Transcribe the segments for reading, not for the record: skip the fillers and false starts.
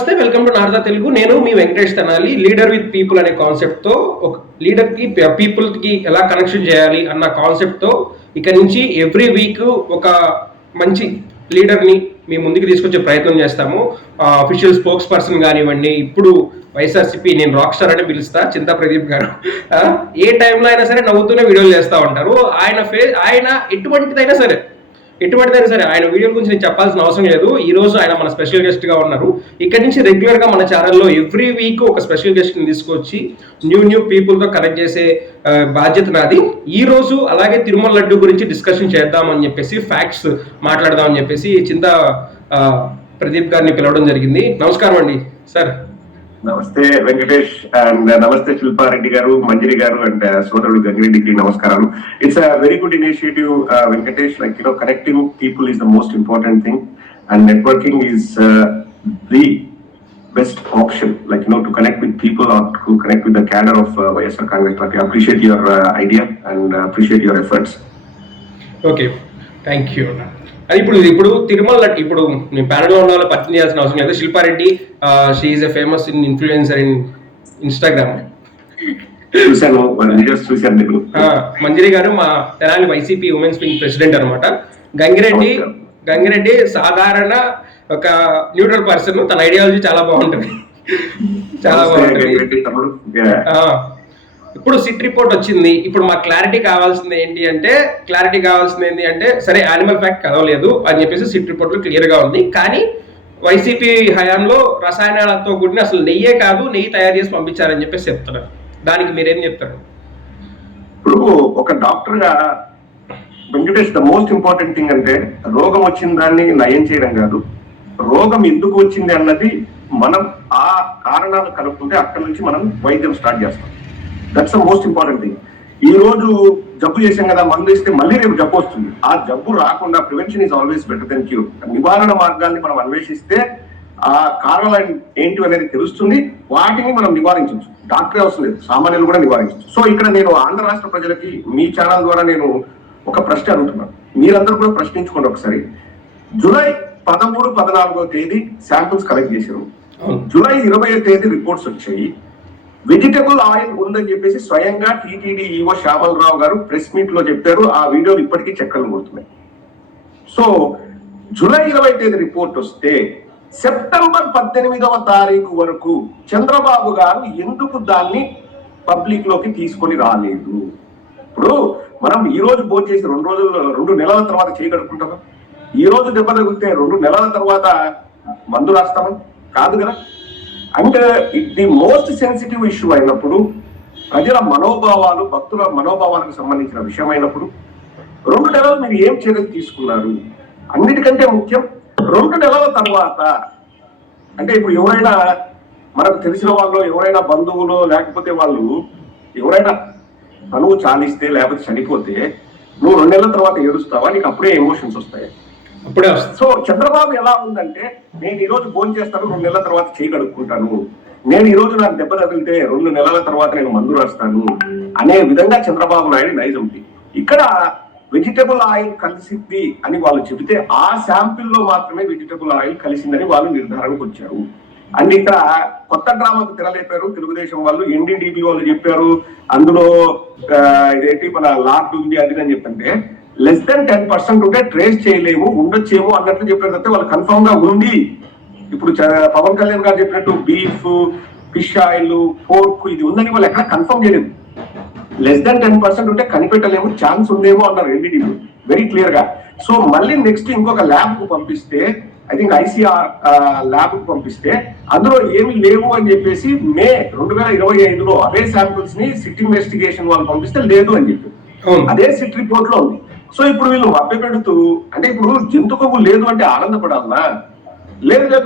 నమస్తే, welcome to Narada Telugu. నేను మీ Venkatesh Tenali. Leader with people అనే కాన్సెప్ట్తో ఒక లీడర్కి పీపుల్కి ఎలా కనెక్షన్ చేయాలి అన్న కాన్సెప్ట్తో ఇక నుంచి ఎవ్రీ వీక్ ఒక మంచి లీడర్ని మీ ముందుకు తీసుకొచ్చే ప్రయత్నం చేస్తాము. అఫీషియల్ స్పోక్స్ పర్సన్ కానివ్వండి, ఇప్పుడు వైఎస్ఆర్సీపీ నేను రాక్ స్టార్ అని పిలుస్తా, చింతా ప్రదీప్ గారు ఏ టైంలో అయినా సరే నవ్వుతూనే వీడియోలు చేస్తూ ఉంటారు. ఆయన ఎటువంటిదైనా సరే ఆయన వీడియోల గురించి నేను చెప్పాల్సిన అవసరం లేదు. ఈ రోజు ఆయన మన స్పెషల్ గెస్ట్ గా ఉన్నారు. ఇక్కడి నుంచి రెగ్యులర్ గా మన ఛానల్లో ఎవ్రీ వీక్ ఒక స్పెషల్ గెస్ట్ ని తీసుకొచ్చి న్యూ పీపుల్ తో కనెక్ట్ చేసే బాధ్యత నాది. ఈ రోజు అలాగే తిరుమల లడ్డు గురించి డిస్కషన్ చేద్దామని చెప్పేసి, ఫ్యాక్ట్స్ మాట్లాడదామని చెప్పేసి చింతా ప్రదీప్ గారిని పిలవడం జరిగింది. నమస్కారం అండి సార్. నమస్తే వెంకటేష్ అండ్ నమస్తే శిల్పారెడ్డి గారు, మంజరి గారు అండ్ సోదరుడు గంగిరెడ్డికి నమస్కారం. It's a very good initiative Venkatesh. Like connecting people is the most important thing and networking is the best option, like to connect with people or to connect with the cadre of YSR Congress Party. I appreciate your idea and appreciate your efforts. Okay, thank you. ఇప్పుడు తిరుమల ఇప్పుడు నేను ప్యానెల్లో ఉన్న వాళ్ళు పరిచయం చేయాల్సిన అవసరం లేదు. Shilpa Reddy, she is a famous influencer in Instagram. Manjari గారు మా Tenali YCP women's wing president అనమాట. గంగిరెడ్డి సాధారణ ఒక న్యూట్రల్ పర్సన్. తన ఐడియాలజీ చాలా బాగుంటుంది. ఇప్పుడు సిట్ రిపోర్ట్ వచ్చింది. ఇప్పుడు మాకు క్లారిటీ కావాల్సింది ఏంటి అంటే సరే యానిమల్ ఫ్యాక్ట్ కదవలేదు అని చెప్పేసి సిట్ రిపోర్ట్ లో క్లియర్ గా ఉంది. కానీ వైసీపీ హయాంలో రసాయనాలతో కూడిన అసలు నెయ్యే కాదు, నెయ్యి తయారు చేసి పంపించారని చెప్పేసి చెప్తున్నారు. దానికి మీరేం చెప్తారు? ఇప్పుడు ఒక డాక్టర్ గా Venkatesh, the most important thing అంటే రోగం వచ్చిన దాన్ని నయం చేయడం కాదు, రోగం ఎందుకు వచ్చింది అన్నది మనం ఆ కారణాలు కనుక్కుంటే అక్కడి నుంచి మనం వైద్యం స్టార్ట్ చేస్తాం. That's the most important thing. ఈ రోజు జబ్బు చేసాం కదా, మందు ఇస్తే మళ్ళీ రేపు జబ్బు వస్తుంది. ఆ జబ్బు రాకుండా prevention is always better than cure. నివారణ మార్గాల్ని మనం అన్వేషిస్తే ఆ కారణాలు ఏంటి అనేది తెలుస్తుంది. వాటిని మనం నివారించవచ్చు. డాక్టరే అవసరం లేదు, సామాన్యులు కూడా నివారించవచ్చు. సో ఇక్కడ నేను ఆంధ్ర రాష్ట్ర ప్రజలకి మీ ఛానల్ ద్వారా నేను ఒక ప్రశ్న అడుగుతున్నాను. మీరందరూ కూడా ప్రశ్నించుకోండి ఒకసారి. జూలై 13, 14వ తేదీ శాంపుల్స్ కలెక్ట్ చేశారు. జూలై 20వ తేదీ రిపోర్ట్స్ వచ్చాయి. వెజిటబుల్ ఆయిల్ ఉందని చెప్పేసి స్వయంగా టీటీడీ ఈవో శ్యామల్ రావు గారు ప్రెస్ మీట్ లో చెప్పారు. ఆ వీడియోలు ఇప్పటికీ చక్కర్లు కొడుతున్నాయి. సో జూలై 20వ తేదీ రిపోర్ట్ వస్తే సెప్టెంబర్ 18వ తారీఖు వరకు చంద్రబాబు గారు ఎందుకు దాన్ని పబ్లిక్ లోకి తీసుకొని రాలేదు? ఇప్పుడు మనం ఈ రోజు భోజనం చేసి 2 నెలల తర్వాత చేయగలుగుతుంటామా? ఈ రోజు దెబ్బ తగిలితే 2 నెలల తర్వాత మందు రాస్తామా? కాదు కదా. And the most sensitive issue అయినప్పుడు, ప్రజల మనోభావాలు, భక్తుల మనోభావాలకు సంబంధించిన విషయం అయినప్పుడు 2 నెలలు మీరు ఏం చర్యలు తీసుకున్నారు? అన్నిటికంటే ముఖ్యం 2 నెలల తర్వాత అంటే ఇప్పుడు ఎవరైనా మనకు తెలిసిన వాళ్ళు, ఎవరైనా బంధువులు, లేకపోతే వాళ్ళు ఎవరైనా తనువు చాలిస్తే లేకపోతే చనిపోతే నువ్వు 2 నెలల తర్వాత ఏడుస్తావా? నీకు అప్పుడే ఎమోషన్స్ వస్తాయి. సో చంద్రబాబు ఎలా ఉందంటే, నేను ఈ రోజు భోజనం చేస్తాను, 2 నెలల తర్వాత చేయగలుగుకుంటాను, నేను ఈ రోజు నాకు దెబ్బ తగిలితే 2 నెలల తర్వాత నేను మందు రాస్తాను అనే విధంగా చంద్రబాబు నాయుడు నైజం ఉంది. ఇక్కడ వెజిటబుల్ ఆయిల్ కలిసింది అని వాళ్ళు చెబితే ఆ శాంపిల్ లో మాత్రమే వెజిటబుల్ ఆయిల్ కలిసిందని వాళ్ళు నిర్ధారణకు వచ్చారు. అండ్ ఇక్కడ కొత్త డ్రామాకు తెరలేపారు తెలుగుదేశం వాళ్ళు. ఎన్డీడీబీ వాళ్ళు చెప్పారు అందులో ఇదేంటి మన లార్డ్ ఉంది అది అని చెప్పంటే లెస్ దెన్ 10% ఉంటే ట్రేస్ చేయలేము, ఉండొచ్చేమో అన్నట్లు చెప్పారు తప్పితే వాళ్ళు కన్ఫర్మ్ గా ఉంది. ఇప్పుడు పవన్ కళ్యాణ్ గారు చెప్పినట్టు బీఫ్, ఫిష్ ఆయిల్, పోర్క్ ఇది ఉందని వాళ్ళు ఎక్కడ కన్ఫర్మ్ చేయలేదు. లెస్ దెన్ 10% ఉంటే కనిపెట్టలేము, ఛాన్స్ ఉందేమో అన్నారు ఎన్డీడీబీ వెరీ క్లియర్ గా. సో మళ్ళీ నెక్స్ట్ ఇంకొక ల్యాబ్ కు పంపిస్తే, ఐ థింక్ ఐసీఆర్ ల్యాబ్ కు పంపిస్తే అందులో ఏమి లేవు అని చెప్పేసి మే 2025లో అదే శాంపుల్స్ ని సిట్ ఇన్వెస్టిగేషన్ వాళ్ళు పంపిస్తే లేదు అని చెప్పి అదే సిట్ రిపోర్ట్ లో ఉంది. సో ఇప్పుడు వీళ్ళు మభ్య పెడుతూ, అంటే ఇప్పుడు జంతు కొవ్వు లేదు అంటే ఆనందపడాలనా, లేదు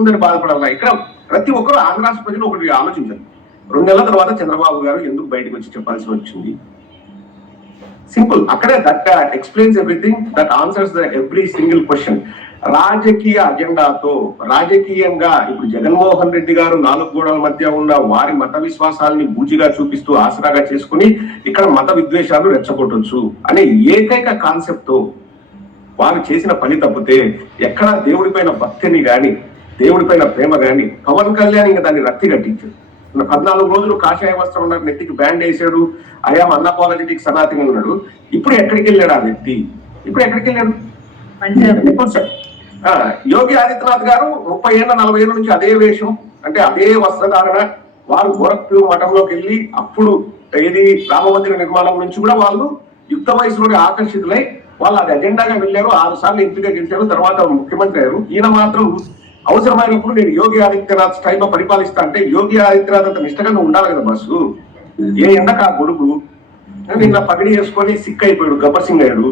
ఉందని బాధపడాలనా? ఇక్కడ ప్రతి ఒక్కరు ఆంధ్ర రాష్ట్ర ప్రజలు ఒకటి ఆలోచించారు. 2 నెలల తర్వాత చంద్రబాబు గారు ఎందుకు బయటకు వచ్చి చెప్పాల్సి వచ్చింది? సింపుల్. అక్కడే that explains everything, that answers the every single question. రాజకీయ అజెండాతో, రాజకీయంగా ఇప్పుడు జగన్మోహన్ రెడ్డి గారు 4 గోడల మధ్య ఉన్న వారి మత విశ్వాసాలని బూచిగా చూపిస్తూ ఆసరాగా చేసుకుని ఇక్కడ మత విద్వేషాలు రెచ్చగొట్టొచ్చు అనే ఏకైక కాన్సెప్ట్ తో వారు చేసిన పని తప్పితే ఎక్కడా దేవుడి పైన భక్తిని గాని, దేవుడి పైన ప్రేమ కానీ పవన్ కళ్యాణ్ ఇంకా దాన్ని రక్తి కట్టించాడు. 14 రోజులు కాషాయ వస్త్రం ఉన్నారు, నెత్తికి బ్యాండ్ వేసాడు, అయామ్ అన్అపాలజెటిక్ సనాతని ఉన్నాడు. ఇప్పుడు ఎక్కడికి వెళ్ళాడు ఆ వ్యక్తి? ఇప్పుడు ఎక్కడికి వెళ్ళాడు? యోగి ఆదిత్యనాథ్ గారు 30 ఏళ్ళ 40 ఏళ్ళ నుంచి అదే వేషం, అంటే అదే వస్త్రధారణ. వారు గోరఖ్పూర్ మఠంలోకి వెళ్ళి అప్పుడు ఏది రామ మందిర నిర్మాణం నుంచి కూడా వాళ్ళు యుక్త వయసులోనే ఆకర్షితులై వాళ్ళు అది అజెండాగా వెళ్ళారు. 6 సార్లు ఎంపీగా గెలిచారు, తర్వాత ముఖ్యమంత్రి అయ్యారు. ఈయన మాత్రం అవసరమైనప్పుడు నేను యోగి ఆదిత్యనాథ్ స్టైల్లో పరిపాలిస్తా అంటే యోగి ఆదిత్యనాథ్ అంత నిష్టగా ఉండాలి కదా బస్సు. ఏ ఎండక ఆ గొడుగు నిన్న పగిడి వేసుకొని సిక్ అయిపోయాడు, గబ్బర్ సింగ్ అయ్యాడు.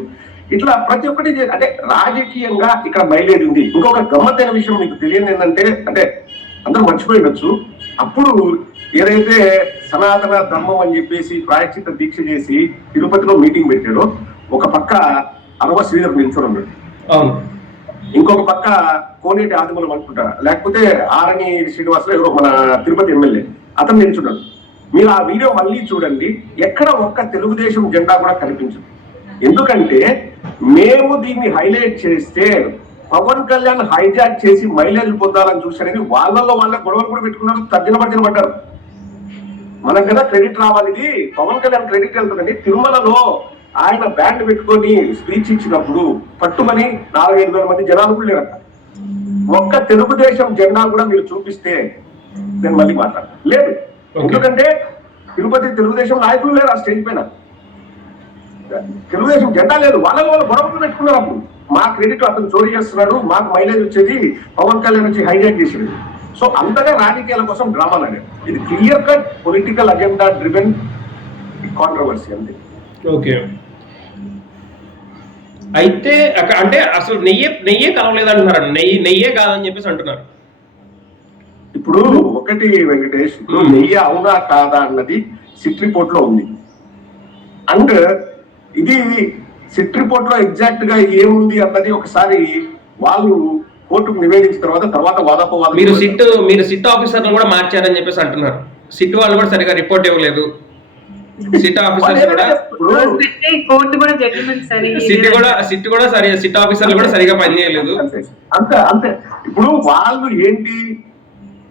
ఇట్లా ప్రతి ఒక్కటి అంటే రాజకీయంగా ఇక్కడ మైలేజ్ ఉంది. ఇంకొక గమ్మత్తైన విషయం మీకు తెలియదు ఏంటంటే, అంటే అందరూ మర్చిపోయిండొచ్చు, అప్పుడు ఏదైతే సనాతన ధర్మం అని చెప్పేసి ప్రాయశ్చిత్త దీక్ష చేసి తిరుపతిలో మీటింగ్ పెట్టాడో, ఒక పక్క అరవ శ్రీధర్ నిల్చొని ఉన్నాడు, ఇంకొక పక్క కోనేటి ఆదిమూలం అనుకుంటా, లేకపోతే ఆరణి శ్రీనివాసరావు ఎవరో మన తిరుపతి ఎమ్మెల్యే అతను నిల్చున్నాడు. మీరు ఆ వీడియో మళ్ళీ చూడండి, ఎక్కడ ఒక్క తెలుగుదేశం జెండా కూడా కనిపించదు. ఎందుకంటే మేము దీన్ని హైలైట్ చేస్తే పవన్ కళ్యాణ్ హైజాక్ చేసి మైలేజ్ పొందాలని చూశారని వాళ్ళలో వాళ్ళ గొడవలు కూడా పెట్టుకున్నారు, తర్జన పడ్డారు. మనకు కదా క్రెడిట్ రావాలి, ఇది పవన్ కళ్యాణ్ క్రెడిట్ వెళ్తుందండి. తిరుమలలో ఆయన బ్యాండ్ పెట్టుకొని స్పీచ్ ఇచ్చినప్పుడు పట్టుమని 4-5 వేల మంది జనాలు కూడా లేరట. ఒక్క తెలుగుదేశం జెండా కూడా మీరు చూపిస్తే నేను మళ్ళీ మాట్లాడతాను. లేదు, ఎందుకంటే తిరుపతి తెలుగుదేశం నాయకులు లేరు ఆ స్టేజ్ పైన, తెలుగుదేశం జెండా లేదు. వాళ్ళలో వాళ్ళు గొడవలు పెట్టుకున్నారు. అప్పుడు మా క్రెడిట్ అతను చోరీ చేస్తున్నాడు, మాకు మైలేజ్ వచ్చేది పవన్ కళ్యాణ్ వచ్చి హైజాక్ చేసేది. సో అంతగా రాజకీయాల కోసం డ్రామాలు అనేది ఇది clear cut political agenda driven controversy అంతే. ఓకే, అయితే అంటే అసలు నెయ్యే కలవలేదు అంటున్నారు, నెయ్యే కాదని చెప్పేసి అంటున్నారు. ఇప్పుడు ఒకటి వెంకటేష్, ఇప్పుడు నెయ్యి అవునా కాదా అన్నది సిట్ రిపోర్ట్ లో ఉంది. అండ్ ఇది సిట్ రిపోర్ట్ లో ఎగ్జాక్ట్ గా ఏముంది అన్నది ఒకసారి వాళ్ళు కోర్టుకు నివేదించిన తర్వాత వాదోపవాదం. మీరు సిట్ ఆఫీసర్లు కూడా మార్చారని చెప్పేసి అంటున్నారు. సిట్ వాళ్ళు కూడా సరిగా రిపోర్ట్ ఇవ్వలేదు. సిట్ ఆఫీసర్స్ కూడా సిట్ ఆఫీసర్లు కూడా సరిగా పనిచేయలేదు. అంతే. ఇప్పుడు వాళ్ళు ఏంటి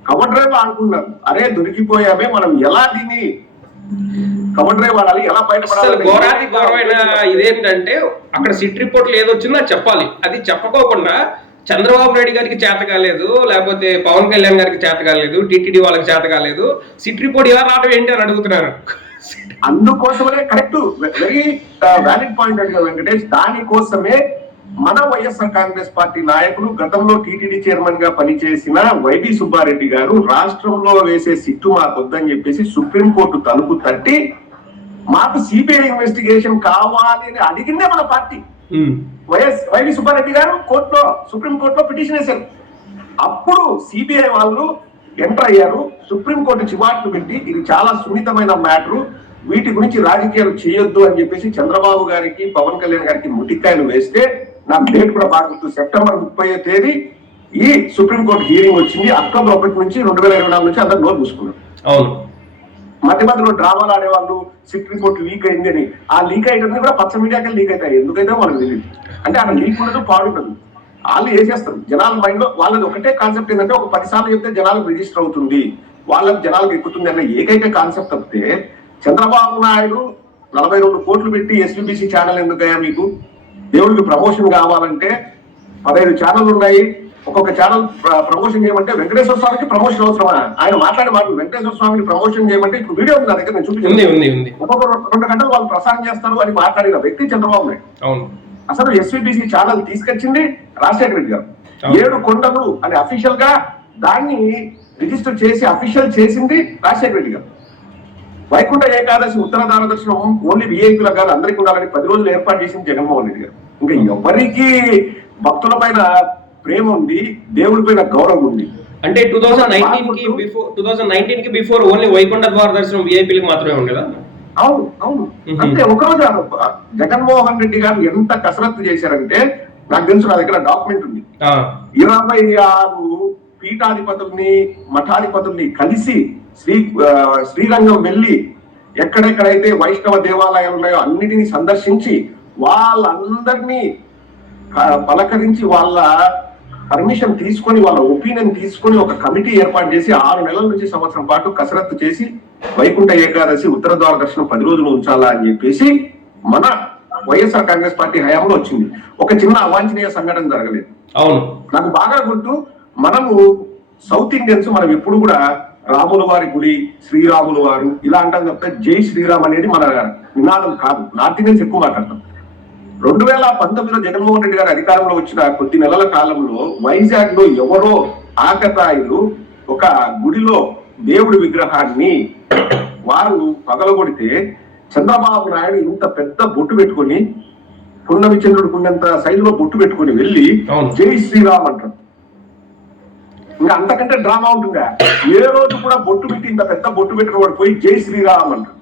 కవర్ డ్రైవ్ ఆడుకున్నారు, అరే దొరికిపోయామే, మనం ఎలా దీన్ని కవర్ డ్రైవ్ ఆడాలి, ఎలా బయటపడాలి. ఘోరమైన ఇదేంటంటే అక్కడ సిట్ రిపోర్ట్లు ఏదొచ్చిందో చెప్పాలి, అది చెప్పకోకుండా చంద్రబాబు నాయుడు గారికి చేత కాలేదు, లేకపోతే పవన్ కళ్యాణ్ గారికి చేత కాలేదు, టీటీడీ వాళ్ళకి చేత కాలేదు, సిట్ రిపోర్ట్ ఎలా రావడం ఏంటి అని అడుగుతున్నారు. అందుకోసమే కరెక్ట్, వెరీ వ్యాలిడ్ పాయింట్ అడిగారు వెంకటేష్. దానికోసమే మన వైఎస్ఆర్ కాంగ్రెస్ పార్టీ నాయకులు, గతంలో టీటీడీ చైర్మన్ గా పనిచేసిన వైవి సుబ్బారెడ్డి గారు రాష్ట్రంలో వేసే సిట్టు మాకు వద్దని చెప్పేసి సుప్రీంకోర్టు తలుపు తట్టి మాకు సిబిఐ ఇన్వెస్టిగేషన్ కావాలి అని అడిగిందే మన పార్టీ. వైవి సుబ్బారెడ్డి గారు సుప్రీంకోర్టులో పిటిషన్ వేశారు. అప్పుడు సిబిఐ వాళ్ళు ఎంటర్ అయ్యారు. సుప్రీంకోర్టు చివాట్లు పెట్టి ఇది చాలా సున్నితమైన మ్యాటరు, వీటి గురించి రాజకీయాలు చేయొద్దు అని చెప్పేసి చంద్రబాబు గారికి పవన్ కళ్యాణ్ గారికి ముట్టికాయలు వేస్తే, నాకు డేట్ కూడా బాగా గుర్తు, సెప్టెంబర్ 30వ తేదీ ఈ సుప్రీంకోర్టు హీరింగ్ వచ్చింది. అక్టోబర్ 1 నుంచి 2024 నుంచి అందరు నోరు మూసుకున్నారు. మధ్యలో డ్రామాలు ఆడేవాళ్ళు సిట్ రిపోర్ట్ లీక్ అయింది అని, ఆ లీక్ అయ్యేది కూడా పచ్చ మీడియాకే లీక్ అవుతాయి. ఎందుకైతే మనకు తెలియదు. అంటే అక్కడ లీక్ ఉండదు, పాడుండదు, వాళ్ళు వేసేస్తారు. జనాల మైండ్ లో వాళ్ళది ఒకటే కాన్సెప్ట్ ఏంటంటే, ఒక 10 సార్లు చెప్తే జనాలకు రిజిస్టర్ అవుతుంది, వాళ్ళకి జనాలకు ఎక్కుతుంది అన్న ఏకైక కాన్సెప్ట్ వస్తే, చంద్రబాబు నాయుడు 42 కోట్లు పెట్టి ఎస్విబిసి ఛానల్ ఎందుకయ్యా మీకు? దేవుడికి ప్రమోషన్ కావాలంటే 15 ఛానల్ ఉన్నాయి, ఒక్కొక్క ఛానల్ ప్రమోషన్ చేయమంటే వెంకటేశ్వర స్వామికి ప్రమోషన్ అవసరమా? ఆయన మాట్లాడే మాటలు వెంకటేశ్వర స్వామికి ప్రమోషన్ చేయమంటే ఇప్పుడు వీడియో ఉంది నా దగ్గర, నేను చూపించాను. ఒక్కొక్క 2 గంటలు వాళ్ళు ప్రసారం చేస్తారు అని మాట్లాడిన వ్యక్తి చంద్రబాబు నాయుడు. అసలు ఎస్విబిసి ఛానల్ తీసుకొచ్చింది రాజశేఖర రెడ్డి గారు. 7 కొండలు అని అఫీషియల్ గా దాన్ని రిజిస్టర్ చేసి అఫీషియల్ చేసింది రాజశేఖర రెడ్డి గారు. వైకుంఠ ఏకాదశి ఉత్తరాధార దర్శనం ఓన్లీ విఐపీలకు కాదు అందరికీ ఉండాలని 10 రోజులు ఏర్పాటు చేసింది జగన్మోహన్ రెడ్డి గారు. ఇంకా ఎవరికి భక్తుల పైన ప్రేమ ఉంది, దేవుడి పైన గౌరవం ఉంది. అంటే 2019 కి బిఫోర్ ఓన్లీ వైకుంఠ ద్వార దర్శనం విఐపీలకు మాత్రమే ఉండేదా? అవును. అంటే ఒకరోజు జగన్మోహన్ రెడ్డి గారు ఎంత కసరత్తు చేశారంటే, నాకు తెలుసు, నా దగ్గర డాక్యుమెంట్ ఉంది, 26 పీఠాధిపతుల్ని మఠాధిపతుల్ని కలిసి శ్రీరంగం వెళ్ళి ఎక్కడెక్కడైతే వైష్ణవ దేవాలయాలు ఉన్నాయో అన్నిటినీ సందర్శించి వాళ్ళందరినీ పలకరించి వాళ్ళ పర్మిషన్ తీసుకొని వాళ్ళ ఒపీనియన్ తీసుకొని ఒక కమిటీ ఏర్పాటు చేసి 6 నెలల నుంచి సంవత్సరం పాటు కసరత్తు చేసి వైకుంఠ ఏకాదశి ఉత్తర ద్వార దర్శనం 10 రోజులు ఉంచాలా అని చెప్పేసి మన వైఎస్ఆర్ కాంగ్రెస్ పార్టీ హయాంలో వచ్చింది. ఒక చిన్న అవాంఛనీయ సంఘటన జరగలేదు. అవును, నాకు బాగా గుర్తు, మనము సౌత్ ఇండియన్స్ మనం ఎప్పుడు కూడా రాముల వారి గుడి, శ్రీరాములు వారు ఇలా అంటాం తప్ప జై శ్రీరామ్ అనేది మన నినాదం కాదు. నార్త్ ఇండియన్స్ ఎక్కువ మాట్లాడతాం. 2019లో జగన్మోహన్ రెడ్డి గారు అధికారంలో వచ్చిన కొద్ది నెలల కాలంలో వైజాగ్ లో ఎవరో ఆకతాయిలు ఒక గుడిలో దేవుడి విగ్రహాన్ని వారు పగలగొడితే చంద్రబాబు నాయుడు ఇంత పెద్ద బొట్టు పెట్టుకొని, పున్నమి చంద్రుడు పుణ్యంత సైజులో బొట్టు పెట్టుకొని వెళ్ళి జై శ్రీరామ్ అంటారు. ఇంకా అంతకంటే డ్రామా ఉంటుందా? ఏ రోజు కూడా బొట్టు పెట్టి ఇంత పెద్ద బొట్టు పెట్టిన వాడు పోయి జై శ్రీరామ్ అంటారు.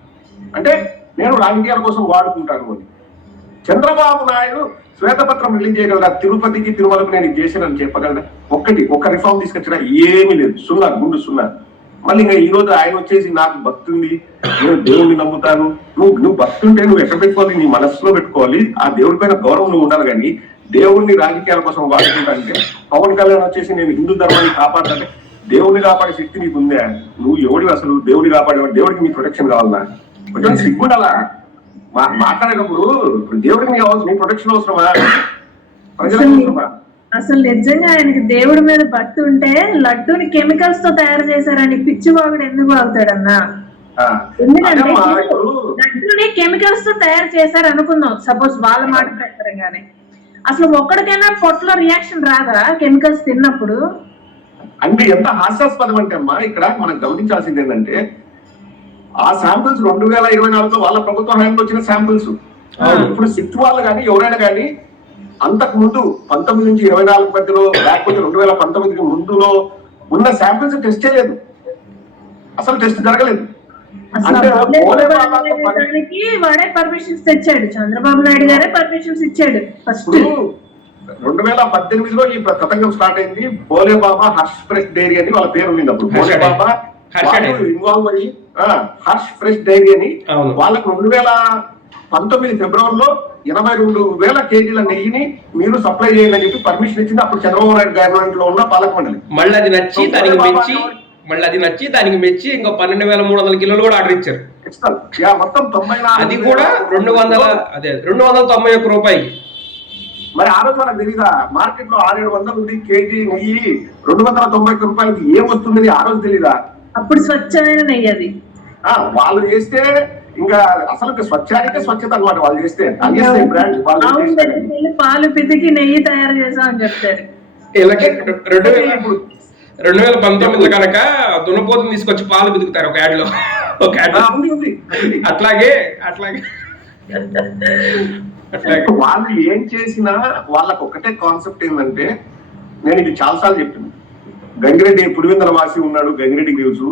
అంటే నేను రాజకీయాల కోసం వాడుకుంటాను అని. చంద్రబాబు నాయుడు శ్వేతపత్రం రిలీజ్ చేయగలరా? తిరుపతికి తిరుమలకు నేను చేశానని చెప్పగలరా? ఒక్క రిఫార్మ్ తీసుకొచ్చినా ఏమీ లేదు. సున్నా, గుండు సున్నా. మళ్ళీ ఇంకా ఈ రోజు ఆయన వచ్చేసి నాకు భక్తి ఉంది, నేను దేవుడిని నమ్ముతాను. నువ్వు భక్తి ఉంటే నువ్వు ఎక్కడ పెట్టుకోవాలి? నీ మనసులో పెట్టుకోవాలి. ఆ దేవుడి పైన గౌరవం నువ్వు ఉండాలి. కానీ దేవుడిని రాజకీయాల కోసం వాడుకుంటా అంటే, పవన్ కళ్యాణ్ వచ్చేసి నేను హిందూ ధర్మాన్ని కాపాడాలంటే, దేవుడిని కాపాడే శక్తి నీకు ఉందా? నువ్వు ఎవడి అసలు దేవుడిని కాపాడేవాడు? దేవుడికి నీ ప్రొటెక్షన్ కావాలన్నా? కొంచెం సిగ్గుండాలా మాట్లాడేటప్పుడు? దేవుడికి నీకు కావాల్సిన నీ ప్రొటెక్షన్ అవసరమా? ప్రజలకు అవసరమా? అసలు నిజంగా ఆయనకి దేవుడి మీద భక్తి ఉంటే లడ్డూని కెమికల్స్ తో తయారు చేశారని పిచ్చివాగుడు ఎందుకు వాగుతాడన్నా? ఎందుకంటే లడ్డూని కెమికల్స్ తో తయారు చేశారు అనుకుందాం, సపోజ్ వాళ్ళ మాట ప్రకారంగానే. అసలు ఒక్కడికైనా పొట్టలో రియాక్షన్ రాదా కెమికల్స్ తిన్నప్పుడు? అంటే ఎంత హాస్యాస్పదం అంటే అమ్మా, ఇక్కడ మనం గమనించాల్సింది ఏంటంటే, ఆ శాంపిల్స్ 2024లో వాళ్ళ ప్రభుత్వ హయాంలో వచ్చిన శాంపిల్స్. ఇప్పుడు సిట్ వాళ్ళు కానీ ఎవరైనా కానీ అంతకు ముందు 19 నుంచి 24 మధ్యలో, లేకపోతే 2019కి ముందులో ఉన్న శాంపిల్స్ టెస్ట్ చేయలేదు. అసలు టెస్ట్ జరగలేదు. వాడే పర్మిషన్స్ తెచ్చాడు, చంద్రబాబు నాయుడు గారే పర్మిషన్స్ ఇచ్చాడు. ఫస్ట్ 2018లో ఈ తతంగం స్టార్ట్ అయింది. బోలే బాబా హర్ష్ ఫ్రెష్ డైరీ అని వాళ్ళ పేరు ఉంది. అప్పుడు బోలే బాబా ఇన్వాల్వ్ అయ్యి హర్ష్ ఫ్రెష్ డైరీ అని వాళ్ళకు 2019 ఫిబ్రవరిలో 82,000 కేజీల నెయ్యిని మీరు సప్లై చేయండి అని చెప్పి పర్మిషన్ ఇచ్చింది అప్పుడు చంద్రబాబు నాయుడు గవర్నమెంట్ లో ఉన్న పాలక మండలి. మళ్ళీ అది నచ్చి దానికి మెచ్చి ఇంకో 12,300 కిలోలు కూడా ఆర్డర్ ఇచ్చారు. మొత్తం 94, అది కూడా 291 రూపాయలు. మరి ఆ రోజు మనకు తెలీదా? మార్కెట్ లో 600-700 ఉంది కేజీ నెయ్యి, 291 రూపాయలకి ఏం వస్తుంది ఆ రోజు తెలీదా? అప్పుడు స్వచ్ఛమైన నెయ్యి అది. వాళ్ళు చేస్తే ఇంకా అసలు స్వచ్ఛానికే స్వచ్ఛత అనమాట. వాళ్ళు చేస్తే పాలు పితికి నెయ్యి తయారు చేసాం అని చెప్తారు. 2019లో కనుక దున్నపోతుని తీసుకొచ్చి పాలు పితుకుతారు ఒక యాడ్ లో. అట్లాగే వాళ్ళు ఏం చేసినా వాళ్ళకు ఒకటే కాన్సెప్ట్ ఏంటంటే, నేను ఇది చాలాసార్లు చెప్పింది. గంగిరెడ్డి పులివెందుల వాసి ఉన్నాడు, గంగిరెడ్డికి తెలుసు.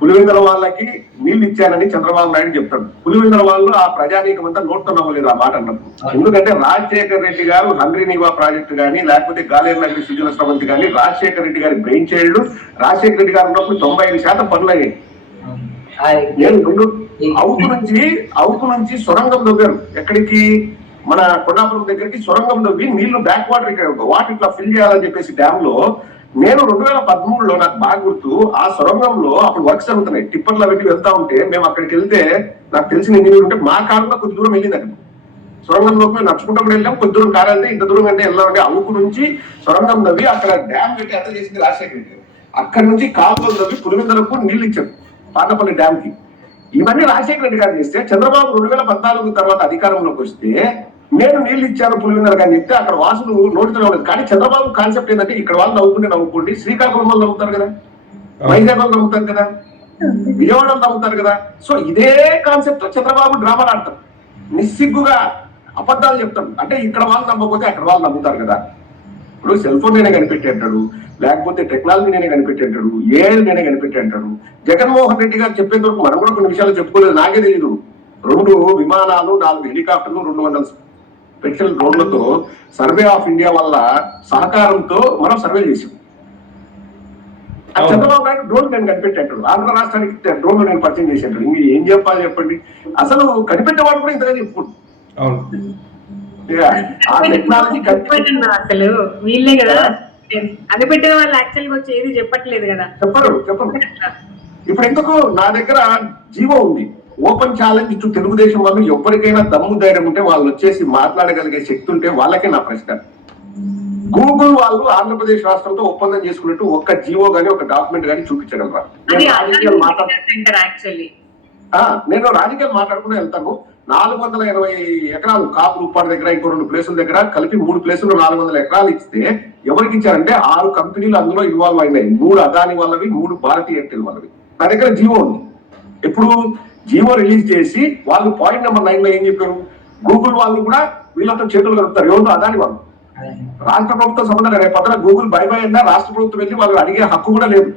పులివెందుల వాళ్ళకి నీళ్లు ఇచ్చానని చంద్రబాబు నాయుడు చెప్తాడు. పులివెందుల వాళ్ళు ఆ ప్రజానీకం అంతా నోట్తో నమ్మలేదు ఆ మాట అన్నప్పుడు. ఎందుకంటే రాజశేఖర్ రెడ్డి గారు హంగ్రీ నివా ప్రాజెక్టు కానీ, లేకపోతే గాలేరు నగరి సుజల స్రవంతి కానీ రాజశేఖర్ రెడ్డి గారి బ్రెయిన్ చైల్డ్. రాజశేఖర రెడ్డి గారు ఉన్నప్పుడు 95% పనులు అయ్యాయి. నేను అవుకు నుంచి సొరంగం దొవ్వారు. ఎక్కడికి? మన కొండాపురం దగ్గరికి సొరంగం దొవ్వి నీళ్లు బ్యాక్ వాటర్ ఇక్కడ వాటర్ ఇట్లా ఫిల్ చేయాలని చెప్పేసి డ్యామ్ లో. నేను 2013లో నాకు బాగా గుర్తు, ఆ సొరంగంలో అప్పుడు వర్క్స్ జరుగుతున్నాయి. టిప్పర్లో పెట్టి వెళ్తా ఉంటే మేము అక్కడికి వెళ్తే నాకు తెలిసిన ఇంజనీర్ ఉంటే మా కారులో కొద్ది దూరం వెళ్ళింది. అక్కడ సొరంగంలోకి మేము నడుచుకుంటూ కూడా వెళ్ళాం. కొద్ది దూరం కారు వెళ్తే ఇంత దూరం అంటే వెళ్ళామంటే అవుకు నుంచి సొరంగం దవ్వి అక్కడ డ్యామ్ పెట్టి అంత చేసింది రాజశేఖర్ రెడ్డి. అక్కడి నుంచి కాలువలు దవ్వి పులివెందులకు నీళ్లు ఇచ్చారు పాతపల్లి డ్యామ్ కి. ఇవన్నీ రాజశేఖర రెడ్డి గారు చేస్తే, చంద్రబాబు 2014 తర్వాత అధికారంలోకి వస్తే నేను నీళ్లు ఇచ్చాను పులివెందులకు అని చెప్తే అక్కడ వాసులు నోటితో ఉండదు. కానీ చంద్రబాబు కాన్సెప్ట్ ఏంటంటే, ఇక్కడ వాళ్ళు నవ్వుకోండి, శ్రీకాకుళం వాళ్ళు నవ్వుతారు కదా, వైజాగ్ వాళ్ళు నవ్వుతారు కదా, విజయవాడ నవ్వుతారు కదా. సో ఇదే కాన్సెప్ట్ తో చంద్రబాబు డ్రామాలు ఆడతారు, నిస్సిగ్గుగా అబద్ధాలు చెప్తాడు. అంటే ఇక్కడ వాళ్ళు నమ్మకపోతే అక్కడ వాళ్ళు నమ్ముతారు కదా. ఇప్పుడు సెల్ ఫోన్ నేనే కనిపెట్టి అంటాడు, లేకపోతే టెక్నాలజీ నేనే కనిపెట్టి అంటాడు, ఏఐ నేనే కనిపెట్టి అంటాడు. జగన్మోహన్ రెడ్డి గారు చెప్పేంత వరకు మనం కూడా కొన్ని విషయాలు చెప్పుకోలేదు. నాకే తెలియదు. 2 విమానాలు, 4 హెలికాప్టర్లు, 200 స్పెషల్ డ్రోన్లతో సర్వే ఆఫ్ ఇండియా వల్ల సహకారంతో మనం సర్వే చేసాం. చంద్రబాబు నాయుడు డ్రోన్ నేను కనిపెట్టాడు, ఆంధ్ర రాష్ట్రానికి డ్రోన్ నేను పరిచయం చేశాడు. ఇంక ఏం చెప్పాలి చెప్పండి? అసలు కనిపెట్టేవాడు కూడా ఇంతగా చెప్పుకోండి. అసలు వీళ్ళే కదా అది పెట్టిన వాళ్ళు యాక్చువల్ గా వచ్చి ఏది చెప్పట్లేదు కదా. చెప్పరు. ఇప్పుడు ఎందుకు నా దగ్గర జీవో ఉంది, ఓపెన్ ఛాలెంజ్ టు తెలుగుదేశం వాళ్ళు ఎవరికైనా దమ్ము ధైర్యం ఉంటే వాళ్ళు వచ్చేసి మాట్లాడగలిగే శక్తి ఉంటే వాళ్ళకే నా ప్రశ్న. గూగుల్ వాళ్ళు ఆంధ్రప్రదేశ్ రాష్ట్రంతో ఒప్పందం చేసుకున్నట్టు ఒక్క జీవో గానీ ఒక డాక్యుమెంట్ గానీ చూపించగలరా? నేను రాజకీయాలు మాట్లాడుకుని వెళ్తాను. 420 ఎకరాలు కాపులు ఉప్పాడు దగ్గర ఇంకో 2 ప్లేసుల దగ్గర కలిపి 3 ప్లేసులు 400 ఎకరాలు ఇస్తే ఎవరికి ఇచ్చారంటే 6 కంపెనీలు అందులో ఇన్వాల్వ్ అయినాయి. 3 అదాని వాళ్ళవి, 3 భారతీయ ఎయిర్టెల్ వాళ్ళవి. నా దగ్గర జీవో ఉంది. ఇప్పుడు జీవో రిలీజ్ చేసి వాళ్ళు పాయింట్ నెంబర్ 9 లో ఏం చెప్పారు, గూగుల్ వాళ్ళు కూడా వీళ్ళతో చేతులు కలుపుతారు. ఎవరు? అదాని వాళ్ళు. రాష్ట్ర ప్రభుత్వం సంబంధం రేపు పొద్దున గూగుల్ బై అయినా రాష్ట్ర ప్రభుత్వం వెళ్ళి వాళ్ళు అడిగే హక్కు కూడా లేదు.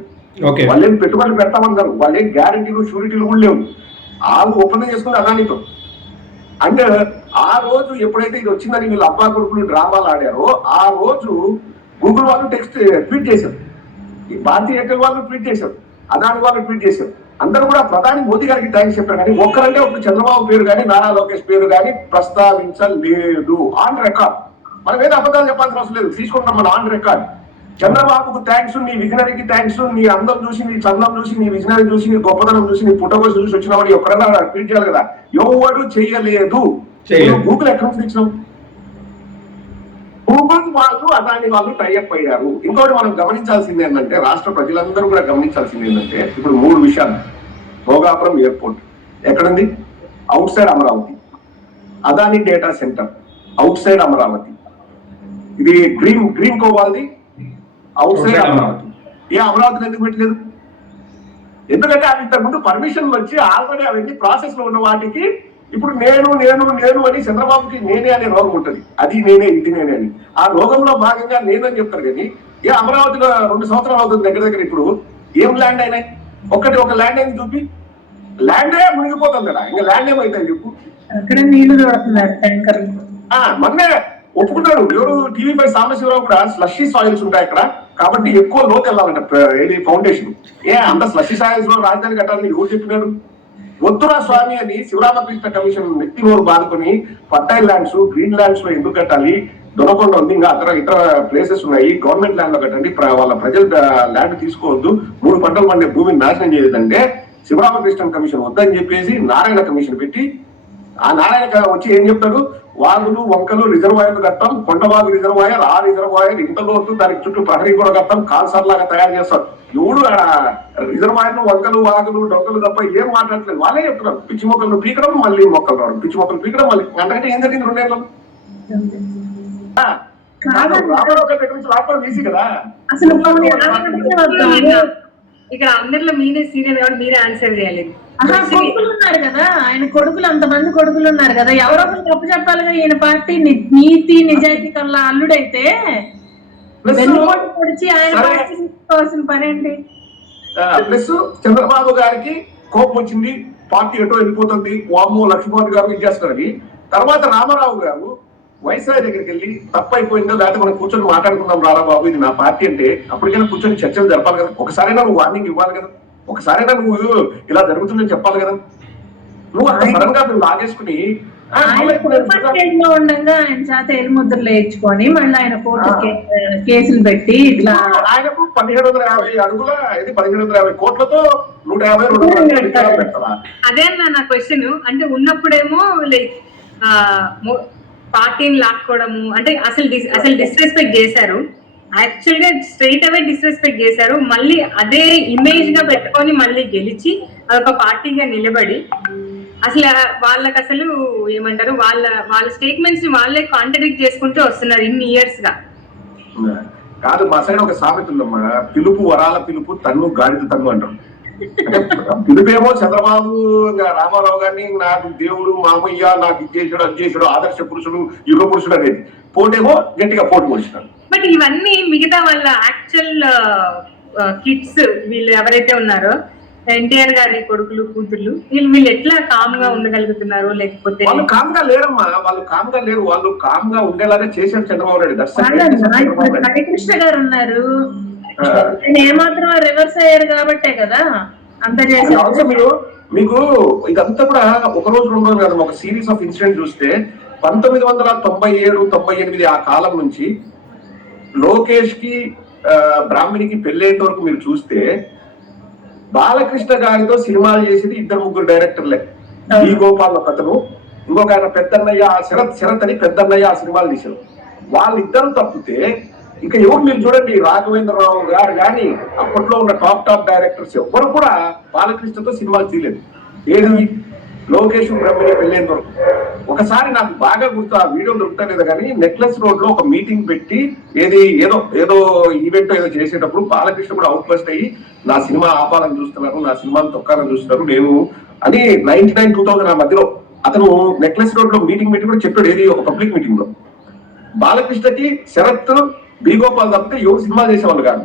వాళ్ళు ఏం పెట్టుబడులు పెడతామన్నారు, వాళ్ళు ఏం గ్యారంటీలు షూరిటీలు కూడా లేవు. వాళ్ళు ఒప్పందం చేసుకుని అదానితో. అంటే ఆ రోజు ఎప్పుడైతే ఇది వచ్చిందని వీళ్ళు అబ్బా కొడుకులు డ్రామాలు ఆడారో ఆ రోజు గూగుల్ వాళ్ళు ట్వీట్ చేశారు, ఈ భారతీయ ఎయిర్టెల్ వాళ్ళు ట్వీట్ చేశారు, అదాని వాళ్ళు ట్వీట్ చేశారు. అందరూ కూడా ప్రధాని మోదీ గారికి థ్యాంక్స్ చెప్పారు. కానీ ఒక్కరంటే ఒక చంద్రబాబు పేరు కానీ నారా లోకేష్ పేరు కానీ ప్రస్తావించలేదు. On record. మనం ఏదో అబద్ధాలు చెప్పాల్సిన అవసరం లేదు, తీసుకుంటాం మనం ఆన్ రికార్డ్. చంద్రబాబుకు థ్యాంక్స్, నీ విజనరీకి థ్యాంక్స్, నీ అందం చూసి, నీ చందం చూసి, నీ విజనరీ చూసి, నీ గొప్పతనం చూసి, నీ పుట్టగోసి చూసి వచ్చిన వాడు ఎక్కడన్నా ట్వీట్ చేయాలి కదా. ఎవరు చేయలేదు. గూగుల్ ఎక్కడ నుంచి తెచ్చినాం? గూగుల్ వాళ్ళు అదాని వాళ్ళు టైఅప్ అయ్యారు. ఇంకోటి మనం గమనించాల్సింది ఏంటంటే, రాష్ట్ర ప్రజలందరూ కూడా గమనించాల్సింది ఏంటంటే, ఇప్పుడు 3 విషయాలు. భోగాపురం ఎయిర్పోర్ట్ ఎక్కడుంది? Out side Amaravati. Adani data centre out side Amaravati. ఇది గ్రీన్ కోవాల్ది అవుట్ సైడ్ అమరావతి. ఏ అమరావతిని ఎందుకు పెట్టలేదు? ఎందుకంటే అది ఇంతకుముందు పర్మిషన్లు వచ్చి ఆల్రెడీ అవన్నీ ప్రాసెస్ లో ఉన్న వాటికి ఇప్పుడు నేను అని చంద్రబాబుకి నేనే అనే రోగం ఉంటుంది. అది నేనే, ఇది నేనే అని. ఆ రోగంలో భాగంగా నేనని చెప్తారు. కానీ ఏ అమరావతిలో 2 సంవత్సరాలు అవుతుంది దగ్గర. ఇప్పుడు ఏం ల్యాండ్ అయినాయి? ఒక ల్యాండ్ అయినా చూపి. ల్యాండే మునిగిపోతుంది కదా, ఇంకా ల్యాండ్ ఏమైతే చెప్పు. అక్కడ నీళ్లు చూడుతున్నారు ట్యాంకర్. మొన్నే ఒప్పుకున్నాడు ఎవరు, టీవీ5 సాంబశివరావు కూడా. స్లషీ సాయిల్స్ ఉంటాయి అక్కడ కాబట్టి ఎక్కువ లోతు వెళ్ళాలంట ఏది ఫౌండేషన్. అంత స్లషీ సాయిల్స్ లో రాజధాని కట్టాలని ఎవరు చెప్పినాడు? వద్దురా స్వామి అని శివరామకృష్ణ కమిషన్ నెత్తి నోరు బాదుకొని ఫర్టైల్ ల్యాండ్స్, గ్రీన్ ల్యాండ్స్ లో ఎందుకు కట్టాలి? దొనకొండ ఉంది, ఇంకా ఇతర ప్లేసెస్ ఉన్నాయి, గవర్నమెంట్ ల్యాండ్ లో కట్టండి, వాళ్ళ ప్రజల ల్యాండ్ తీసుకోవద్దు, 3 పంటలు పండే భూమిని నాశనం చేయదంటే శివరామకృష్ణ కమిషన్ వద్దని చెప్పేసి నారాయణ కమిషన్ పెట్టి, ఆ నారాయణ వచ్చి ఏం చెప్తాడు, వాగులు వంకలు రిజర్వాయర్లు కట్టాం, కొండవాగు రిజర్వాయర్, ఆ రిజర్వాయర్ ఇంత లోతు, దానికి చుట్టూ ప్రహరీ కూడా కట్టాం, కాల్సర్ లాగా తయారు చేస్తారు. ఎవడు రిజర్వాయర్లు వంకలు వాగులు డొక్కలు తప్ప ఏం మాట్లాడలేదు. వాళ్ళే చెప్తున్నారు పిచ్చి మొక్కలు పీకడం, మళ్ళీ మొక్కలు రావడం, పిచ్చి మొక్కలు పీకడం మళ్ళీ. అంతకంటే ఏం జరిగింది 2 ఏళ్ళలో? రామారావు గారి దగ్గర నుంచి లాక్డౌన్ ఈజీ కదా. ఇక్కడ అందరిలో మీరే సీనియర్ కాబట్టి మీరే ఆన్సర్ చేయాలి. కొడుకులు ఉన్నారు కదా, ఆయన కొడుకులు అంతమంది కొడుకులు ఉన్నారు కదా, ఎవరో ఒకరు తప్పు చెప్పాలిగా. ఈయన పార్టీ నీతి నిజాయితీ కల్లా అల్లుడైతే పొడిచి ఆయన పార్టీ తీసుకోవాల్సిన పని ఏంటి? ప్లస్ చంద్రబాబు గారికి కోపం వచ్చింది, పార్టీ ఎటో వెళ్ళిపోతుంది, వామ్మో లక్ష్మణ్ గారు ఇచ్చేస్తారని. తర్వాత రామారావు గారు వైస్రాయ్ దగ్గరికి వెళ్ళి తప్పైపోయిందో లేకపోతే మనం కూర్చొని మాట్లాడుకుందాం రారా బాబు, ఇది నా పార్టీ అంటే అప్పటికైనా కూర్చొని చర్చలు జరపాలి కదా. ఒకసారైనా నువ్వు వార్నింగ్ ఇవ్వాలి కదా, ఒకసారైనా నువ్వు ఇలా జరుగుతుందని చెప్పాలి కదా. నువ్వు అంత సడన్ గా నువ్వు లాగేసుకుని ఉండగా ఆయన చేత ఎలుముద్రలు వేయించుకొని మళ్ళీ ఆయన కోర్టు కేసులు పెట్టి ఇట్లా ఆయనకు 1750 అడుగుల 1750 కోట్లతో 150 పెడతావా? అదే అన్న నా క్వశ్చన్. అంటే ఉన్నప్పుడేమో లైక్ పార్టీని లాక్కోవడము అంటే అసలు డిస్రెస్పెక్ట్ చేశారు. యాక్చువల్ గా స్ట్రైట్ అవే డిస్రెస్పెక్ట్ చేశారు. మళ్ళీ అదే ఇమేజ్ గా పెట్టుకొని మళ్ళీ గెలిచి అదొక పార్టీగా నిలబడి అసలు వాళ్ళకి అసలు ఏమంటారు, వాళ్ళ స్టేట్మెంట్స్ ని వాళ్ళే కాంట్రడిక్ట్ చేసుకుంటూ వస్తున్నారు ఇన్ని ఇయర్స్ గా. కాదు, మా సైడ్ ఒక సామెత ఉందమ్మా, పిలుపు వరాల పిలుపు, తన్ను గాడిద తన్ను అంటారు. పిలుపేమో చంద్రబాబు రామారావు గారిని నాకు దేవుడు మామయ్య, నాకు ఇచ్చేసాడు అది చేసాడు, ఆదర్శ పురుషుడు యుగ పురుషుడు అనేది. పోటేమో గట్టిగా పోటు పొడిచినాడు. బట్ ఇవన్నీ మిగతా వాళ్ళ యాక్చువల్ కిడ్స్ వీళ్ళు ఎవరైతే ఉన్నారో ఎన్టీఆర్ గారి కొడుకులు కూతుర్లు వీళ్ళు ఎట్లా కామ్ గా ఉండగలుగుతున్నారు? లేకపోతే వాళ్ళు కామ్ గా లేరమ్మా, వాళ్ళు కామ్ గా లేరు, వాళ్ళు కామ్ గా ఉండేలాగా చేశారు చంద్రబాబు నాయుడు. హరికృష్ణ గారు ఉన్నారు, ఏమాత్రం రివర్స్ అయ్యారు కాబట్టే కదా అంత చేశారు. మీకు ఇదంతా కూడా ఒక రోజు 2 రోజులు కదా, ఒక సిరీస్ ఆఫ్ ఇన్సిడెంట్ చూస్తే 1997-98 ఆ కాలం నుంచి లోకేష్ కి బ్రాహ్మణికి పెళ్ళేంత వరకు మీరు చూస్తే బాలకృష్ణ గారితో సినిమాలు చేసేది 2-3 డైరెక్టర్లే. ఈ గోపాల్ ఒకతను, ఇంకొక ఆయన పెద్దన్నయ్య శరత్ అని పెద్దన్నయ్య ఆ సినిమాలు తీశారు. వాళ్ళిద్దరు తప్పితే ఇక ఎవరు మీరు చూడండి, రాఘవేంద్రరావు గారు కానీ అప్పట్లో ఉన్న టాప్ డైరెక్టర్స్ ఎవరు కూడా బాలకృష్ణతో సినిమాలు తీయలేదు. ఏది లోకేష్ బ్రహ్మణి పెళ్ళేంత వరకు. ఒకసారి నాకు బాగా గుర్తు, ఆ వీడియో దొరుకుతలేదు కానీ, నెక్లెస్ రోడ్ లో ఒక మీటింగ్ పెట్టి ఏదో ఈవెంట్ ఏదో చేసేటప్పుడు బాలకృష్ణ కూడా అవుట్ బస్ట్ అయ్యి నా సినిమా ఆపాలని చూస్తున్నారు, నా సినిమాని తొక్కాలని చూస్తున్నారు నేను అని 99-2000 ఆ మధ్యలో అతను నెక్లెస్ రోడ్ లో మీటింగ్ పెట్టి కూడా చెప్పాడు. ఏది ఒక పబ్లిక్ మీటింగ్ లో బాలకృష్ణకి శరత్ బి గోపాల్ తప్పితే ఎవరు సినిమాలు చేసేవాళ్ళు కాదు,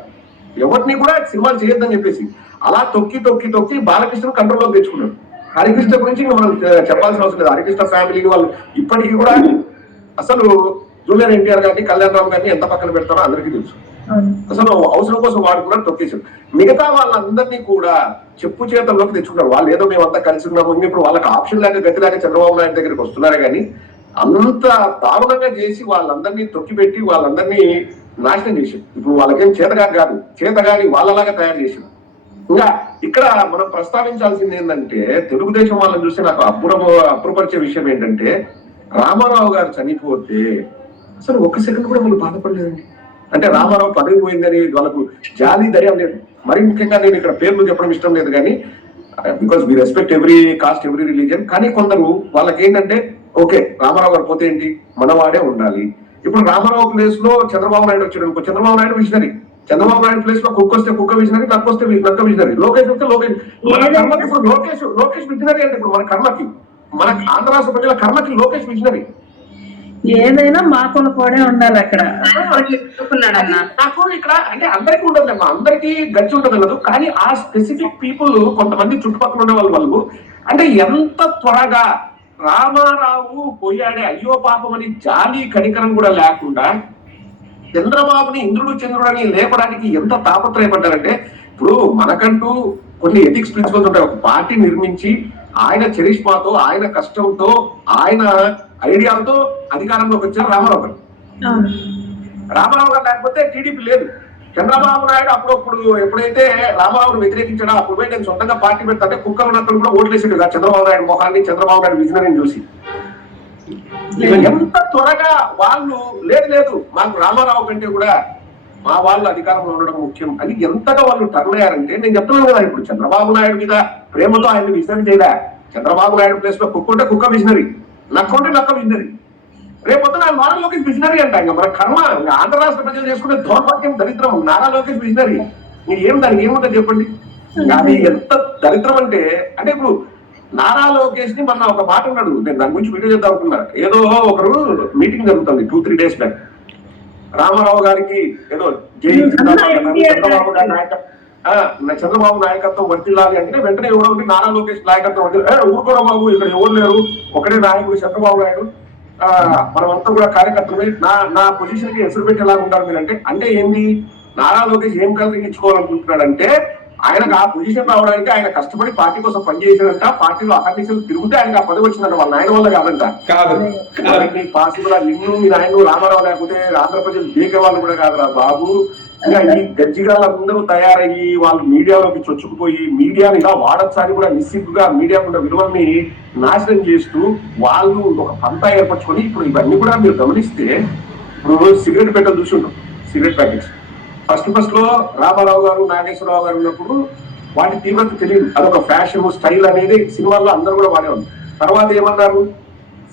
ఎవరిని కూడా సినిమాలు చేయొద్దని చెప్పేసి అలా తొక్కి బాలకృష్ణ కంట్రోల్లోకి తెచ్చుకున్నాడు. హరికృష్ణ గురించి మనం చెప్పాల్సిన అవసరం లేదు. హరికృష్ణ ఫ్యామిలీ వాళ్ళు ఇప్పటికీ కూడా అసలు జూనియర్ ఎన్టీఆర్ గారిని, కళ్యాణ్ రామ్ గారిని ఎంత పక్కన పెడతారో అందరికీ తెలుసు. అసలు అవసరం కోసం వాడుకున్నారు, తొక్కేశారు. మిగతా వాళ్ళందరినీ కూడా చెప్పు చేతల్లోకి తెచ్చుకున్నారు. వాళ్ళు ఏదో మేమంతా కలిసి ఉన్నాము, ఇప్పుడు వాళ్ళకి ఆప్షన్ లేక గతి లేక చంద్రబాబు నాయుడు దగ్గరికి వస్తున్నారే కానీ అంత దారుణంగా చేసి వాళ్ళందరినీ తొక్కిపెట్టి వాళ్ళందరినీ నాశనం చేశారు. ఇప్పుడు వాళ్ళకేం చేతగాని వాళ్ళలాగా తయారు చేశారు. ఇంకా ఇక్కడ మనం ప్రస్తావించాల్సింది ఏంటంటే, తెలుగుదేశం వాళ్ళని చూస్తే నాకు అప్పురపరిచే విషయం ఏంటంటే, రామారావు గారు చనిపోతే అసలు ఒక్క సెకండ్ కూడా వాళ్ళు బాధపడలేదండి. అంటే రామారావు పదవి పోయిందని వాళ్ళకు జాలి దయ లేదు. మరి ముఖ్యంగా నేను ఇక్కడ పేర్లు చెప్పడం ఇష్టం లేదు కానీ, because we respect every caste, every religion. కానీ కొందరు వాళ్ళకి ఏంటంటే, ఓకే రామారావు గారు పోతే ఏంటి, మనవాడే ఉండాలి. ఇప్పుడు రామారావు ప్లేస్ లో చంద్రబాబు నాయుడు వచ్చాడు అనుకో, చంద్రబాబు నాయుడు విజనరీ. చంద్రబాబు నాయుడు ప్లేస్ లో కుక్క వస్తే కుక్క విజనరీ, నక్క వస్తే నక్క విజనరీ, లోకేష్ వస్తే లోకేష్. మన కర్మకి ఇప్పుడు లోకేష్ విజనరీ అంటే ఇప్పుడు మన కర్మకి, మన ఆంధ్ర రాష్ట్ర ప్రజల కర్మకి లోకేష్ విజనరీ. ఏదైనా మా కొనపోడే ఉండాలి అక్కడ. నాకు ఇక్కడ అంటే అందరికీ ఉండదులేమ్మా, అందరికీ గచ్చి ఉండదు లేదు. కానీ ఆ స్పెసిఫిక్ పీపుల్ కొంతమంది చుట్టుపక్కల ఉండే వాళ్ళు అంటే ఎంత త్వరగా రామారావు పోయాడే అయ్యో పాపం అని జాలి కనికరం కూడా లేకుండా చంద్రబాబుని ఇంద్రుడు చంద్రుడు అని లేపడానికి ఎంత తాపత్రయపడ్డారంటే, ఇప్పుడు మనకంటూ కొన్ని ఎథిక్స్ ప్రిన్సిపల్స్ ఉంటాయి. ఒక పార్టీ నిర్మించి ఆయన చరిష్మాతో, ఆయన కష్టంతో, ఆయన ఐడియాలతో అధికారంలోకి వచ్చారు రామారావు గారు. రామారావు గారు లేకపోతే టీడీపీ లేదు. చంద్రబాబు నాయుడు అప్పుడప్పుడు ఎప్పుడైతే రామారావును వ్యతిరేకించాడో అప్పుడు పోయి నేను సొంతంగా పార్టీ పెడతాంటే కుక్కలు నక్కలు కూడా ఓట్లేసాడు కదా చంద్రబాబు నాయుడు మొహాన్ని, చంద్రబాబు నాయుడు విజనరీని చూసి. ఎంత త్వరగా వాళ్ళు లేదు మాకు రామారావు కంటే కూడా మా వాళ్ళు అధికారంలో ఉండడం ముఖ్యం అని ఎంతగా వాళ్ళు టర్న్ అయ్యారంటే, నేను చెప్తున్నాను కదా, ఇప్పుడు చంద్రబాబు నాయుడు మీద ప్రేమతో ఆయన విజనరీ చేయలే. చంద్రబాబు నాయుడు ప్లేస్ లో కుక్క ఉంటే కుక్క విజనరీ, నక్క ఉంటే నక్క విజనరీ. రేపొద్దు నా నారా లోకేష్ విజనరీ అంట. ఇంకా మన కర్మ, ఆంధ్ర రాష్ట్ర ప్రజలు చేసుకునే దౌర్భాగ్యం, దరిద్రం. నారా లోకేష్ విజనరీ దానికి ఏముంటుంది చెప్పండి. అది ఎంత దరిద్రం అంటే ఇప్పుడు నారా లోకేష్ ని మన ఒక మాట ఉన్నాడు, నేను దాని గురించి వీడియో చేద్దాం అనుకున్నా. ఏదో ఒకరు మీటింగ్ జరుగుతుంది 2-3 days బ్యాక్. రామారావు గారికి ఏదో చంద్రబాబు నాయకత్వం వర్తిల్లాలి అంటే వెంటనే ఎవరో నారా లోకేష్ నాయకత్వం ఊరుకోరా బాబు, ఇక్కడ ఎవరు లేరు, ఒకటే నాయకుడు చంద్రబాబు నాయుడు, మనమంతా కూడా కార్యకర్తలు, నా పొజిషన్ కి ఎసురు పెట్టి ఎలా ఉంటారు మీరు అంటే ఏంది, నారా లోకేష్ ఏం కలిగించుకోవాలనుకుంటున్నాడంటే, ఆయనకు ఆ పొజిషన్ రావడానికి ఆయన కష్టపడి పార్టీ కోసం పనిచేసాడంట, పార్టీలో అహర్నిశలు తిరుగుతే ఆయనకు ఆ పదవి వచ్చిందంట. వాళ్ళ నాయన వల్ల కాదంట. పార్టీలో నిన్ను మీ నాయన రామారావు లేకపోతే ఆంధ్రప్రదేశ్ దేకే వాళ్ళు కూడా కాదురా బాబు. ఇంకా ఈ గజ్జిగాళ్ళందరూ తయారయ్యి వాళ్ళు మీడియాలోకి చొచ్చుకుపోయి మీడియాని ఇలా వాడొచ్చని కూడా నిస్సిగ్గుగా మీడియాకున్న విలువల్ని నాశనం చేస్తూ వాళ్ళు ఒక పంతా ఏర్పరచుకొని ఇప్పుడు ఇవన్నీ కూడా మీరు గమనిస్తే, ఇప్పుడు సిగరెట్ పెట్టలు చూసుంటాం, సిగరెట్ ప్యాకెట్స్ ఫస్ట్ లో రామారావు గారు, నాగేశ్వరరావు గారు ఉన్నప్పుడు వాటి తీవ్రత తెలియదు. అదొక ఫ్యాషన్ స్టైల్ అనేది సినిమాల్లో అందరూ కూడా వాడేవాళ్ళు. తర్వాత ఏమన్నారు,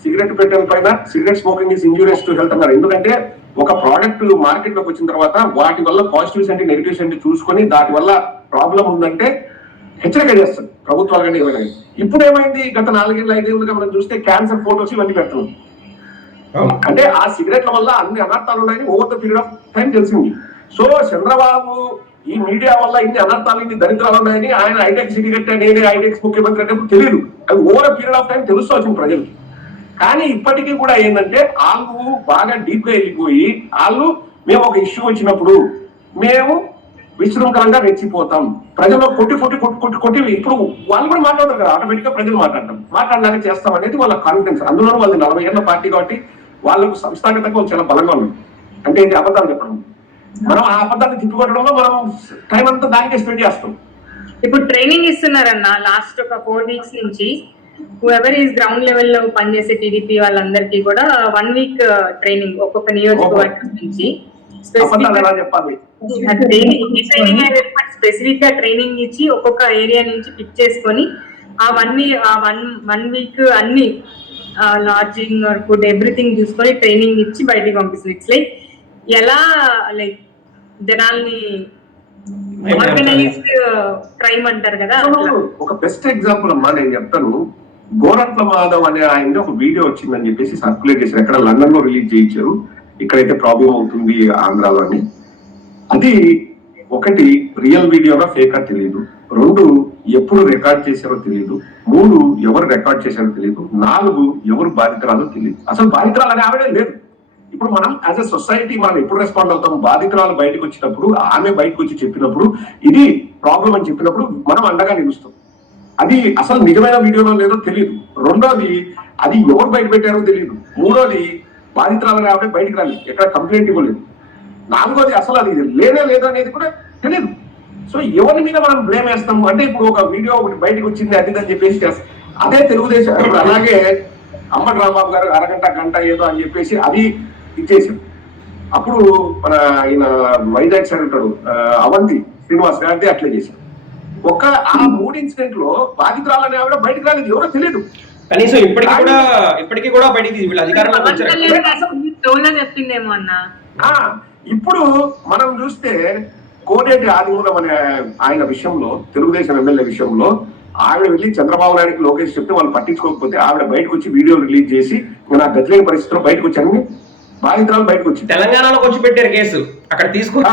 సిగరెట్ పెట్టెల పైన cigarette smoking is injurious to health అన్నారు. ఎందుకంటే ఒక ప్రోడక్ట్ మార్కెట్ లోకి వచ్చిన తర్వాత వాటి వల్ల పాజిటివ్స్ ఏంటి, నెగిటివ్స్ ఏంటి చూసుకొని దాని వల్ల ప్రాబ్లం ఉందంటే హెచ్చరిక చేస్తారు ప్రభుత్వాలు కానీ ఏమైనా. ఇప్పుడు ఏమైంది, గత 4-5 ఏళ్ళుగా మనం చూస్తే క్యాన్సర్ ఫోటోస్ ఇవన్నీ పెడుతున్నాం. అంటే ఆ సిగరెట్ల వల్ల అన్ని అనర్థాలు ఉన్నాయని over the period of time తెలిసింది. సో చంద్రబాబు ఈ మీడియా వల్ల ఇన్ని అనర్థాలు, ఇన్ని దరిద్రాలు ఉన్నాయని ఆయన హైటెక్ సిటీ కట్టే, నేనే హైటెక్స్ ముఖ్యమంత్రి అంటే తెలియదు. అది over the period of time తెలుస్తూ వచ్చింది ప్రజలకి. కానీ ఇప్పటికీ కూడా ఏంటంటే వాళ్ళు బాగా డీప్ గా వెళ్ళిపోయి వాళ్ళు మేము ఒక ఇష్యూ వచ్చినప్పుడు మేము విశృంఖలంగా రెచ్చిపోతాం, ప్రజల్లో కొట్టి ఇప్పుడు వాళ్ళు కూడా మాట్లాడతారు కదా, ఆటోమేటిక్ గా ప్రజలు మాట్లాడడానికి చేస్తాం అనేది వాళ్ళ కాన్ఫిడెన్స్. అందులో వాళ్ళది 40 ఏళ్ల పార్టీ కాబట్టి వాళ్ళకు సంస్థాగతంగా చాలా బలంగా ఉంది. అంటే ఏంటి, అబద్ధాలు చెప్పడం. మనం ఆ అబద్ధాన్ని తిట్టుకోవడంలో మనం టైం అంతా దానికే స్పెండ్ చేస్తాం. ఇప్పుడు ట్రైనింగ్ ఇస్తున్నారన్న లాస్ట్ ఒక 4 weeks నుంచి ఎవర్ ఈస్ గ్రౌండ్ లెవెల్ లో పనిచేసే టీడీపీ వాళ్ళందరికీ కూడా 1 week ట్రైనింగ్ ఒక్కొక్క నియోజకవర్గం నుంచి అబద్ధాలు ఎలా చెప్పాలి, స్పెసిఫిక్ గా ట్రైనింగ్ ఇచ్చి ఒక్కొక్క ఏరియా నుంచి పిక్ చేసుకొని ఆ 1 week అన్ని లాడ్జింగ్ ఫుడ్ ఎవ్రీథింగ్ చూసుకొని ట్రైనింగ్ ఇచ్చి బయటికి పంపిస్తుంది. ఇట్స్ లైక్ ఎలా లైక్ జనాల్ని ఆర్గనైజ్డ్ క్రైమ్ అంటారు కదా. ఒక బెస్ట్ ఎగ్జాంపుల్ అమ్మా నేను చెప్తాను. గోరంట్ల మాధవ్ అనే ఆయన ఒక వీడియో వచ్చిందని చెప్పేసి సర్క్యులేట్ చేశారు. ఎక్కడ లండన్ లో రిలీజ్ చేయించారు, ఇక్కడైతే ప్రాబ్లం అవుతుంది ఆంధ్రాలో అని. అది ఒకటి రియల్ వీడియోగా ఫేక్ అని తెలియదు, 2 ఎప్పుడు రికార్డ్ చేశారో తెలియదు, 3 ఎవరు రికార్డ్ చేశారో తెలియదు, 4 ఎవరు బాధితురాలో తెలియదు. అసలు బాధితురాలు అనే ఆవిడే లేదు. ఇప్పుడు మనం యాజ్ ఎ సొసైటీ మనం ఎప్పుడు రెస్పాండ్ అవుతాం? బాధితురాలు బయటకు వచ్చినప్పుడు, ఆమె బయటకు వచ్చి చెప్పినప్పుడు, ఇది ప్రాబ్లం అని చెప్పినప్పుడు మనం అండగా నిలుస్తాం. అది అసలు నిజమైన వీడియోలో లేదో తెలియదు. 2వది అది ఎవరు బయట పెట్టారో తెలియదు. 3వది బాధితురాలు ఆవిడ బయటకు రాలేదు, ఎక్కడ కంప్లైంట్ ఇవ్వలేదు. 4వది అసలు అది లేనే లేదు అనేది కూడా తెలియదు. సో ఎవరి మీద మనం బ్లేమ్ వేస్తాము అంటే, ఇప్పుడు ఒక వీడియో ఒకటి బయటకు వచ్చింది అది అని చెప్పేసి చేస్తాం. అదే తెలుగుదేశం ఇప్పుడు అలాగే అంబటి రాంబాబు గారు గంట ఏదో అని చెప్పేసి అది ఇచ్చేసాం. అప్పుడు మన ఆయన వైజాగ్ సార్ ఉంటాడు అవంతి శ్రీనివాస్ గారిది అట్లే చేశాం. ఆ 3 ఇన్సిడెంట్ లో బాధితురాలనే ఆవిడ బయటకు రాలేదు, ఎవరో తెలియదు. కనీసం ఇప్పటికీ కూడా బయటికి వీళ్ళు అధికారంలోకి వచ్చారు చెప్పిందేమో అన్న. ఇప్పుడు మనం చూస్తే కోనేటి ఆదిమూలం అనే ఆయన విషయంలో, తెలుగుదేశం ఎమ్మెల్యే విషయంలో ఆవిడ వెళ్ళి చంద్రబాబు నాయుడుకి లోకేష్ చెప్తే వాళ్ళు పట్టించుకోకపోతే ఆవిడ బయటకు వచ్చి వీడియో రిలీజ్ చేసి నా గతిలేని పరిస్థితిలో బయటకు వచ్చాను, బాధితురాలు బయటకు వచ్చి తెలంగాణలోకి వచ్చి పెట్టారు కేసు. అక్కడ తీసుకుని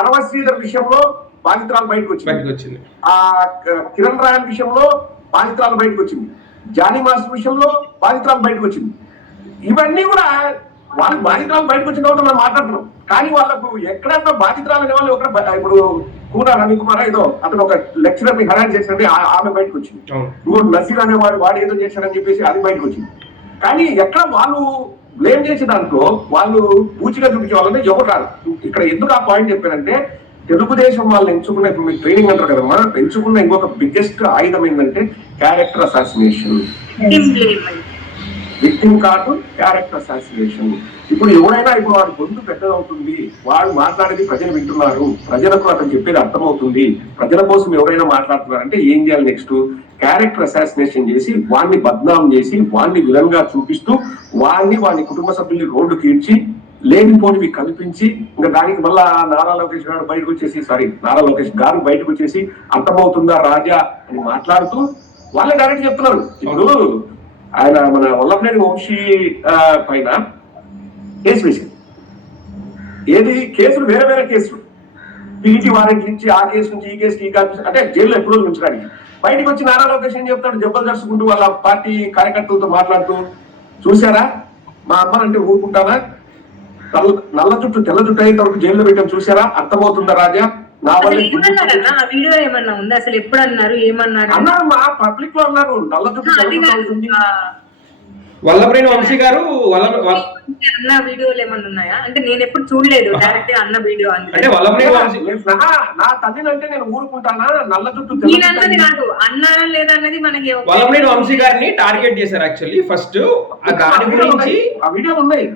అనవ శ్రీధర్ విషయంలో బాధితురాలు బయటకు వచ్చింది. ఆ కిరణ్ రాయల్ విషయంలో బాధితురాలు బయటకు వచ్చింది. జానీ మాస్టర్ విషయంలో బాధితురాలు బయటకు వచ్చింది. ఇవన్నీ కూడా వాళ్ళకి బాధితురాలు బయటకు వచ్చిన తర్వాత మనం మాట్లాడుతున్నాం. కానీ వాళ్ళకు ఎక్కడన్నా బాధితురాలు అనే వాళ్ళు ఇప్పుడు కూన రవికుమార్ ఏదో అతను ఒక లెక్చరర్ ని హరాన్ చేసినట్టు ఆమె బయటకు వచ్చింది. ఇంకోటి నసీర్ అనేవాడు వాడు ఏదో చేశాడని చెప్పేసి అది బయటకు వచ్చింది. కానీ ఎక్కడ వాళ్ళు బ్లేమ్ చేసే దాంట్లో వాళ్ళు పూచిగా చూపించే వాళ్ళని ఎవరు రాదు. ఇక్కడ ఎందుకు ఆ పాయింట్ చెప్పానంటే, తెలుగుదేశం వాళ్ళు ఎంచుకున్న, ఇప్పుడు మీరు ట్రైనింగ్ అంటారు కదమ్మా, ఎంచుకున్న ఇంకొక బిగ్గెస్ట్ ఆయుధం ఏంటంటే క్యారెక్టర్ అసాసినేషన్. విక్టిమ్ కాదు, క్యారెక్టర్ అసాసినేషన్. ఇప్పుడు ఎవరైనా ఇప్పుడు వాడి గొంతు పెద్దదవుతుంది, వాడు మాట్లాడేది ప్రజలు వింటున్నారు, ప్రజలకు అతను చెప్పేది అర్థమవుతుంది, ప్రజల కోసం ఎవరైనా మాట్లాడుతున్నారంటే ఏం చేయాలి? నెక్స్ట్ క్యారెక్టర్ అసాసినేషన్ చేసి వాడిని బద్నాం చేసి వాడిని విలన్ గా చూపిస్తూ వాడి కుటుంబ సభ్యుల్ని రోడ్డు కీడ్చి లేనిపోనివి కల్పించి ఇంకా దానికి మళ్ళా నారా లోకేష్ గారు బయటకు వచ్చేసి అర్థమవుతుందా రాజా అని మాట్లాడుతూ వాళ్ళే డైరెక్ట్ చెప్తున్నారు. ఇప్పుడు ఆయన మన వల్లభనేని వంశీ పైన కేసు వేసింది. ఏది కేసులు వేరే కేసులు, పీటీ వారెంట్ ఇచ్చి ఆ కేసు నుంచి ఈ కేసుకి అంటే జైల్లో ఎప్పుడో ఉంచడానికి బయటకు వచ్చి నారా లోకేష్ ఏం చెప్తాడు? జబ్బలు దర్శకుంటూ వాళ్ళ పార్టీ కార్యకర్తలతో మాట్లాడుతూ, చూసారా మా అమ్మనంటే ఊరుకుంటానా, నల్ల జుట్టు తెల్ల జుట్టు అయిన వరకు జైల్లో పెట్టాం, చూసారా అర్థమవుతుందా రాజా, నా వల్ల అన్నారు. మా పబ్లిక్ లో అన్నారు నల్ల జుట్టు. వల్లభనేని వంశీ గారు అన్న వీడియోలు ఏమన్నా ఉన్నాయా అంటే నేను ఎప్పుడు చూడలేదు డైరెక్ట్ అన్న వీడియో. అంటే వల్లభనేని వంశీ నా తల్లిని అంటే నేను ఊరుకుంటానా, నల్ల జుట్టు అన్నది కాదు అన్నారా లేదా అన్నది మనకి. వల్లభనేని వంశీ గారిని టార్గెట్ చేశారు యాక్చువల్లీ ఫస్ట్. దాని గురించి ఆ వీడియోలు ఉన్నాయి.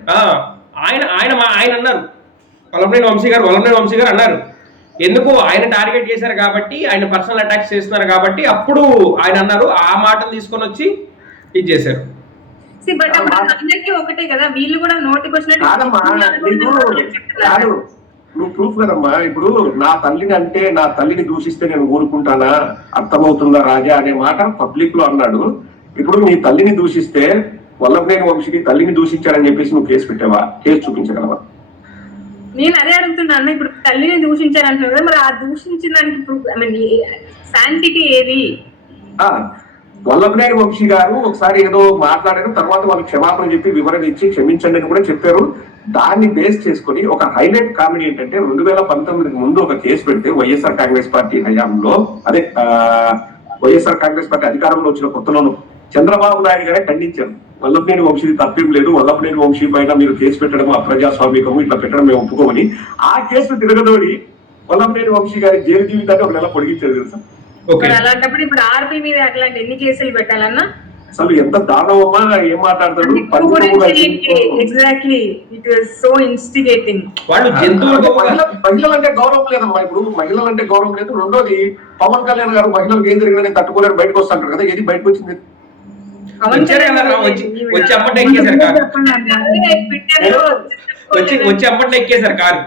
ఆయన అన్నారు, వల్లభనేని వంశీ గారు అన్నారు, ఎందుకు ఆయన టార్గెట్ చేశారు కాబట్టి, ఆయన పర్సనల్ అటాక్స్ చేస్తున్నారు కాబట్టి అప్పుడు ఆయన అన్నారు, ఆ మాటను తీసుకొని వచ్చి ఇది చేశారు. బట్ అందరికీ ఒకటే కదా, వీళ్ళు కూడా నోటికి వచ్చినట్టు నువ్వు ప్రూఫ్ కదమ్మా. ఇప్పుడు నా తల్లిని దూషిస్తే నేను ఊరుకుంటానా, అర్థమవుతుందా రాజా అనే మాట పబ్లిక్ లో అన్నాడు. ఇప్పుడు నీ తల్లిని దూషిస్తే వల్లభనేని వంశీని తల్లిని దూషించాడని చెప్పేసి నువ్వు కేసు పెట్టావా? కేసు చూపించగలవా? నేను అదే అడుగుతున్నాను. ఇప్పుడు తల్లిని దూషించారంటున్నారు కదా, మరి ఆ దూషించిన దానికి ప్రూఫ్ ఐ మీన్ శాంటిటీ ఏది? వల్లభనేని వంశీ గారు ఒకసారి ఏదో మాట్లాడారు, తర్వాత వాళ్ళు క్షమాపణ చెప్పి వివరణ ఇచ్చి క్షమించండి అని కూడా చెప్పారు. దాన్ని బేస్ చేసుకుని ఒక హైలైట్ కామెడీ ఏంటంటే 2019 ముందు ఒక కేసు పెడితే వైఎస్ఆర్ కాంగ్రెస్ పార్టీ హయాంలో, వైఎస్ఆర్ కాంగ్రెస్ పార్టీ అధికారంలో వచ్చిన కొత్తలోను చంద్రబాబు నాయుడు గారే ఖండించారు. వల్లభనేని వంశీ తప్పేం లేదు, వల్లభనేని వంశీ పైన మీరు కేసు పెట్టడం అప్రజాస్వామికము, ఇట్లా పెట్టడం మేము ఒప్పుకోమని ఆ కేసు తిరగదోడి వల్లభనేని వంశీ గారి జైలు జీవితాన్ని 1 నెల పొడిగించారు తెలుసా. అలాంటప్పుడు ఇప్పుడు ఆర్పీ మీద అట్లాంటి ఎన్ని కేసులు పెట్టాలన్నా అసలు ఎంత దారుణమా, ఏం మాట్లాడతాడు. Exactly it was so instigating. వాళ్ళు మహిళలంటే గౌరవం లేదమ్మా. ఇప్పుడు మహిళలంటే గౌరవం లేదు. రెండోది పవన్ కళ్యాణ్ గారు మహిళలకు ఏం జరిగిందని తట్టుకోలేని బయటకు వస్తాంటారు కదా, ఏది బయటకు వచ్చింది? వచ్చి అప్పట్లో ఎక్కేసారు కారు.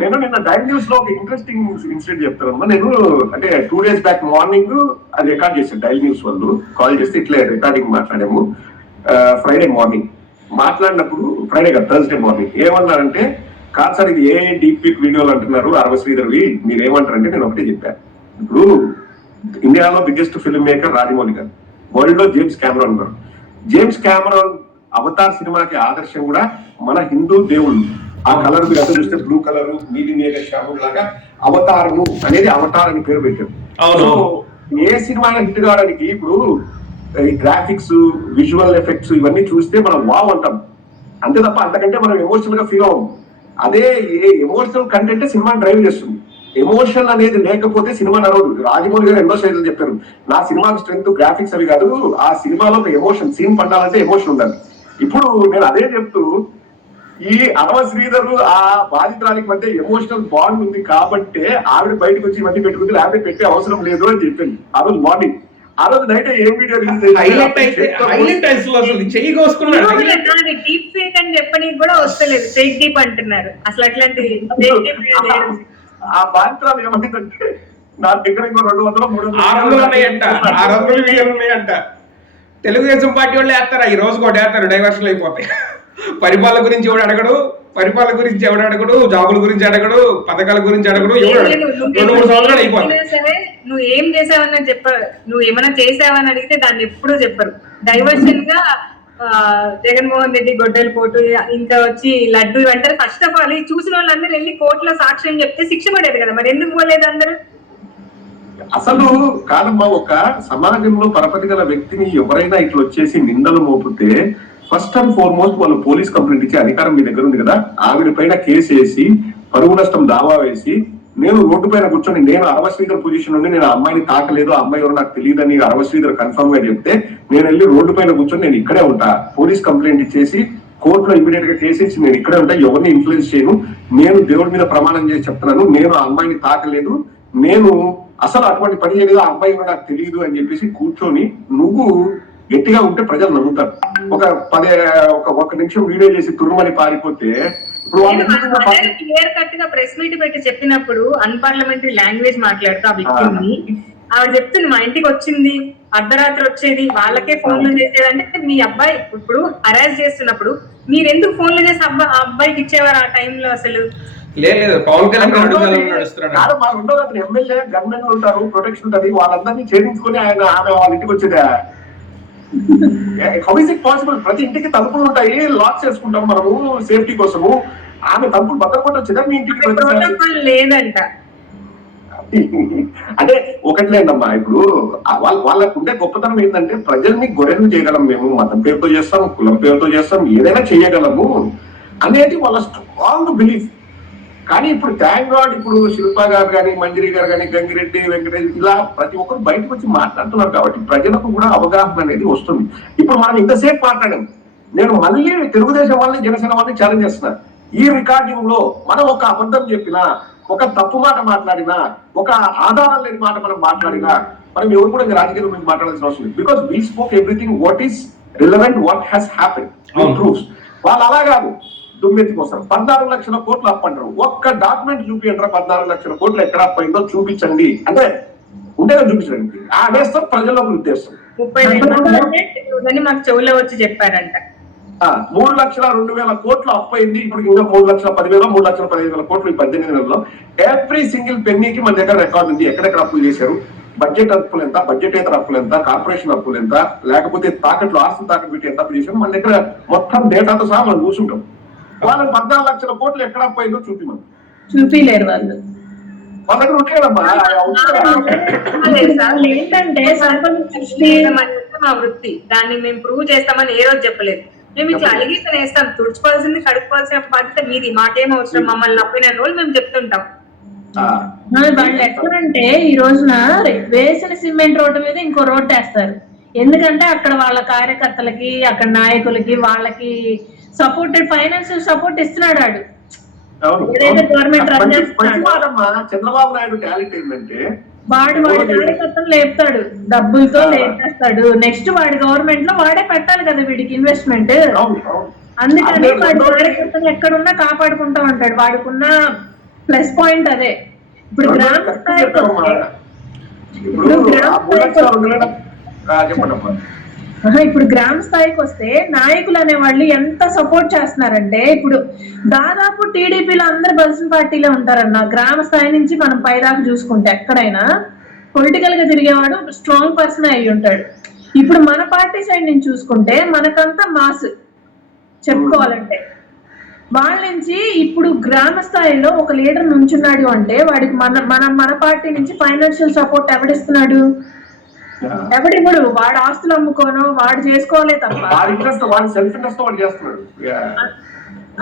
నేను నిన్న డైల్ న్యూస్ లో ఒక ఇంట్రెస్టింగ్ ఇన్సిడెంట్ చెప్తానమ్మా. నేను అంటే 2 days బ్యాక్ మార్నింగ్ అది రికార్డ్ చేశాను. డైల్ న్యూస్ వాళ్ళు కాల్ చేస్తే ఇట్లా రికార్డింగ్ మాట్లాడాము. ఫ్రైడే మార్నింగ్ మాట్లాడినప్పుడు, ఫ్రైడే కాదు థర్స్డే మార్నింగ్ ఏమన్నారంటే, కాదు సార్ ఇది ఏ డీప్ పిక్ వీడియోలు అంటున్నారు అరవ శ్రీధర్వి, మీరు ఏమంటారంటే నేను ఒకటే చెప్పాను. ఇప్పుడు ఇండియాలో బిగ్గెస్ట్ ఫిల్మ్ మేకర్ రాజమౌళి గారు, వరల్డ్ లో జేమ్స్ కెమెరాన్ ఉన్నారు. జేమ్స్ కెమెరాన్ అవతార్ సినిమాకి ఆదర్శం కూడా మన హిందూ దేవుళ్ళు. ఆ కలర్ మీరు అసలు చూస్తే బ్లూ కలర్, నీలి మేఘ శ్యాముడు లాగా అవతారము అనేది అవతార్ అని పేరు పెట్టారు. సో ఏ సినిమా హిట్ కావడానికి ఇప్పుడు గ్రాఫిక్స్, విజువల్ ఎఫెక్ట్స్ ఇవన్నీ చూస్తే మనం వావ్ అంటాం అంతే తప్ప అంతకంటే మనం ఎమోషనల్ గా ఫీల్ అవ్వం. అదే ఎమోషనల్ కంటెంట్ సినిమా డ్రైవ్ చేస్తుంది. ఎమోషన్ అనేది లేకపోతే సినిమా నడవదు. రాజమౌళి గారు ఎన్నో స్టైల్ చెప్పారు, నా సినిమాకి స్ట్రెంత్ గ్రాఫిక్స్ అవి కాదు, ఆ సినిమాలో ఒక ఎమోషన్ సీన్ పండాలంటే ఎమోషన్ ఉండాలి. ఇప్పుడు నేను అదే చెప్తూ ఈ అరవ శ్రీధర్ ఆ బాధితురానికి మధ్య ఎమోషనల్ బాండ్ ఉంది కాబట్టే ఆవిడ బయటకు వచ్చి ఇవన్నీ పెట్టుకుంది, లేకపోతే పెట్టే అవసరం లేదు అని చెప్పింది ఆ రోజు మార్నింగ్. ఆ రోజు నైట్ ఏం వీడియో డీప్ ఫేక్ అని చెప్పడానికి కూడా వస్తలేదు, ఫేక్ డీప్ అంటున్నారు. అసలు అట్లాంటి ఆ బాధితురాలు ఏమైందంటే నా దగ్గర ఇంకో 200-300 ఉన్నాయంట. తెలుగుదేశం పార్టీ వాళ్ళు వేస్తారా ఈ రోజు కూడా వేస్తారు, డైవర్షన్ అయిపోతాయి. పరిపాలన గురించి ఎవడు అడగడు, జాబుల గురించి అడగడు, పథకాల గురించి అడగడు. 2-3 సంవత్సరాలు అయిపోతాయి. సరే నువ్వు ఏం చేసావని నువ్వు ఏమైనా చేసావని అడిగితే దాన్ని ఎప్పుడూ చెప్పరు. డైవర్షన్ గా జగన్మోహన్ రెడ్డి గొడ్డలి పోటు, ఇంకా వచ్చి లడ్డు ఇవంటారు. ఫస్ట్ ఆఫ్ ఆల్ చూసిన వాళ్ళందరూ వెళ్ళి కోర్టులో సాక్ష్యం చెప్తే శిక్ష పడేది కదా, మరి ఎందుకు పోలేదు అందరూ? అసలు కాదమ్మా, ఒక సమాజంలో పరపతి గల వ్యక్తిని ఎవరైనా ఇట్లా వచ్చేసి నిందలు మోపితే ఫస్ట్ అండ్ ఫార్మోస్ట్ వాళ్ళు పోలీస్ కంప్లైంట్ ఇచ్చే అధికారం మీ దగ్గర ఉంది కదా. ఆవిడ పైన కేసు వేసి పరువు నష్టం దావా వేసి నేను రోడ్డు పైన కూర్చొని నేను అరవ శ్రీధర్ పొజిషన్ నుండి నేను ఆ అమ్మాయిని తాకలేదు, ఆ అమ్మాయి ఎవరు నాకు తెలియదని అరవ శ్రీధర్ కన్ఫర్మ్ గా చెప్తే నేను వెళ్ళి రోడ్డు పైన కూర్చొని నేను ఇక్కడే ఉంటా, పోలీస్ కంప్లైంట్ ఇచ్చేసి కోర్టులో ఇమీడియట్ గా కేసు ఇచ్చి నేను ఇక్కడే ఉంటా, ఎవరిని ఇన్ఫ్లుయెన్స్ చేయను, నేను దేవుడి మీద ప్రమాణం చేసి చెప్తున్నాను, నేను ఆ అమ్మాయిని తాకలేదు, నేను అసలు అటువంటి పని చేయలేదు, ఆ అమ్మాయి నాకు తెలియదు అని చెప్పేసి కూర్చొని నువ్వు గట్టిగా ఉంటే ప్రజలు నమ్ముతారు. ఒక నిమిషం వీడియో చేసి తురుమని పారిపోతే క్లియర్ కట్ గా ప్రెస్ మీట్ పెట్టి చెప్పినప్పుడు అన్పార్లమెంటరీ లాంగ్వేజ్ మాట్లాడుతూ ఆ వ్యక్తిని ఆవిడ చెప్తుంది, మా ఇంటికి వచ్చింది, అర్ధరాత్రి వచ్చేది, వాళ్ళకే ఫోన్లు చేసేదంటే మీ అబ్బాయి ఇప్పుడు హరాస్ చేస్తున్నప్పుడు మీరు ఎందుకు ఫోన్లు చేసి అబ్బాయికి ఇచ్చేవారు ఆ టైంలో? అసలు లేదు పవన్ కళ్యాణ్ ఎమ్మెల్యే గవర్నమెంట్ ఉంటారు, ప్రొటెక్షన్ ఉంటుంది, వాళ్ళందరినీ ఛేదించుకుని ఆమె వాళ్ళ ఇంటికి వచ్చేదా? How is it possible? ప్రతి ఇంటికి తలుపులు ఉంటాయి, లాక్ చేసుకుంటాం మనము సేఫ్టీ కోసము. ఆమె తలుపులు భద్రపడి వచ్చేదా మీ ఇంటికి? లేదంట. అంటే ఒకట్లేదమ్మా, ఇప్పుడు వాళ్ళకు ఉండే గొప్పతనం ఏంటంటే ప్రజల్ని గొర్రెలు చేయగలం, మేము మతం పేరుతో చేస్తాం, కులం పేరుతో చేస్తాం, ఏదైనా చేయగలము అనేది వాళ్ళ స్ట్రాంగ్ బిలీఫ్. కానీ ఇప్పుడు థ్యాంక్ గాడ్ ఇప్పుడు శిల్పా గారు కానీ, మంజరి గారు కానీ, గంగిరెడ్డి, వెంకటేష్ ఇలా ప్రతి ఒక్కరు బయటకు వచ్చి మాట్లాడుతున్నారు కాబట్టి ప్రజలకు కూడా అవగాహన అనేది వస్తుంది. ఇప్పుడు మనం ఇంతసేపు మాట్లాడాం, నేను మళ్ళీ తెలుగుదేశం వాళ్ళని జనసేన వాళ్ళని ఛాలెంజ్ చేస్తున్నా. ఈ రికార్డింగ్ లో మనం ఒక అబద్ధం చెప్పినా, ఒక తప్పు మాట మాట్లాడినా, ఒక ఆధారం లేని మాట మనం మాట్లాడినా మనం ఎవరు కూడా రాజకీయం గురించి మాట్లాడాల్సిన అవసరం లేదు. Because we spoke everything what is relevant, what has happen, proofs. వాళ్ళు అలా కాదు, దుమ్మెత్తి కోసం 14 లక్షల కోట్లు అప్పంటారు. ఒక్క డాక్యుమెంట్ చూపించండి, 14 లక్షల కోట్లు ఎక్కడ అప్పయిందో చూపించండి అంటే ఉండేదో చూపించండి. ఆ నేస్తాం ప్రజల్లోకి ఉద్దేశం 30,000 మాకు చెవులో వచ్చి చెప్పారంట. 3,02,000 కోట్లు అప్పయింది. ఇప్పుడు ఇంకా 3,10,000, 3,15,000 కోట్లు ఈ 18 నెలల్లో. ఎవ్రీ సింగిల్ పెన్నీకి మన దగ్గర రికార్డు ఉంది, ఎక్కడెక్కడ అప్పులు చేశారు, బడ్జెట్ అప్పులు ఎంత, బడ్జెటేతర అప్పులు ఎంత, కార్పొరేషన్ అప్పులు ఎంత, లేకపోతే తాకట్లు ఆస్తులు తాకట్టు పెట్టి ఎంత అప్పు చేశారు, మన దగ్గర మొత్తం డేటాతో సహా మనం చూసుంటాం. వాళ్ళకి 14 లక్షల కోట్లు ఎక్కడ అప్పయిందో చూపిమని చూపిలేరు వాళ్ళు. వాళ్ళ దగ్గర ఉంటాయమ్మా. ఏంటంటే మా వృత్తి, దాన్ని మేము ప్రూవ్ చేస్తామని ఏ రోజు చెప్పలేదు. మేము ఇట్లా అలిగేషన్ వేస్తాం, తుడుచుకోవాల్సింది కడుక్కోవాల్సిన బాధ్యత మీది, మాకేం అవసరం, మమ్మల్ని నప్పిన రోజులు మేము చెప్తుంటాం. వాళ్ళు ఎక్కడంటే ఈ రోజున వేసిన సిమెంట్ రోడ్డు మీద ఇంకో రోడ్డు వేస్తారు. ఎందుకంటే అక్కడ వాళ్ళ కార్యకర్తలకి, అక్కడ నాయకులకి, వాళ్ళకి సపోర్టెడ్ ఫైనాన్షియల్ సపోర్ట్ ఇస్తున్నాడు వాడు. ఏదైతే గవర్నమెంట్ రన్ చేస్తున్నాడు, చంద్రబాబు నాయుడు టాలెంట్ ఏంటంటే వాడి కార్యకర్తలు లేపుతాడు, డబ్బులతో లేపేస్తాడు. నెక్స్ట్ వాడి గవర్నమెంట్ లో వాడే పెట్టాలి కదా వీడికి ఇన్వెస్ట్మెంట్. అందుకని వాడి కార్యకర్తలు ఎక్కడున్నా కాపాడుకుంటా ఉంటాడు. వాడికున్న ప్లస్ పాయింట్ అదే. ఇప్పుడు గ్రామ స్థాయికి ఇప్పుడు గ్రామ స్థాయికి వస్తే నాయకులు అనే వాళ్ళు ఎంత సపోర్ట్ చేస్తున్నారంటే, ఇప్పుడు దాదాపు టీడీపీలో అందరు బల్సిన పార్టీలో ఉంటారన్న. గ్రామ స్థాయి నుంచి మనం పైదాకా చూసుకుంటే ఎక్కడైనా పొలిటికల్ గా తిరిగేవాడు స్ట్రాంగ్ పర్సన్ అయి ఉంటాడు. ఇప్పుడు మన పార్టీ సైడ్ నుంచి చూసుకుంటే మనకంతా మాస్ చెప్పుకోవాలంటే, వాళ్ళ నుంచి ఇప్పుడు గ్రామ స్థాయిలో ఒక లీడర్ నుంచున్నాడు అంటే వాడికి మన పార్టీ నుంచి ఫైనాన్షియల్ సపోర్ట్ ఎవడిస్తున్నాడు? ఎవడిప్పుడు వాడు ఆస్తులు అమ్ముకోను వాడు చేసుకోవాలే తప్ప,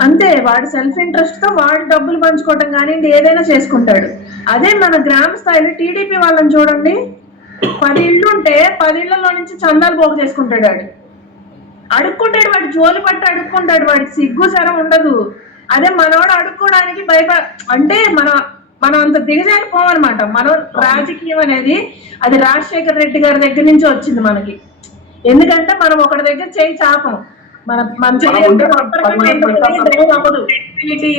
అంతే వాడు సెల్ఫ్ ఇంట్రెస్ట్ తో వాడు డబ్బులు పంచుకోవటం కానీ ఏదైనా చేసుకుంటాడు. అదే మన గ్రామ స్థాయిలో టీడీపీ వాళ్ళని చూడండి, 10 ఇళ్ళు ఉంటే 10 ఇళ్లలో నుంచి చందాలు పోగు చేసుకుంటాడు. వాడు అడుక్కుంటాడు, వాడి జోలి పట్టి అడుక్కుంటాడు, వాడికి సిగ్గు సరం ఉండదు. అదే మనవాడు అడుక్కోవడానికి అంటే మనం అంత దిగజారిపోమన్నమాట. మనం రాజకీయం అనేది అది రాజశేఖర రెడ్డి గారి దగ్గర నుంచి వచ్చింది మనకి. ఎందుకంటే మనం ఒకటి దగ్గర చేయి చాపం,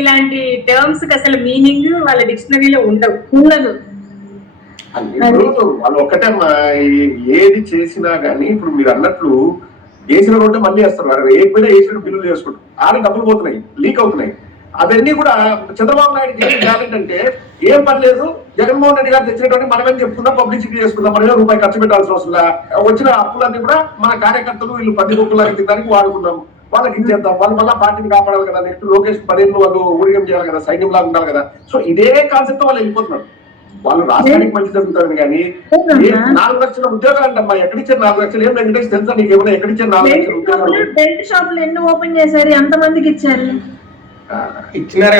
ఇలాంటి టర్మ్స్ అసలు మీనింగ్ వాళ్ళ డిక్షనరీలో ఉండదు. వాళ్ళు ఒక్కటే ఏది చేసినా గానీ ఇప్పుడు మీరు అన్నట్లు వేసిన రోడ్డు మళ్ళీ వేస్తారు. ఏమైనా వేసిన బిల్లులు చేసుకుంటారు, ఆడ డబ్బులు పోతున్నాయి, లీక్ అవుతున్నాయి. అవన్నీ కూడా చంద్రబాబు నాయుడు టాలెంట్ అంటే ఏం పర్లేదు, జగన్మోహన్ రెడ్డి గారు తెచ్చినటువంటి మనమేం చెప్పుకుందాం, పబ్లిసిటీ చేసుకుందాం, మనమే రూపాయి ఖర్చు పెట్టాల్సిన అవసరం. వచ్చిన అప్పులన్నీ కూడా మన కార్యకర్తలు వీళ్ళు 10 రూపాయలు తినడానికి వాడుకున్నాం, వాళ్ళకి ఇచ్చేద్దాం, వాళ్ళ వల్ల పార్టీని కాపాడాలి కదా, నెక్స్ట్ లోకేష్ 10 ఏళ్ళు వాళ్ళు ఊరికం చేయాలి కదా, సైన్యం లాగా ఉండాలి కదా. సో ఇదే కాన్సెప్ట్ వాళ్ళు వెళ్ళిపోతున్నారు. వాళ్ళు రాష్ట్రానికి మంచి జరుగుతారు కానీ 4 లక్షల ఉద్యోగాలు అంటమ్మా, ఎక్కడిచ్చారు 4 లక్షలు? ఏం వెంకటేష్ తెలుసా నీకు? ఏమైనా ఎక్కడిచ్చారు 4 లక్షల ఉద్యోగాలు? బెల్ట్ షాపులు ఎన్ని ఓపెన్ చేశారు, ఎంత మందికి ఇచ్చారు? ఇచ్చినారే.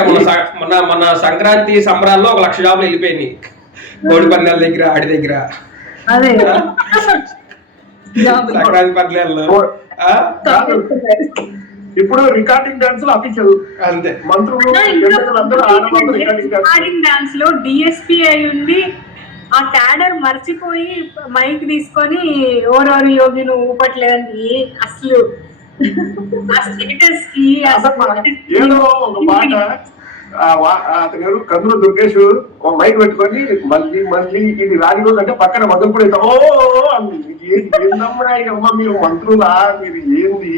మన సంక్రాంతి సంబరాల్లో 1 లక్ష జాబులు వెళ్ళిపోయినాయి కోడి పందాల దగ్గర, ఆడి దగ్గర. అదే సంక్రాంతి పందాల్లో ఇప్పుడు రికార్డింగ్ డాన్స్ లో అఫీషియల్ అంతే మంత్రులు రికార్డింగ్ డాన్స్ లో డిఎస్పీ అయి ఉంది. ఆ క్యాడర్ మర్చిపోయి మైక్ తీసుకొని ఓరారు యోగి నువ్వు ఊపట్లేదని అసలు ఏదో ఒక మాట అతను కందులు దుర్గేష్ మైక్ పెట్టుకొని మళ్ళీ మళ్ళీ ఇది రాజు అంటే పక్కన మొదలుపడి ఏందమ్మా మీరు మంత్రులా, మీరు ఏంది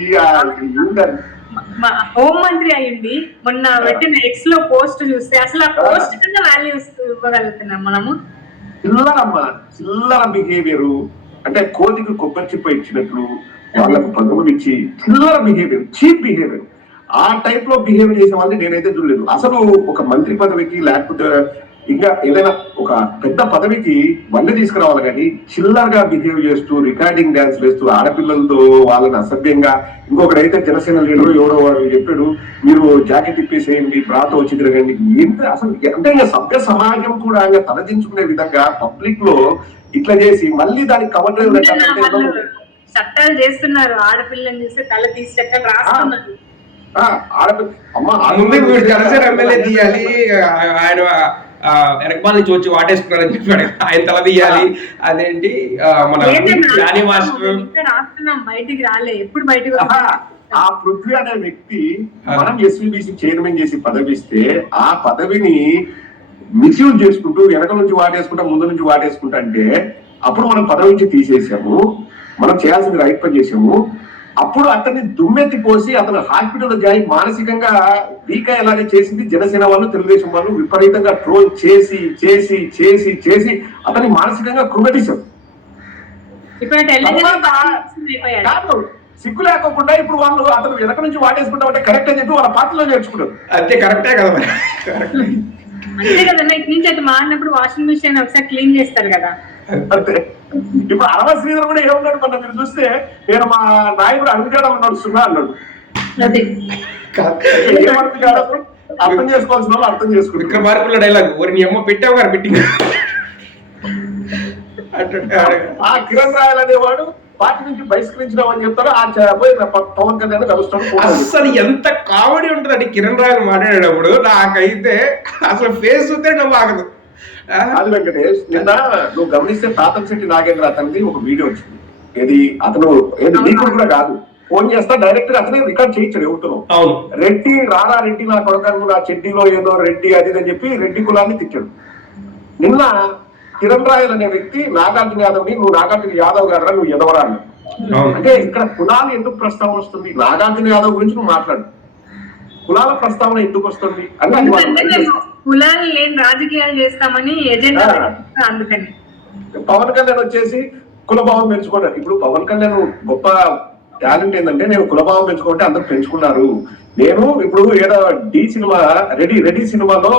హోం మంత్రి అయ్యింది. మొన్న పెట్టిన ఎక్స్ లో పోస్ట్ చూస్తే అసలు ఆ పోస్ట్ కన్నా వాల్యూస్ ఇవ్వగలుగుతున్నాం మనము. చిల్లర బిహేవియర్ అంటే కోతికి కొబ్బరి చిప్ప ఇచ్చినట్లు వాళ్ళకు పదవులు ఇచ్చి చిల్లర బిహేవియర్, చీప్ బిహేవియర్, ఆ టైప్ లో బిహేవ్ చేసే వాళ్ళని నేనైతే చూడలేదు. అసలు ఒక మంత్రి పదవికి లేకపోతే ఇంకా ఏదైనా ఒక పెద్ద పదవికి వంద తీసుకురావాలి కానీ చిల్లరగా బిహేవ్ చేస్తూ రికార్డింగ్ డాన్స్ వేస్తూ ఆడపిల్లలతో వాళ్ళని అసభ్యంగా. ఇంకొకడైతే జనసేన లీడర్ ఎవరో వాడు చెప్పాడు, మీరు జాకెట్ ఇప్పేసేయండి, బ్రాతో వచ్చి తిరగండి. ఏంటి అసలు? అంటే ఇంకా సభ్య సమాజం కూడా ఇంకా తలదించుకునే విధంగా పబ్లిక్ లో ఇట్లా చేసి మళ్ళీ దానికి కవర్ చట్టాలు చేస్తున్నారు. ఆడపిల్లని చూస్తే తల తీసి చట్టాలు రాస్తున్నారు. జనసేన ఎమ్మెల్యే తీయాలి, ఆయన వెనకమాల నుంచి వచ్చి వాటేసుకున్నారని చెప్పాడు, ఆయన తల తీయాలి. అదేంటి మన రాస్తున్నాం, బయటికి రాలే, ఎప్పుడు బయటకు. ఆ పృథ్వీ అనే వ్యక్తి మనం ఎస్వీబీసీ చైర్మన్ చేసి పదవి ఇస్తే ఆ పదవిని మిస్యూజ్ చేసుకుంటూ వెనక నుంచి వాటేసుకుంటా, ముందు నుంచి వాటేసుకుంటా అంటే అప్పుడు మనం పదవి నుంచి తీసేసాము, మనం చేయాల్సింది రైట్ పని చేసాము. అప్పుడు అతన్ని దుమ్మెత్తి పోసి అతను హాస్పిటల్ జాయి మానసికంగా వీక్ అయ్యేలాగా చేసింది జనసేన వాళ్ళు, తెలుగుదేశం వాళ్ళు విపరీతంగా ట్రోల్ చేసి చేసి చేసి చేసి అతన్ని మానసికంగా కృంగదీశారు. సిగ్గు లేకోకుండా ఇప్పుడు వాళ్ళు అతను వెనక నుంచి వాటేసుకుంటా అంటే కరెక్ట్ అని చెప్పి వాళ్ళ పార్టీలో నేర్చుకున్నారు. అంతే కరెక్టే కదా, అంతే కదన్నా. ఇటు నుంచి అయితే మారినప్పుడు వాషింగ్ మిషన్ ఒకసారి క్లీన్ చేస్తారు కదా, అంతే. ఇప్పుడు అరవ శ్రీధర్ కూడా ఏమన్నాడు మొన్న మీరు చూస్తే, నేను మా నాయకుడు అడుగుతాడు అన్నాడు, సున్నా అన్నాడు. అది ఏమర్థం కాదు, అర్థం చేసుకోవాల్సిన వాళ్ళు అర్థం చేసుకుంటారు. విక్రమార్కుల డైలాగ్, ఒరి నీ అమ్మ పెట్టావు గారు పెట్టింగ్. ఆ కిరణ్ రాయల్ అనేవాడు పార్టీ నుంచి బహిష్కరించడం అని చెప్తాడు. ఆ పోయి పవన్ కళ్యాణ్ కలుస్తాడు. అసలు ఎంత కామెడీ ఉంటుందండి కిరణ్ రాయల్ మాట్లాడేటప్పుడు. నాకైతే అసలు ఫేస్ చూస్తే నవ్వు ఆగదు. అది వెంకటేష్, నిన్న నువ్వు గమనిస్తే తాతంశెట్టి నాగేంద్ర అతనికి ఒక వీడియో వచ్చింది. ఏది అతను ఏది నీకు కూడా కాదు, ఫోన్ చేస్తా డైరెక్ట్ గా అతనే రికార్డ్ చేయించాడు ఎవరుతున్నావు. రెడ్డి రారా రెడ్డి నా కొడకను నా చెడ్డీలో ఏదో రెడ్డి అది అని చెప్పి రెడ్డి కులాన్ని తిట్టాడు. నిన్న కిరణ్ రాయల్ అనే వ్యక్తి నాగార్జున యాదవ్ ని, నువ్వు నాగార్జున యాదవ్ గారు నువ్వు ఎదవరా అన్నాడు. అంటే ఇక్కడ కులాలు ఎందుకు ప్రస్తావన వస్తుంది? నాగార్జున యాదవ్ గురించి నువ్వు మాట్లాడు, కులాల ప్రస్తావన ఎందుకు వస్తుంది అంటే కులాలు లేని రాజకీయాలు చేస్తామని ఎజెండా, అందుకని పవన్ కళ్యాణ్ వచ్చేసి కులభావం పెంచుకున్నాడు. ఇప్పుడు పవన్ కళ్యాణ్ గొప్ప టాలెంట్ ఏంటంటే, నేను కులభావం పెంచుకుంటే అందరు పెంచుకున్నారు. నేను ఇప్పుడు ఏదో రెడీ సినిమాలో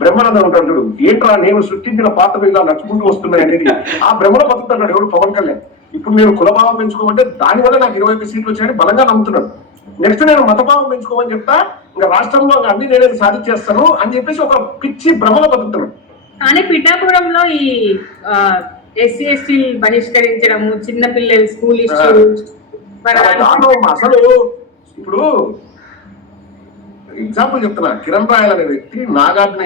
బ్రహ్మానందం ఉంటాడు, ఏంట్రా నేను సృష్టించిన పాత్రలు ఇలా నచ్చుకుంటూ వస్తున్నాయి అనేది ఆ భ్రమలో బతుకుతున్నాడు ఎవడు పవన్ కళ్యాణ్. ఇప్పుడు నేను కులభావం పెంచుకోమంటే దానివల్ల నాకు 25 సీట్లు వచ్చాయని బలంగా నమ్ముతున్నాడు. నెక్స్ట్ నేను మతభావం పెంచుకోమని చెప్తా, ఇంకా రాష్ట్రంలో అన్ని నేనే సాధించేస్తాను అని చెప్పేసి ఒక పిచ్చి భ్రమలో బతుకుతున్నాడు. కానీ పిఠాపురంలో ఈ ఎస్సీ ఎస్టీ బహిష్కరించడము, చిన్న పిల్లలు స్కూల్ అసలు ఇప్పుడు ఎగ్జాంపుల్ చెప్తున్నా, కిరణ్ రాయల్ అనే వ్యక్తి నాగార్జున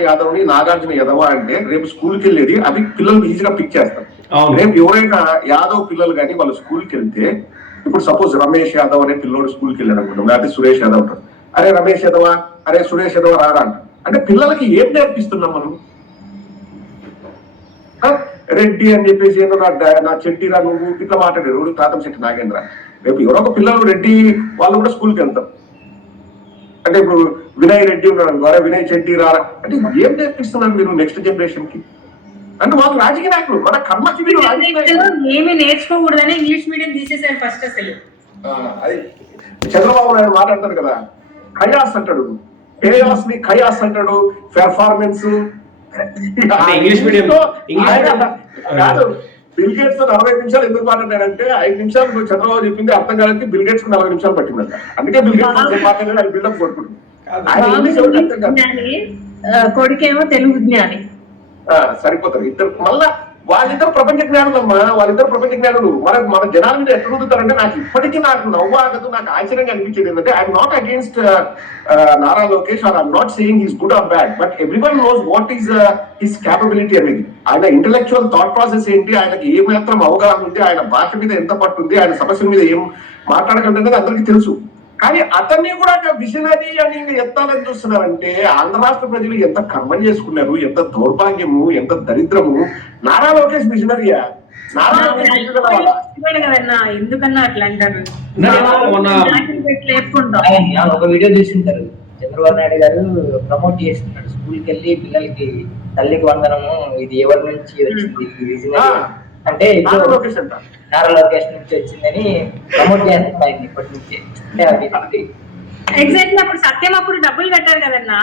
యాదవ్ అంటే రేపు స్కూల్కి వెళ్ళేది అవి పిల్లలు ఈజీగా పిక్ చేస్తారు. రేపు ఎవరైనా యాదవ్ పిల్లలు కానీ వాళ్ళు స్కూల్కి వెళ్తే, ఇప్పుడు సపోజ్ రమేష్ యాదవ్ అనే పిల్లోడు స్కూల్కి వెళ్ళాడు అనుకుంటాం, లేకపోతే సురేష్ యాదవ్ అంటారు, అరే రమేష్ యాదవా, అరే సురేష్ యాదవ్ రారా అంట. అంటే పిల్లలకి ఏం నేర్పిస్తున్నాం మనం? రెడ్డి అని చెప్పేసి ఏదో నా చెట్టిరా నువ్వు ఇట్లా మాట్లాడారు తాతంశెట్టి నాగేంద్ర. రేపు ఎవరో ఒక పిల్లలు రెడ్డి వాళ్ళు కూడా స్కూల్కి వెళ్తాం. అంటే ఇప్పుడు వినయ్ రెడ్డి ఉన్నాడు, వినయ్ చెట్టి రారా అంటే ఏం నేర్పిస్తున్నారు మీరు నెక్స్ట్ జనరేషన్ కి? అంటే వాళ్ళు రాజకీయ నాయకులు, మన కర్మకి మీరు ఏమి నేర్చుకోకూడదని ఇంగ్లీష్ మీడియం తీసేసారు ఫస్ట్. అసలు అది చంద్రబాబు నాయుడు మాట్లాడతారు కదా, ఖయాస్ అంటాడు, ఖయాస్ ని ఖయాస్ అంటాడు, పెర్ఫార్మెన్స్ ఇంగ్లీష్ మీడియం కాదు. బిల్ గేట్స్ 40 నిమిషాలు ఎందుకు మాట్లాడాడంటే 5 నిమిషాలు చంద్రబాబు చెప్పింది అర్థం కాడానికి బిల్ గేట్స్ 40 నిమిషాలు పట్టిందంట. అందుకే బిల్ గేట్స్ మాట్లాడాడు, ఆయన బిల్డప్ కొట్టుకుంటాడు. కొడుకేమో తెలుగు జ్ఞాని, సరిపోతారు ఇద్దరు. మళ్ళా వాళ్ళిద్దరు ప్రపంచ జ్ఞానులమ్మా, వాళ్ళిద్దరు ప్రపంచ జ్ఞానులు. మన జనాల మీద ఎట్లా రుద్దుతారంటే, నాకు ఇప్పటికీ నాకు నవ్వాగదు, నాకు ఆశ్చర్యంగా అనిపించేది ఏంటంటే, I'm not against Nara Lokesh or I'm not saying is good or bad, but everyone knows what is his capability అనేది. ఆయన ఇంటెలెక్చువల్ థాట్ ప్రాసెస్ ఏంటి, ఆయనకి ఏ మాత్రం అవగాహన ఉంది, ఆయన భాష మీద ఎంత పట్టుంది, ఆయన సమస్యల మీద ఏం మాట్లాడగలదు అందరికీ తెలుసు. కానీ అతన్ని కూడా విజనరీ అని ఎత్తాలని చూస్తున్నారంటే, ఆంధ్ర రాష్ట్ర ప్రజలు ఎంత కర్మ చేసుకున్నారు, ఎంత దౌర్భాగ్యము, ఎంత దరిద్రము. నారా లోకేష్ విజనరీయా? నారా ఎందుకన్నా అట్లా అంటారు? ఒక వీడియో చూసింటారు, చంద్రబాబు నాయుడు గారు ప్రమోట్ చేస్తున్నాడు, స్కూల్కి వెళ్ళి పిల్లలకి తల్లికి వందనము ఇది ఎవరి నుంచి వచ్చింది విజనరీ అంటే నారా లోకేష్ నుంచి వచ్చిందని ప్రమోట్ చేస్తున్నారు ఆయన ఇప్పటి నుంచి. ఎగ్జాక్ట్లీ అప్పుడు సత్యం అప్పుడు డబ్బులు కట్టారు కదన్నా.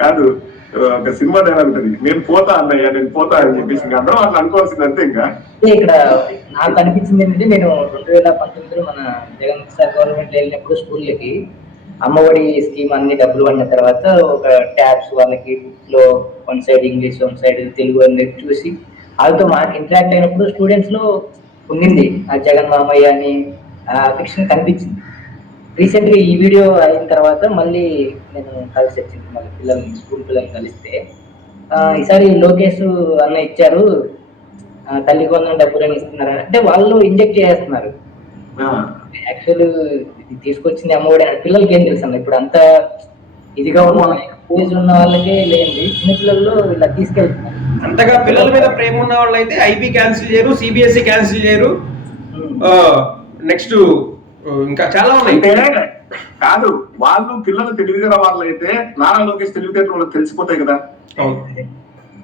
కాదు, ఒక సినిమా డైలాగ్ ఉంటుంది, నేను పోతా అన్నయ్య నేను పోతా అని చెప్పేసి అందరూ అట్లా అనుకోవాల్సింది అంతే. ఇంకా ఇక్కడ నాకు అనిపించింది ఏంటంటే, నేను 2019లో మన జగన్ సార్ గవర్నమెంట్ వెళ్ళినప్పుడు స్కూళ్ళకి అమ్మఒడి స్కీమ్ అన్ని డబ్బులు పడిన తర్వాత ఒక ట్యాబ్స్ వాళ్ళకి లో one side English one side Telugu అని చూసి వాళ్ళతో మాకు ఇంటరాక్ట్ అయినప్పుడు స్టూడెంట్స్ లో ఉండింది ఆ జగన్ మామయ్య అని అఫెక్షన్ కనిపించింది. రీసెంట్ గా ఈ వీడియో అయిన తర్వాత మళ్ళీ నేను కలిసి వచ్చింది, మళ్ళీ పిల్లల్ని స్కూల్ పిల్లల్ని కలిస్తే ఈసారి లోకేష్ అన్న ఇచ్చారు తల్లికి వందన డబ్బులు అని ఇస్తున్నారు అంటే వాళ్ళు ఇంజెక్ట్ చేస్తున్నారు. యాక్చువల్ తీసుకొచ్చింది అమ్మఒడి పిల్లలకి ఏం తెలుసు అన్న, ఇప్పుడు అంతా ఇదిగా ఉన్న వాళ్ళకే లేదండి, చిన్నపిల్లల్లో ఇలా తీసుకెళ్తున్నారు. అంతగా పిల్లల మీద ప్రేమ ఉన్న వాళ్ళు అయితే ఐబీ క్యాన్సిల్ చేయరు, సిబిఎస్ఈ క్యాన్సిల్ చేయరు, నెక్స్ట్ ఇంకా చాలా ఉన్నాయి. కాదు, వాళ్ళు పిల్లలు తెలివిగల వాళ్ళు అయితే నారా లోకేష్ తెలివితేటలు వాళ్ళకి తెలిసిపోతాయి కదా.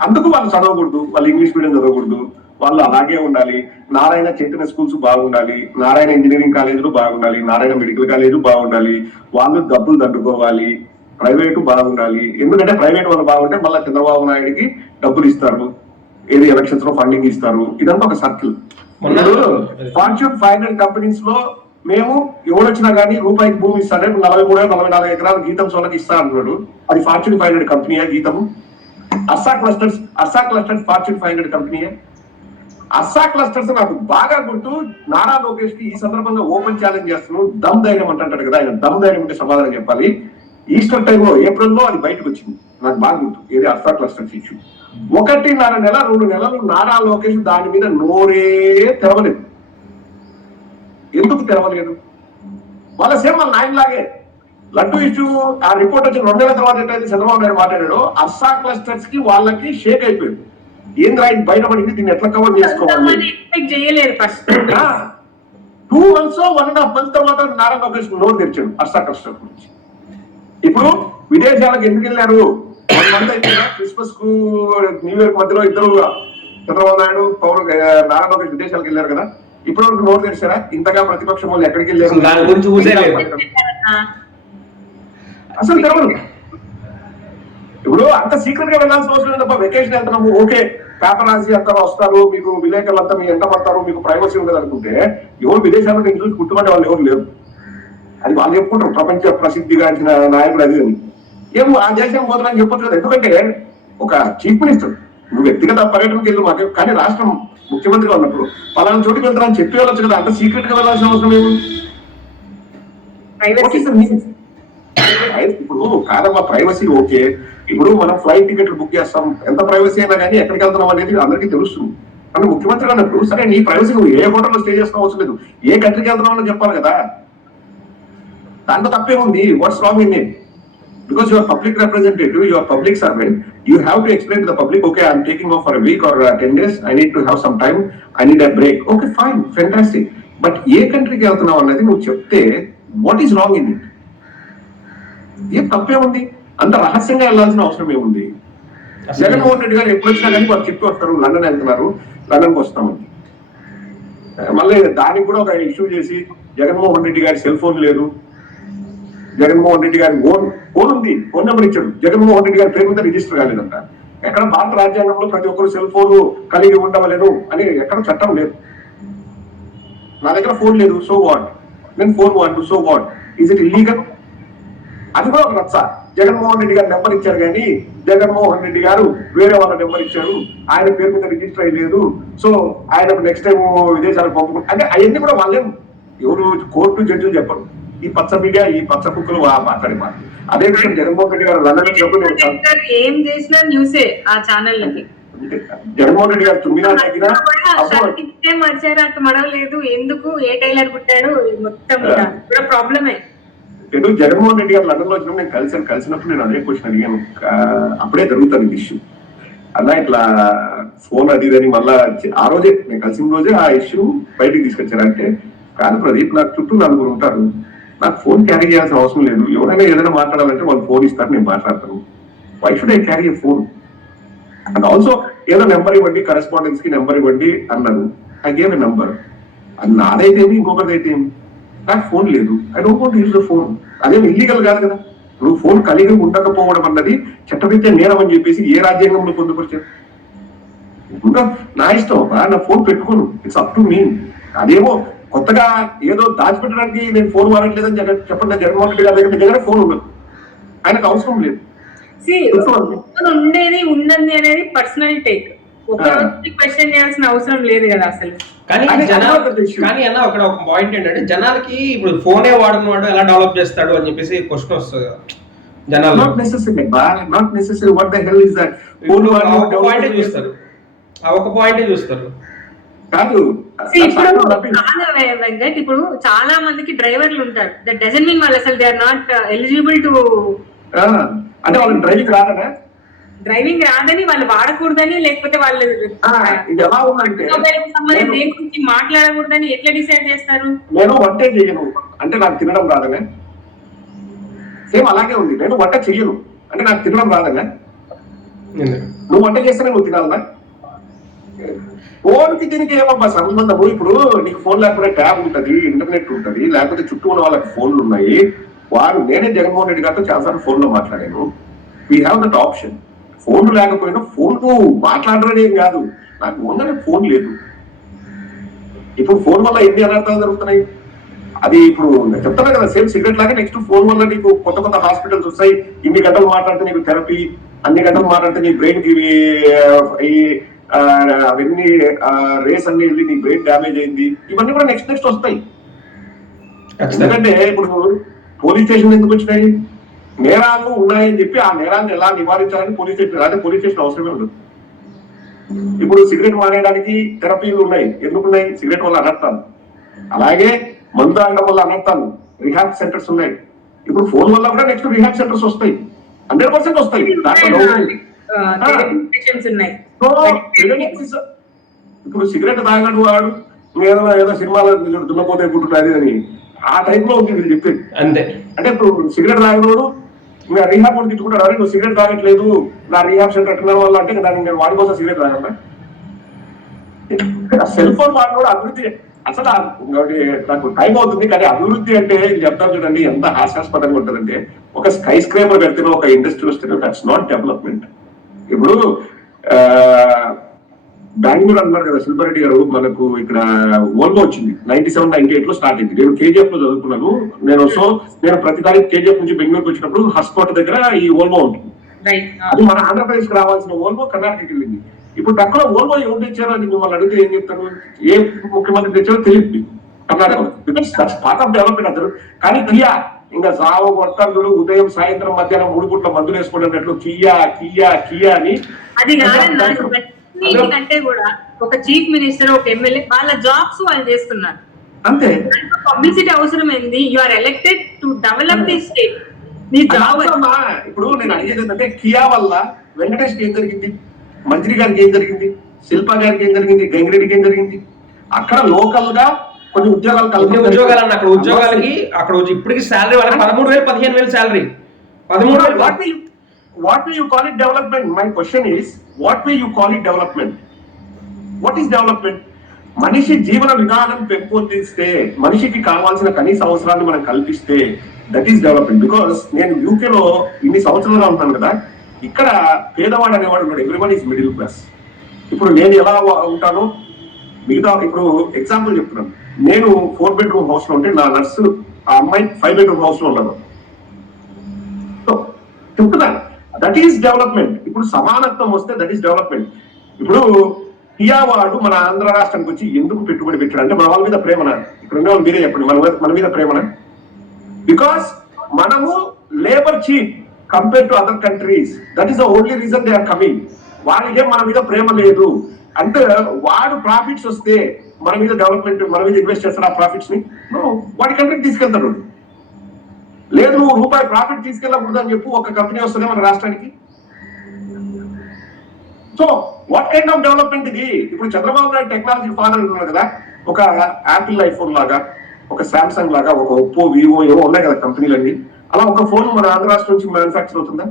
అందుకు వాళ్ళు చదవకూడదు, వాళ్ళు ఇంగ్లీష్ మీడియం చదవకూడదు, వాళ్ళు అలాగే ఉండాలి. నారాయణ చెప్పిన స్కూల్స్ బాగుండాలి, నారాయణ ఇంజనీరింగ్ కాలేజీలు బాగుండాలి, నారాయణ మెడికల్ కాలేజీలు బాగుండాలి, వాళ్ళు డబ్బులు తట్టుకోవాలి. ప్రైవేటు బాగుండాలి, ఎందుకంటే ప్రైవేట్ వాళ్ళు బాగుంటే మళ్ళీ చంద్రబాబు నాయుడికి డబ్బులు ఇస్తారు, ఏది ఎలక్షన్స్ లో ఫండింగ్ ఇస్తారు, ఇదంతా ఒక సర్కిల్. ఫార్చ్యూన్ 500 కంపెనీస్ లో మేము ఎవరొచ్చినా కానీ రూపాయికి భూమి ఇస్తాడే 43-44 ఎకరాలు గీతం సోలకి ఇస్తా అంటున్నాడు. అది ఫార్చ్యూన్ 500 కంపెనీయా గీతము? అస్సా క్లస్టర్స్ ఫార్చ్యూన్ 500 కంపెనీయా? అస్సా క్లస్టర్స్ నాకు బాగా గుర్తు. నారా లోకేష్ కి ఈ సందర్భంగా ఓపెన్ ఛాలెంజ్ చేస్తున్నాను, దమ్ ధైర్యం అంటాడు కదా ఆయన, దమ్ ధైర్యం అంటే సమాధానం చెప్పాలి. ఈస్టర్ టైంలో ఏప్రిల్లో అది బయటకు వచ్చింది, నాకు బాగా గుర్తు. ఏది అస్సా క్లస్టర్స్ ఇష్యూ 1.5 నెల 2 నెలలు నారా లోకేష్ దాని మీద నోరే తెరవలేదు. ఎందుకు తెరవలేదు? వాళ్ళ సేమ్ వాళ్ళ నాయనలాగే లడ్డు ఇష్యూ ఆ రిపోర్ట్ వచ్చిన 2 నెలల తర్వాత ఎట్లయితే చంద్రబాబు నాయుడు మాట్లాడాడో అస్సా క్లస్టర్స్ కి వాళ్ళకి షేక్ అయిపోయింది. ఏంద్రా ఇది బయటపడింది, దీన్ని ఎట్లా కవర్ చేసుకోవాలి? 2 months 1.5 months తర్వాత నారా లోకేష్ నోరు తెరిచాడు అస్సా క్లస్టర్ గురించి. ఇప్పుడు విదేశాలకు ఎందుకు వెళ్ళారు? 1 month అయితే క్రిస్మస్ కు న్యూ ఇయర్ మధ్యలో ఇద్దరు చంద్రబాబు నాయుడు నారా లోకేష్ విదేశాలకు వెళ్ళారు కదా, ఇప్పుడు వరకు నోరు తెరిచారా? ఇంతగా ప్రతిపక్షం వాళ్ళు ఎక్కడికి వెళ్ళారు? అసలు తెరవరు. ఇప్పుడు అంత సీక్రెట్ గా వెళ్ళాల్సిన అవసరం లేదు తప్ప, వెకేషన్ వెళ్తున్నాము ఓకే, పేపర్ రాసి అంతా వస్తారు, మీకు విలేకరులు అంతా మీ ఎంట పడతారు, మీకు ప్రైవసీ ఉండదు అనుకుంటే ఎవరు విదేశాల్లో నేను చూసి గుర్తుపడే వాళ్ళు ఎవరు లేరు. అది వాళ్ళు చెప్పుకుంటారు ప్రపంచ ప్రసిద్ధిగాంచిన నాయకుడు అది అని. ఏమో ఆ దేశం పోతున్నాను చెప్పొచ్చు కదా, ఎందుకంటే ఒక చీఫ్ మినిస్టర్ నువ్వు వ్యక్తిగత పర్యటనకి వెళ్ళు మాకు, కానీ రాష్ట్రం ముఖ్యమంత్రిగా ఉన్నప్పుడు పలానా చోటుకి వెళ్తానని చెప్పి వెళ్ళొచ్చు కదా, అంత సీక్రెట్ గా వెళ్ళాల్సిన అవసరం ఏముంది? ఇప్పుడు కాదమ్మా ప్రైవసీ ఓకే, ఇప్పుడు మనం ఫ్లైట్ టికెట్లు బుక్ చేస్తాం, ఎంత ప్రైవసీ అయినా కానీ ఎక్కడికి వెళ్తున్నాం అనేది అందరికీ తెలుస్తుంది. అంటే ముఖ్యమంత్రి అన్నప్పుడు సరే నీ ప్రైవసీ నువ్వు ఏ హోటల్లో స్టే చేస్తాం అవసరం లేదు, ఏ కంట్రీకి వెళ్తున్నావు అని చెప్పాలి కదా, దాంట్లో తప్పే ఉంది. What's wrong in it? Because you are public representative, you are public servant, you have to explain to the public, okay, I am taking off for a week or 10 days, I need to have some time, I need a break. Okay, fine, fantastic. But ఏ కంట్రీకి వెళ్తున్నావు అన్నది నువ్వు చెప్తే what is wrong in it? ఏం తప్పే ఉంది? అంత రహస్యంగా వెళ్ళాల్సిన అవసరం ఏముంది? జగన్మోహన్ రెడ్డి గారు ఎప్పుడు వచ్చినా కానీ వాళ్ళు చెప్పి వస్తారు లండన్ వెళ్తున్నారు, లండన్కి వస్తామని. మళ్ళీ దానికి కూడా ఒక ఇష్యూ చేసి జగన్మోహన్ రెడ్డి గారి సెల్ ఫోన్ లేదు, జగన్మోహన్ రెడ్డి గారి ఫోన్ ఉంది, ఫోన్ నెంబర్ ఇచ్చాడు, జగన్మోహన్ రెడ్డి గారి పేరు మీద రిజిస్టర్ కాలేదంట. ఎక్కడ భారత రాజ్యాంగంలో ప్రతి ఒక్కరు సెల్ ఫోన్ కలిగి ఉండవలేను అని ఎక్కడ చట్టం లేదు. నా దగ్గర ఫోన్ లేదు, సో వాట్? నేను ఫోన్ వాడు, so what? Is it illegal? అది కూడా ఒక రచ్చ. జగన్మోహన్ రెడ్డి గారి నెంబర్ ఇచ్చారు కానీ జగన్మోహన్ రెడ్డి గారు వేరే వాళ్ళ నెంబర్ ఇచ్చారు, ఆయన పేరు మీద రిజిస్టర్ అయ్యలేదు, సో ఆయన నెక్స్ట్ టైం విదేశాలకు పంపుకుంటారు అంటే అవన్నీ కూడా వాళ్ళే ఎవరు కోర్టు జడ్జిలు చెప్పరు. ఈ పచ్చ మీడియా ఈ పచ్చ కుక్కలు మాట్లాడే మాట. అదే విషయం జగన్మోహన్ రెడ్డి గారు లండన్ ఏం చేసినా న్యూసే ఆ ఛానల్ లకి. జగన్మోహన్ రెడ్డి గారు తుమ్మినా మర్చారు, అట్లా మడవలేదు, ఎందుకు ఏ టైలర్ కుట్టాడు, మొత్తం ప్రాబ్లమే. ఏదో జగన్మోహన్ రెడ్డి గారు లండన్ లో వచ్చినప్పుడు నేను కలిసినప్పుడు నేను అదే క్వశ్చన్ అడిగాను, అప్పుడే జరుగుతుంది ఇష్యూ అలా ఇట్లా ఫోన్ అది అని. మళ్ళా ఆ రోజే నేను కలిసిన రోజే ఆ ఇష్యూ బయటకు తీసుకొచ్చారంటే, కాదు ప్రదీప్ నాకు చుట్టూ 4 ఉంటారు, నాకు ఫోన్ క్యారీ చేయాల్సిన అవసరం లేదు, ఎవరైనా ఏదైనా మాట్లాడాలంటే వాళ్ళు ఫోన్ ఇస్తారు, నేను మాట్లాడతాను, why should I carry a phone? And also ఏదో నెంబర్ ఇవ్వండి, కరెస్పాండెన్స్ కి నెంబర్ ఇవ్వండి అన్నారు, ఐ గేవ్ ఎ నెంబర్. అది నాదైతే ఏమి ఇంకొకరిదైతే ఏమి, నాకు ఫోన్ లేదు, I don't want to use the phone. అదేమి ఇల్లీగల్ కాదు కదా. నువ్వు ఫోన్ కలిగి ఉండకపోవడం అన్నది చట్టరీత్యా నేరం అని చెప్పేసి ఏ రాజ్యాంగంలో పొందుపరిచారు? ఇంకా నా ఇష్టం, నా ఫోన్ పెట్టుకోను, ఇట్స్ అప్ టు మీ. అదేమో కొత్తగా ఏదో దాచిపెట్టడానికి నేను ఫోన్ వాడట్లేదని చెప్పండి, జగన్మోహన్ రెడ్డి గారి దగ్గర ఫోన్ ఉండదు, ఆయనకు అవసరం లేదు. ఉండేది ఉన్నది అనేది పర్సనల్ టేక్, ఒక క్వశ్చన్ చేయాల్సిన అవసరం లేదు కదా అసలు. కానీ అన్న అక్కడ ఒక పాయింట్ ఏంటంటే, జనాలకి ఇప్పుడు ఫోనే వాడుకున్నాడు ఎలా డెవలప్ చేస్తాడు అని చెప్పేసి క్వశ్చన్ వస్తుంది కదా జనాలు. ఒక పాయింటే చూస్తారు కాదు. వెంకట్, ఇప్పుడు చాలా మందికి డ్రైవర్లు ఉంటారు, దట్ డజంట్ మీన్ వాళ్ళు అసలు they are not eligible to, అంటే వాళ్ళకి డ్రైవింగ్ రాదనే, డ్రైవింగ్ రాదని, వాళ్ళు వాడకూడదని, లేకపోతే వాళ్ళు దేని గురించి మాట్లాడకూడదని ఎట్లా డిసైడ్ చేస్తారు? నేను వంట చేయను అంటే నాకు తినడం రాదనే, సేమ్ అలాగే ఉంది. నేను వంట చెయ్యను అంటే నాకు తినడం రాదనే, నువ్వు వంట చేస్తేనే నువ్వు తినాలనా? ఫోన్ కి దీనికి ఏమబ్బా సంబంధము? ఇప్పుడు నీకు ఫోన్ లేకపోతే ట్యాబ్ ఉంటది, ఇంటర్నెట్ ఉంటది, లేకపోతే చుట్టూ ఉన్న వాళ్ళకి ఫోన్లు ఉన్నాయి, వారు నేనే జగన్మోహన్ రెడ్డి గారితో చాలాసార్లు ఫోన్ లో మాట్లాడాను. We have that option. Phone లేకపోయినా ఫోన్ మాట్లాడడం కాదు, నాకు ముందరే ఫోన్ లేదు. ఇప్పుడు ఫోన్ వల్ల ఎన్ని అనర్థాలు జరుగుతున్నాయి. అది ఇప్పుడు నేను చెప్తాను కదా, సేమ్ సిగరెట్ లాగా నెక్స్ట్ ఫోన్ వల్ల నీకు కొత్త కొత్త హాస్పిటల్స్ వస్తాయి. ఇన్ని గంటలు మాట్లాడితే నీకు థెరపీ, అన్ని గంటలు మాట్లాడితే నీ బ్రెయిన్ కి అవన్నీ రేస్ అన్ని వెళ్ళి నీ బ్రెయిన్ డ్యామేజ్ అయింది. ఇవన్నీ కూడా నెక్స్ట్ వస్తాయి. ఎందుకంటే ఇప్పుడు పోలీస్ స్టేషన్ ఎందుకు వచ్చినాయి? నేరాలు ఉన్నాయని చెప్పి ఆ నేరాన్ని ఎలా నివారించాలని పోలీస్ స్టేషన్, అదే పోలీస్ స్టేషన్ అవసరమే ఉండదు. ఇప్పుడు సిగరెట్ మానేయడానికి థెరపీలు ఉన్నాయి. ఎందుకున్నాయి? సిగరెట్ వల్ల అనర్థాలు. అలాగే మందు తాగడం వల్ల అనర్థాలు, రిహాబ్ సెంటర్స్ ఉన్నాయి. ఇప్పుడు ఫోన్ వల్ల కూడా నెక్స్ట్ రిహాబ్ సెంటర్స్ వస్తాయి, 100% వస్తాయి. ఇప్పుడు సిగరెట్ తాగడు వాడు ఏదో సినిమాలో దున్నపోతే పుట్టున్నది అని ఆ టైప్ లో ఉంది వీళ్ళు చెప్పేది. అంతే. అంటే ఇప్పుడు సిగరెట్ తాగడు ఇంకా రీహాబ్ కూడా తిట్టుకుంటాడు, అరే నువ్వు సిగరెట్ తాగట్లేదు నా రీహాబ్ సెంటర్ ఎట్టిన వల్ల అంటే దానికి నేను వాడి కోసం సిగరెట్ తాగన్నా. సెల్ ఫోన్ వాడు అభివృద్ధి అసలు నాకు టైం అవుతుంది కానీ అభివృద్ధి అంటే చెప్తాను చూడండి ఎంత హాస్యాస్పదంగా ఉంటుందంటే, ఒక స్కై స్క్రేపర్ కడితేనో ఒక ఇండస్ట్రీ వస్తేనో దట్స్ నాట్ డెవలప్మెంట్. ఇప్పుడు బెంగళూరు అన్నారు కదా శిల్పారెడ్డి గారు, మనకు ఇక్కడ ఓల్వో వచ్చింది 97, 98 లో స్టార్ట్ అయింది. నేను కేజీఎఫ్ లో చదువుకున్నాను. నేను ప్రతి తారీఖు కేజీఎఫ్ నుంచి బెంగళూరుకి వచ్చినప్పుడు హస్కోట దగ్గర ఈ ఓల్వో ఉంటుంది. అది మన ఆంధ్రప్రదేశ్ కి రావాల్సిన ఓల్వో కర్ణాటకకి వెళ్ళింది. ఇప్పుడు అక్కడ ఓల్వో ఎవరు తెచ్చారో అని మిమ్మల్ని అడిగితే ఏం చెప్తారు? ఏ ముఖ్యమంత్రి తెచ్చారో తెలియదు కర్ణాటకలో. పార్ట్ ఆఫ్ డెవలప్మెంట్ అందరు. కానీ కియా ఇంకా సావు కొట్టాడు ఉదయం సాయంత్రం మధ్యాహ్నం 3 పూట్ల మందులు వేసుకున్నట్లు కియా కియా కియా అని. అది కంటే కూడా ఒక చీఫ్ మినిస్టర్, ఒక ఎమ్మెల్యే వాళ్ళ జాబ్స్ వాళ్ళు చేస్తున్నారు అంతే. పబ్లిసిటీ అవసరం ఏంది? You are elected to develop the state. ఇప్పుడు నేను అడిగేది ఏంటంటే కియా వల్ల వెంకటేష్కి ఏం జరిగింది, మంత్రి గారికి ఏం జరిగింది, శిల్పా గారికి ఏం జరిగింది, గంగిరెడ్డికి ఏం జరిగింది? అక్కడ లోకల్ గా కొన్ని ఉద్యోగాలు అక్కడ ఉద్యోగాలకి అక్కడ ఇప్పటికి శాలరీ వాళ్ళకి 13,000 15,000 salary. 13,000. What will you call it development? My question is, what will you call it development? What is development? మనిషి జీవన విధానం పెంపొందిస్తే, మనిషికి కావాల్సిన కనీస అవసరాన్ని మనం కల్పిస్తే దట్ ఈస్ డెవలప్మెంట్. బికాస్ నేను యూకేలో ఇన్ని సంవత్సరాలుగా ఉంటాను కదా, ఇక్కడ పేదవాడు అనేవాడు ఉన్నాడు. Everyone is middle class. ఇప్పుడు నేను ఎలా ఉంటానో మిగతా, ఇప్పుడు ఎగ్జాంపుల్ చెప్తున్నాను. నేను 4 bedroom హౌస్ లో ఉంటే నా నర్సు ఆ అమ్మాయి 5 bedroom హౌస్ లో ఉన్నాను. చెప్తున్నాను దట్ ఈస్ డెవలప్మెంట్. ఇప్పుడు సమానత్వం వస్తే దట్ ఈస్ డెవలప్మెంట్. ఇప్పుడు కియా వాడు మన ఆంధ్ర రాష్ట్రానికి వచ్చి ఎందుకు పెట్టుబడి పెట్టాడు అంటే మన వాళ్ళ మీద ప్రేమనా? ఇక్కడ ఉన్న వాళ్ళు మీరే చెప్పండి, మన మీద ప్రేమనా? బికాస్ మనము labour cheap compare to other countries. That is the only reason they are coming. వాళ్ళకే మన మీద ప్రేమ లేదు అంటే వాడు ప్రాఫిట్స్ వస్తే మన మీద డెవలప్మెంట్, మన మీద ఇన్వెస్ట్ చేస్తాడు ఆ ప్రాఫిట్స్ ని. వాడి కంట్రీకి తీసుకెళ్తాడు. లేదు నువ్వు రూపాయి ప్రాఫిట్ తీసుకెళ్ళకూడదు అని చెప్పు, ఒక కంపెనీ వస్తుంది మన రాష్ట్రానికి. So what kind of development ఇది? ఇప్పుడు చంద్రబాబు నాయుడు టెక్నాలజీ ఫాదర్ ఉన్నారు కదా, ఒక యాపిల్ ఐఫోన్ లాగా, ఒక శాంసంగ్ లాగా, ఒక ఒప్పో, వివో ఏవో ఉన్నాయి కదా కంపెనీలన్నీ. అలా ఒక ఫోన్ మన ఆంధ్ర రాష్ట్రం నుంచి మ్యానుఫ్యాక్చర్ అవుతుందా?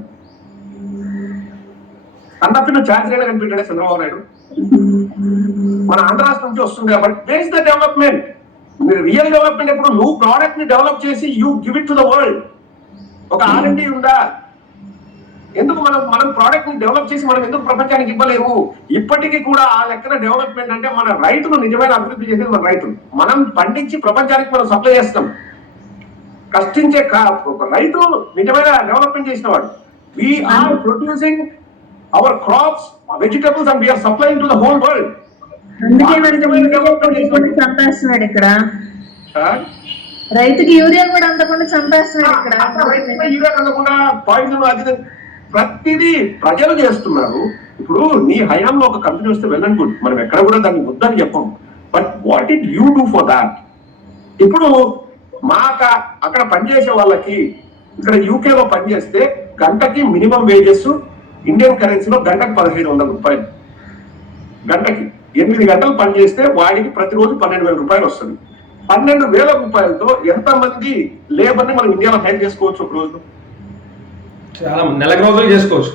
అన్నప్పుడు ఛార్జ్ అయినా కనిపెట్టాడే చంద్రబాబు నాయుడు. మన ఆంధ్ర రాష్ట్రం నుంచి వస్తుంది కాబట్టి where is the development? Real development ఎప్పుడు? నువ్వు ప్రోడక్ట్ ని డెవలప్ చేసి you give it to the world. ఒక R&D ఉందా? ఎందుకు మనం ప్రోడక్ట్ ని డెవలప్ చేసి మనం ఎందుకు ప్రపంచానికి ఇవ్వలేము? ఇప్పటికీ కూడా ఆ లెక్కన డెవలప్మెంట్ అంటే మన రైతులు నిజమైన అభివృద్ధి చేసేది మన రైతులు. మనం పండించి ప్రపంచానికి మనం సప్లై చేస్తాం. కష్టించే రైతు నిజమైన డెవలప్మెంట్ చేసిన వాడు. We are producing our crops, vegetables and we are supplying to the whole world. చంపేస్తున్నాడు ఇక్కడ రైతుకి. యూరియా కూడా అందకుండా చంపేస్తున్నాడు ఇక్కడ. యూరియా అందకుండా పాయిజన్ అది ప్రతిదీ ప్రజలు చేస్తున్నారు. ఇప్పుడు నీ హయాంలో ఒక కంపెనీ వస్తే వెళ్ళండి గుడ్, మనం ఎక్కడ కూడా దాన్ని వద్దని చెప్పం. But what it you do for that? ఇప్పుడు అక్కడ పనిచేసే వాళ్ళకి ఇక్కడ యూకేలో పనిచేస్తే గంటకి మినిమం వేజెస్ ఇండియన్ కరెన్సీలో గంటకి 1,500 రూపాయలు. గంటకి 8 గంటలు పనిచేస్తే వాడికి ప్రతిరోజు 12,000 రూపాయలు వస్తుంది. 12,000 రూపాయలతో ఎంతమంది లేబర్ ని మనం ఇండియాలో హైర్ చేసుకోవచ్చు ఒక రోజు? చాలా నెలకు రోజులు చేసుకోవచ్చు.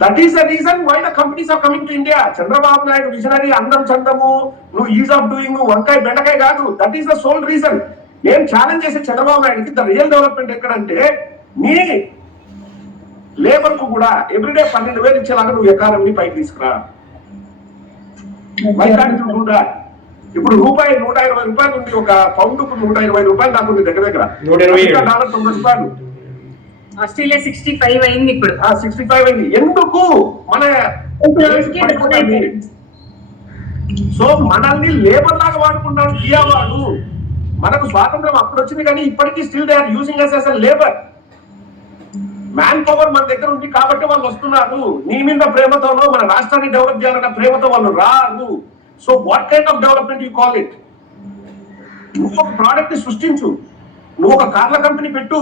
That is the reason why the companies are coming to India. Chandrababu Naidu visionary, అందం చందము, నువ్వు ఈజ్ ఆఫ్ డూయింగ్, వంకాయ బెండకాయ కాదు. That is the sole reason. నేను ఛాలెంజ్ చేసే చంద్రబాబు నాయుడుకి ద రియల్ డెవలప్మెంట్ ఎక్కడంటే నీ లేబర్ కు కూడా ఎవ్రీడే 12,000 ఇచ్చేలాగా నువ్వు ఎకానమీ పైకి తీసుకురా. ఇప్పుడు రూపాయి 120 రూపాయలు ఉంది, ఒక పౌండ్ కు 120 రూపాయలు దాకా ఉంది దగ్గర దగ్గర $90. ఆస్ట్రేలియా 65 అయింది, ఇప్పుడు 65 అయింది. ఎందుకు మన సో మనల్ని లేబర్ లాగా వాడుకున్నాడు కియా వాడు. మనకు స్వాతంత్రం అప్పుడు వచ్చింది కానీ ఇప్పటికీ still they are using us as a labour. Man power మన దగ్గర ఉంది కాబట్టి వాళ్ళు వస్తున్నారు. నీ మీద ప్రేమతోనో మన రాష్ట్రాన్ని డెవలప్ చేయాలన్న ప్రేమతో వాళ్ళు రారు. So what kind of development you call it? నువ్వు ఒక ప్రోడక్ట్ ని సృష్టించు, నువ్వు ఒక కార్ల కంపెనీ పెట్టు,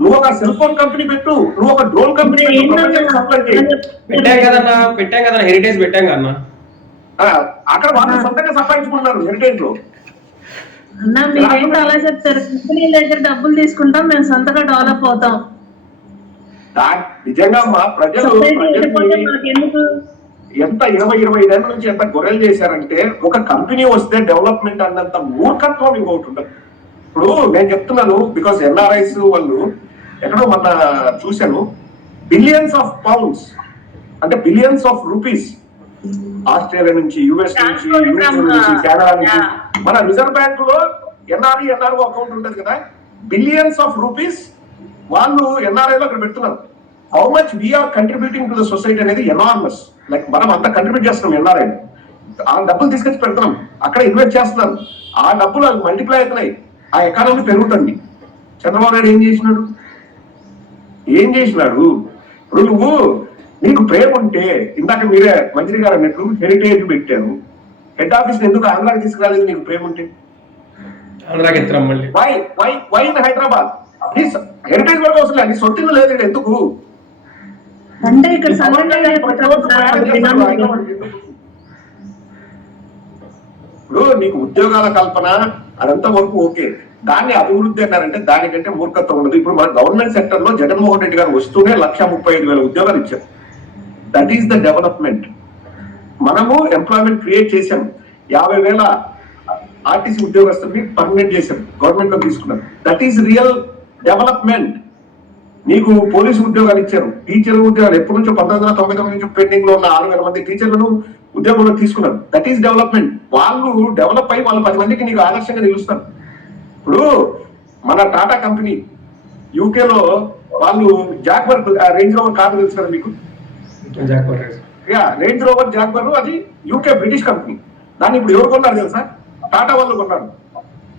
నువ్వు ఒక సెల్ ఫోన్ కంపెనీ పెట్టు, నువ్వు ఒక డ్రోన్ కంపెనీ పెట్టాం కదన్నా హెరిటేజ్ పెట్టాం కదన్నా. అక్కడ వాళ్ళు సొంతంగా సంపాదించుకుంటున్నారు హెరిటేజ్ లో. అన్నా మీరేంటో అలా చెప్తారు, కంపెనీల దగ్గర డబ్బులు తీసుకుంటాం, మేము సొంతగా డెవలప్ అవుతాం. నిజంగా మా ప్రజలు ఎంత 20-25 ఏళ్ళ నుంచి ఎంత గొర్రెలు చేశారంటే ఒక కంపెనీ వస్తే డెవలప్మెంట్ అన్నంత మూర్ఖత్వం ఇంకొకటి ఉండదు. ఇప్పుడు నేను చెప్తున్నాను బికాస్ ఎన్ఆర్ఐస్ వాళ్ళు ఎక్కడో మొన్న చూశాను, బిలియన్స్ ఆఫ్ పౌండ్స్ అంటే బిలియన్స్ ఆఫ్ రూపీస్ ఆస్ట్రేలియా నుంచి, యుఎస్ నుంచి, కెనడా నుంచి, మన రిజర్వ్ బ్యాంక్ లో ఎన్ఆర్ఓ అకౌంట్ ఉంటుంది కదా, బిలియన్స్ ఆఫ్ రూపీస్ వాళ్ళు ఎన్ఆర్ఐలో అక్కడ పెడుతున్నారు. How much we are contributing to the society అనేది ఎనార్మస్. లైక్ మనం అంతా కంట్రిబ్యూట్ చేస్తున్నాం ఎన్ఆర్ఐ, ఆ డబ్బులు తీసుకొచ్చి పెడుతున్నాం, అక్కడ ఇన్వెస్ట్ చేస్తున్నాం, ఆ డబ్బులు అవి మల్టిప్లై అవుతున్నాయి, ఆ ఎకానమీ పెరుగుతుంది. చంద్రబాబు నాయుడు ఏం చేసినాడు? ఇప్పుడు నువ్వు నీకు ప్రేమ ఉంటే, ఇందాక మీరే మంత్రి గారు అన్నట్లు హెరిటేజ్ పెట్టారు, హెడ్ ఆఫీస్ ఎందుకు ఆంధ్రాకి తీసుకురాలేదు? నీకు ప్రేమ ఉంటే వై ఇన్ హైదరాబాద్? హెరిటేజ్ వరకు అవసరం లేదు, సొంతంగా లేదు, ఎందుకు? అంటే ఇక్కడ ఇప్పుడు నీకు ఉద్యోగాల కల్పన అదంతా వరకు ఓకే, దాన్ని అభివృద్ధి అన్నారంటే దానికంటే మూర్ఖత్వం ఉండదు. ఇప్పుడు మన గవర్నమెంట్ సెక్టర్ లో జగన్మోహన్ రెడ్డి గారు వస్తూనే 135,000 ఉద్యోగాలు ఇచ్చారు. That is the development. మనము ఎంప్లాయ్మెంట్ క్రియేట్ చేశాం, 50,000 ఆర్టీసీ ఉద్యోగస్తుల్ని పర్మనెంట్ చేశాం, గవర్నమెంట్ లో తీసుకున్నాం. That is real development. నీకు పోలీసు ఉద్యోగాలు ఇచ్చారు, టీచర్ ఉద్యోగాలు ఎప్పటి నుంచో 1999 నుంచి పెండింగ్ లో ఉన్న 6,000 మంది టీచర్లను ఉద్యోగంలో తీసుకున్నారు. That is development. వాళ్ళు డెవలప్ అయ్యి వాళ్ళు 10 మందికి నీకు ఆదర్శంగా నిలుస్తారు. ఇప్పుడు మన టాటా కంపెనీ యూకేలో వాళ్ళు జాగ్వర్ రేంజ్ రోవర్ కారు తెలుసు కదా మీకు? రేంజ్ రోవర్ జాగ్వర్ అది యూకే బ్రిటిష్ కంపెనీ. దాన్ని ఇప్పుడు ఎవరు కొన్నారు తెలుసా? టాటా వాళ్ళు కొన్నారు.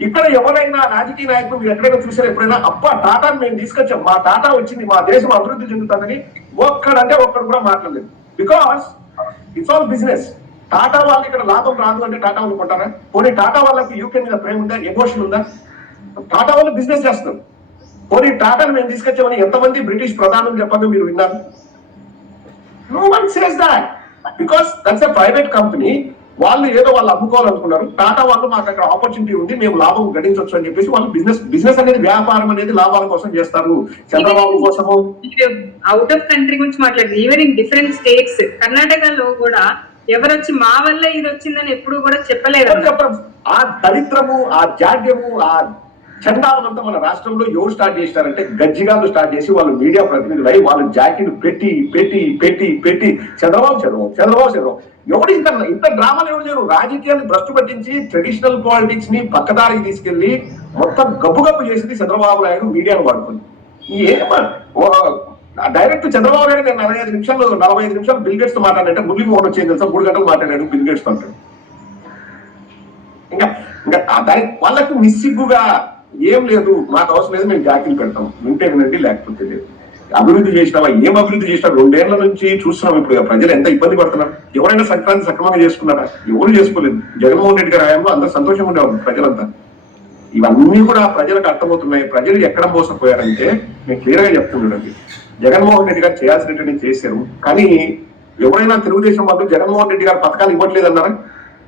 ఇక్కడ ఎవరైనా రాజకీయ నాయకులు మీరు ఎక్కడైనా చూసారు ఎప్పుడైనా, అబ్బా టాటా మేము తీసుకొచ్చాం, మా టాటా వచ్చింది, మా దేశం అభివృద్ధి చెందుతుందని ఒక్కడు కూడా మాట్లాడలేదు. Because it's all business. Tata వాళ్ళకి ఇక్కడ లాభం రాదు అంటే టాటా వాళ్ళు కొంటారా? పోనీ టాటా వాళ్ళకి యూకే మీద ప్రేమ ఉందా, ఎమోషన్ ఉందా? టాటా వాళ్ళు బిజినెస్ చేస్తారు. పోనీ టాటాను మేము తీసుకొచ్చామని ఎంతమంది బ్రిటిష్ ప్రధానులు చెప్పండి మీరు విన్నారు? No one says that, because that's a private company. వాళ్ళు ఏదో వాళ్ళు అమ్ముకోవాలనుకున్నారు, టాటా వాళ్ళు మాకు అక్కడ ఆపర్చునిటీ ఉంది, మేము లాభం గడించవచ్చు అని చెప్పేసి వాళ్ళు బిజినెస్ అనేది, వ్యాపారం అనేది లాభాల కోసం చేస్తారు. చంద్రబాబు కోసము అవుట్ ఆఫ్ కంట్రీ గురించి మాట్లాడదు, ఈవెన్ ఇన్ డిఫరెంట్ స్టేట్స్, కర్ణాటకలో కూడా ఎవరు వచ్చి మా వల్ల ఇది వచ్చిందని ఎప్పుడు కూడా చెప్పలేదు. ఆ దరిద్రము, ఆ జాడ్యము, ఆ చండాలంతా మన రాష్ట్రంలో ఎవరు స్టార్ట్ చేసినారంటే గజ్జిగాళ్ళు స్టార్ట్ చేసి వాళ్ళు మీడియా ప్రతినిధులు అయి వాళ్ళు జాకీలు పెట్టి పెట్టి పెట్టి పెట్టి చంద్రబాబు ఎవడు ఇంత డ్రామాలు ఎవరు చేయరు? రాజకీయాన్ని భ్రష్టు పట్టించి ట్రెడిషనల్ పాలిటిక్స్ ని పక్కదారికి తీసుకెళ్లి మొత్తం గబ్బు చేసింది చంద్రబాబు నాయుడు మీడియాను వాడుకుంది. డైరెక్ట్ చంద్రబాబు నాయుడు నేను 45 నిమిషాలు బిల్ గేట్స్ తో మాట్లాడంటే మురళీ మోహన్ వచ్చేది తెలుసా, 3 గంటలు మాట్లాడాడు బిల్ గేట్స్ తో. ఇంకా వాళ్ళకు నిస్సిగ్గుగా ఏం లేదు, మాకు అవసరం లేదు, మేము జాకీలు పెడతాం, వింటే వినండి లేకపోతే లేదు. అభివృద్ధి చేసినావా? ఏం అభివృద్ధి చేసినా? 2 ఏళ్ల నుంచి చూస్తున్నాం ఇప్పుడు ప్రజలు ఎంత ఇబ్బంది పడుతున్నారు. ఎవరైనా సంక్రాంతి సక్రమంగా చేసుకున్నారా? ఎవరు చేసుకోలేదు. జగన్మోహన్ రెడ్డి గారి హయాంలో అందరూ సంతోషంగా ఉండేవారు ప్రజలంతా. ఇవన్నీ కూడా ప్రజలకు అర్థమవుతున్నాయి. ప్రజలు ఎక్కడ మోసపోయారంటే నేను క్లియర్ గా చెప్తున్నానండి, జగన్మోహన్ రెడ్డి గారు చేయాల్సినట్టు చేశారు. కానీ ఎవరైనా తెలుగుదేశం వాళ్ళు జగన్మోహన్ రెడ్డి గారు పథకాలు ఇవ్వట్లేదు అన్నారా?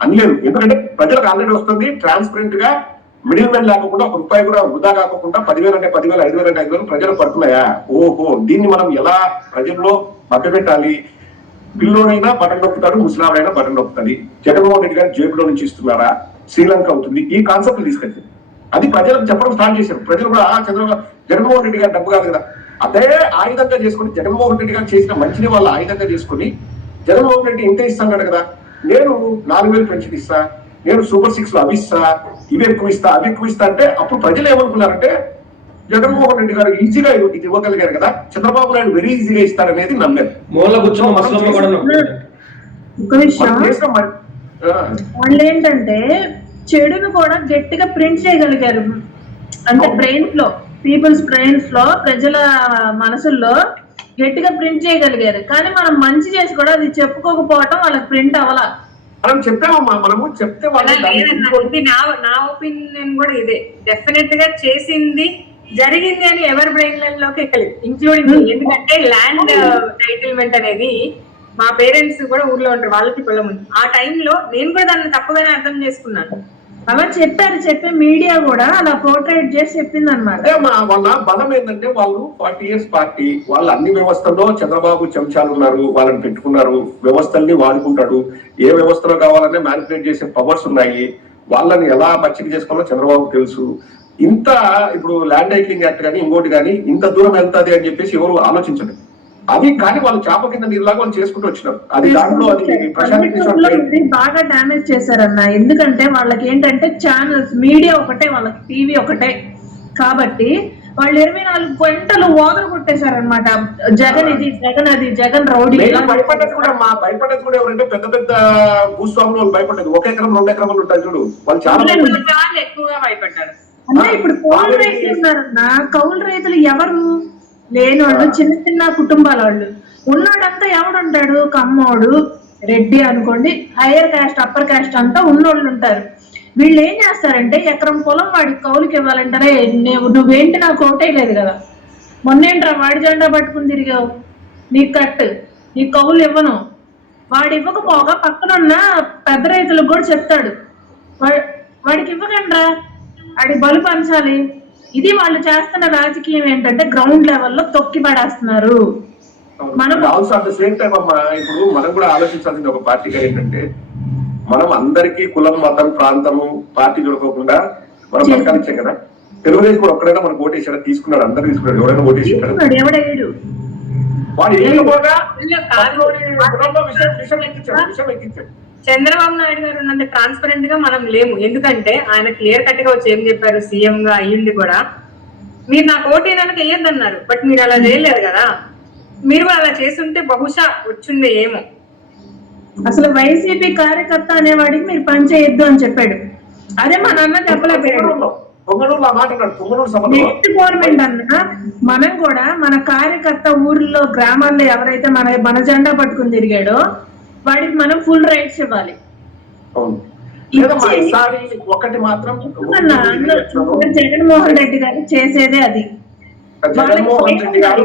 అనలేదు. ఎందుకంటే ప్రజలకు ఆల్రెడీ వస్తుంది, ట్రాన్స్పరెంట్ గా, మిడిల్ మెన్ లేకుండా, 1 రూపాయి కూడా వృధా కాకుండా 10,000 అంటే 10,000, 5,000 అంటే 5,000 ప్రజలు పడుతున్నాయా? ఓహో, దీన్ని మనం ఎలా ప్రజల్లో మభ్యపెట్టాలి? పిల్లోడైనా బటన్ నొక్కుతాడు, ముసలాడైనా బటన్ నొక్కుతుంది. జగన్మోహన్ రెడ్డి గారు జేబులో నుంచి ఇస్తున్నారా? శ్రీలంక అవుతుంది. ఈ కాన్సెప్ట్ తీసుకొచ్చింది. అది ప్రజలకు చెప్పడం స్టార్ట్ చేశారు. ప్రజలు కూడా జగన్మోహన్ రెడ్డి గారు డబ్బు కాదు కదా, అదే ఆయుధంగా చేసుకుని జగన్మోహన్ రెడ్డి గారు చేసిన మంచిని వాళ్ళ ఆయుధంగా చేసుకుని జగన్మోహన్ రెడ్డి ఇంత ఇస్తాను కదా, నేను 4,000 పెన్షన్ ఇస్తా, నేను సూపర్ 6 లో అవి ఇస్తా, ఇవి ఎక్కువ ఇస్తా, అవి ఎక్కువ ఇస్తా అంటే అప్పుడు ప్రజలు ఏమనుకున్నారంటే జగన్మోహన్ రెడ్డి గారు ఈజీగా ఇది ఇవ్వగలిగారు కదా, చంద్రబాబు నాయుడు వెరీ ఈజీగా ఇస్తారనేది నమ్మారు. ఒక విషయం వాళ్ళు ఏంటంటే చెడును కూడా గట్టిగా ప్రింట్ చేయగలిగారు. అంటే బ్రెయిన్స్ లో, పీపుల్స్ బ్రెయిన్స్ లో, ప్రజల మనసుల్లో గట్టిగా ప్రింట్ చేయగలిగారు. కానీ మనం మంచి చేసి కూడా అది చెప్పుకోకపోవటం వాళ్ళకి ప్రింట్ అవ్వాల. మనం చెప్పామమ్మా, మనము చెప్తే నా ఒపీనియన్ కూడా ఇదే. డెఫినెట్ గా చేసింది జరిగింది అని ఎవరి బ్రెయిన్లలోకి ఎక్కలేదు, ఇంక్లూడింగ్. ఎందుకంటే ల్యాండ్ టైటిల్మెంట్ అనేది మా పేరెంట్స్ కూడా ఊర్లో ఉంటారు, వాళ్ళకి పొలం ఉంది. ఆ టైంలో నేను కూడా దాన్ని తప్పుగానే అర్థం చేసుకున్నాను. అలా చెప్పే మీడియా కూడా అలా పోర్ట్రేట్ చేసి చెప్పింది అనమాట. వాళ్ళ బలం ఏంటంటే వాళ్ళు 40 years పార్టీ, వాళ్ళు అన్ని వ్యవస్థల్లో చంద్రబాబు చెంచాలు ఉన్నారు, వాళ్ళని పెట్టుకున్నారు, వ్యవస్థల్ని వాడుకుంటాడు, ఏ వ్యవస్థలో కావాలనే మ్యానిపులేట్ చేసే పవర్స్ ఉన్నాయి, వాళ్ళని ఎలా మచ్చిక చేసుకోవాలో చంద్రబాబు తెలుసు. ఇంత ఇప్పుడు ల్యాండ్ టైటిలింగ్ యాక్ట్ కానీ ఇంకోటి కానీ ఇంత దూరం వెళ్తాది అని చెప్పేసి ఎవరు ఆలోచించలేదు. అది కానీ వాళ్ళు చేప కింద నీరులాగా వాళ్ళు చేసుకుంటూ వచ్చినారు. అది దాంట్లో అది బాగా డామేజ్ చేశారన్న. ఎందుకంటే వాళ్ళకి ఏంటంటే ఛానల్స్, మీడియా ఒకటే, వాళ్ళకి టీవీ ఒకటే కాబట్టి వాళ్ళు 24 గంటలు ఓదరు కొట్టేశారనమాట. జగన్ ఇది, జగన్ అది, జగన్ రౌడీ. భయపడ్డది కూడా ఎవరంటే పెద్ద పెద్ద భూస్వాములు వాళ్ళు భయపడ్డది. 1 ఎకరం 2 ఎకరాలు ఉంటారు చూడు, వాళ్ళు చాలా ఎక్కువగా భయపడ్డారు. అంటే ఇప్పుడు కౌలు రైతులు ఉన్నారన్న. కౌలు రైతులు ఎవరు? లేని వాళ్ళు, చిన్న చిన్న కుటుంబాల వాళ్ళు. ఉన్నోడంతా ఎవడుంటాడు? కమ్మోడు, రెడ్డి అనుకోండి, హైయర్ క్యాస్ట్, అప్పర్ క్యాస్ట్ అంతా ఉన్నోళ్ళు ఉంటారు. వీళ్ళు ఏం చేస్తారంటే ఎకరం పొలం వాడికి కౌలుకి ఇవ్వాలంటారే, నువ్వేంటి నాకు ఓటే లేదు కదా, మొన్నేంట్రా వాడి జెండా పట్టుకుని తిరిగావు, నీకు కట్టు, నీకు కౌలు ఇవ్వను. వాడు ఇవ్వకపోగా పక్కనున్న పెద్ద రైతులకు కూడా చెప్తాడు, వాడికి ఇవ్వకండ్రా, వాడి బలు పంచాలి. ఇది వాళ్ళు చేస్తున్న రాజకీయం. ఏంటంటే గ్రౌండ్ లెవెల్లో తొక్కి పడేస్తున్నారు. ఇప్పుడు మనం కూడా ఆలోచించాల్సింది ఒక పార్టీగా ఏంటంటే, మనం అందరికీ కులం, మతం, ప్రాంతము, పార్టీ చూడుకోకుండా మనం బతకాలించాం కదా. తెలుగుదేశం కూడా ఒక్కడైనా మనకు ఓటేసాడు, తీసుకున్నాడు, అందరు తీసుకున్నాడు, ఎవరైనా ఓటేసాడు. వాడు ఏకపోగా విషయం ఎక్కించాడు. చంద్రబాబు నాయుడు గారు ఉన్నంత ట్రాన్స్పరెంట్ గా మనం లేము. ఎందుకంటే ఆయన క్లియర్ కట్ గా వచ్చి ఏం చెప్పారు, సీఎం గా అయ్యింది కూడా, మీరు నాకు ఓటేయడానికి వేయద్దన్నారు, బట్ మీరు అలా చేయలేరు కదా. మీరు అలా చేస్తుంటే బహుశా వచ్చిందే ఏమో. అసలు వైసీపీ కార్యకర్త అనేవాడికి మీరు పని చేయొద్దు అని చెప్పాడు. అదే మా నాన్న చెప్పలేకపోయాడు. నెక్స్ట్ గవర్నమెంట్ అన్న మనం కూడా మన కార్యకర్త ఊర్లో, గ్రామాల్లో ఎవరైతే మన జెండా పట్టుకుని తిరిగాడో వాడికి మనం ఫుల్ రైట్స్ ఇవ్వాలి. ఒకటి మాత్రం జగన్మోహన్ రెడ్డి గారు చేసేదే అది. జగన్మోహన్ రెడ్డి గారు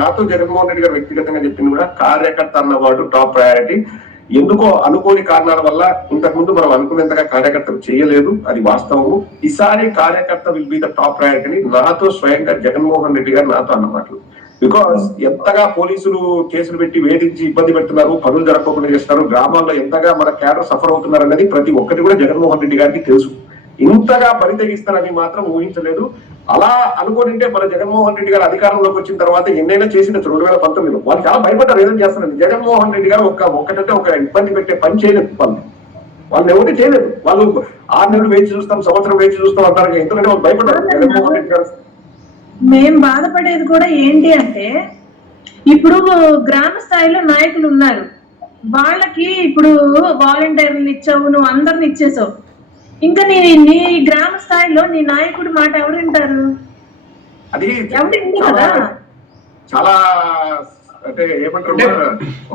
నాతో జగన్మోహన్ రెడ్డి గారు వ్యక్తిగతంగా చెప్పింది కూడా, కార్యకర్త అన్నవాడు టాప్ ప్రయారిటీ. ఎందుకో అనుకోని కారణాల వల్ల ఇంతకుముందు మనం అనుకునేంతగా కార్యకర్తలు చేయలేదు, అది వాస్తవము. ఈసారి కార్యకర్త will be the top priority అని నాతో స్వయంగా జగన్మోహన్ రెడ్డి గారు నాతో అన్నమాట. బికాస్ ఎంతగా పోలీసులు కేసులు పెట్టి వేధించి ఇబ్బంది పెడుతున్నారు, పనులు జరగకుండా చేస్తున్నారు, గ్రామాల్లో ఎంతగా మన క్యాడర్ సఫర్ అవుతున్నారు అనేది ప్రతి ఒక్కటి కూడా జగన్మోహన్ రెడ్డి గారికి తెలుసు. ఇంతగా బలి తెగిస్తారని మాత్రం ఊహించలేదు. అలా అనుకుంటే మన జగన్మోహన్ రెడ్డి గారు అధికారంలోకి వచ్చిన తర్వాత ఎన్నైనా చేసిన 2019లో వాళ్ళు చాలా భయపడ్డారు, ఏదైనా చేస్తారని. జగన్మోహన్ రెడ్డి గారు ఒకటంటే ఒక ఇబ్బంది పెట్టే పని చేయలేదు. వాళ్ళు ఎవరికి చేయలేదు. వాళ్ళు 6 నెలలు వేచి చూస్తాం, సంవత్సరం వేచి చూస్తాం అంటారు, ఎందుకంటే వాళ్ళు భయపడ్డారు జగన్మోహన్ రెడ్డి గారు. మేం బాధపడేది కూడా ఏంటి అంటే, ఇప్పుడు గ్రామ స్థాయిలో నాయకులు ఉన్నారు, వాళ్ళకి ఇప్పుడు వాలంటీర్లు ఇచ్చావు, నువ్వు అందరిని ఇచ్చేసావు, ఇంకా నీ గ్రామ స్థాయిలో నీ నాయకుడి మాట ఎవరు వింటారు? అది ఎవరు కదా. చాలా అంటే ఏమంటారు,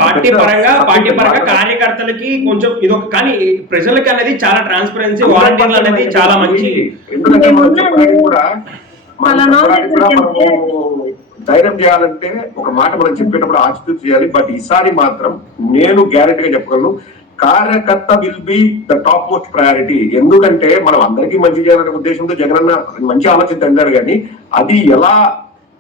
పార్టీ పరంగా కార్యకర్తలకి కొంచెం ఇదొక, కానీ ప్రజలకి అనేది చాలా ట్రాన్స్పరెన్సీ, వాలంటీర్లు అనేది చాలా మంచి. ఎందుకంటే ధైర్యం చేయాలంటే ఒక మాట మనం చెప్పేటప్పుడు ఆచితూచి చేయాలి. బట్ ఈసారి మాత్రం నేను గ్యారెంటీగా చెప్పగలను, కార్యకర్త will be the top most priority. ఎందుకంటే మనం అందరికీ మంచి చేయాలనే ఉద్దేశంతో జగనన్న మంచి ఆలోచన తండారు, కానీ అది ఎలా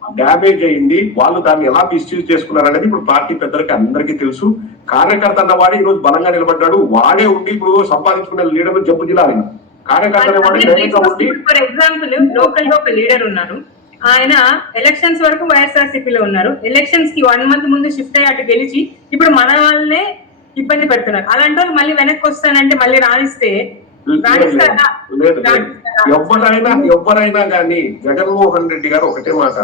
డ్యామేజ్ అయింది, వాళ్ళు దాన్ని ఎలా మిస్యూజ్ చేసుకున్నారు అనేది ఇప్పుడు పార్టీ పెద్దలకి అందరికీ తెలుసు. కార్యకర్త అన్నవాడు ఈ రోజు బలంగా నిలబడ్డాడు. వాడే ఉండి ఇప్పుడు సంపాదించుకున్న లీడర్ జబ్బు జిల్లా కార్యకర్త అనేవాడు ధైర్యంగా ఉండి. ఫర్ ఎగ్జాంపుల్ లోకల్ గా ఒక లీడర్ ఉన్నారు, ఆయన ఎలక్షన్స్ వరకు వైఎస్ఆర్సీపీలో ఉన్నారు. ఎలక్షన్స్ కి 1 month ముందు షిఫ్ట్ అయ్యి అటు గెలిచి ఇప్పుడు మన వాళ్ళనే ఇబ్బంది పెడుతున్నారు. అలాంటి వాళ్ళు మళ్ళీ వెనక్కి వస్తానంటే మళ్ళీ రాణిస్తే ఎవరైనా కానీ జగన్మోహన్ రెడ్డి గారు ఒకటే మాట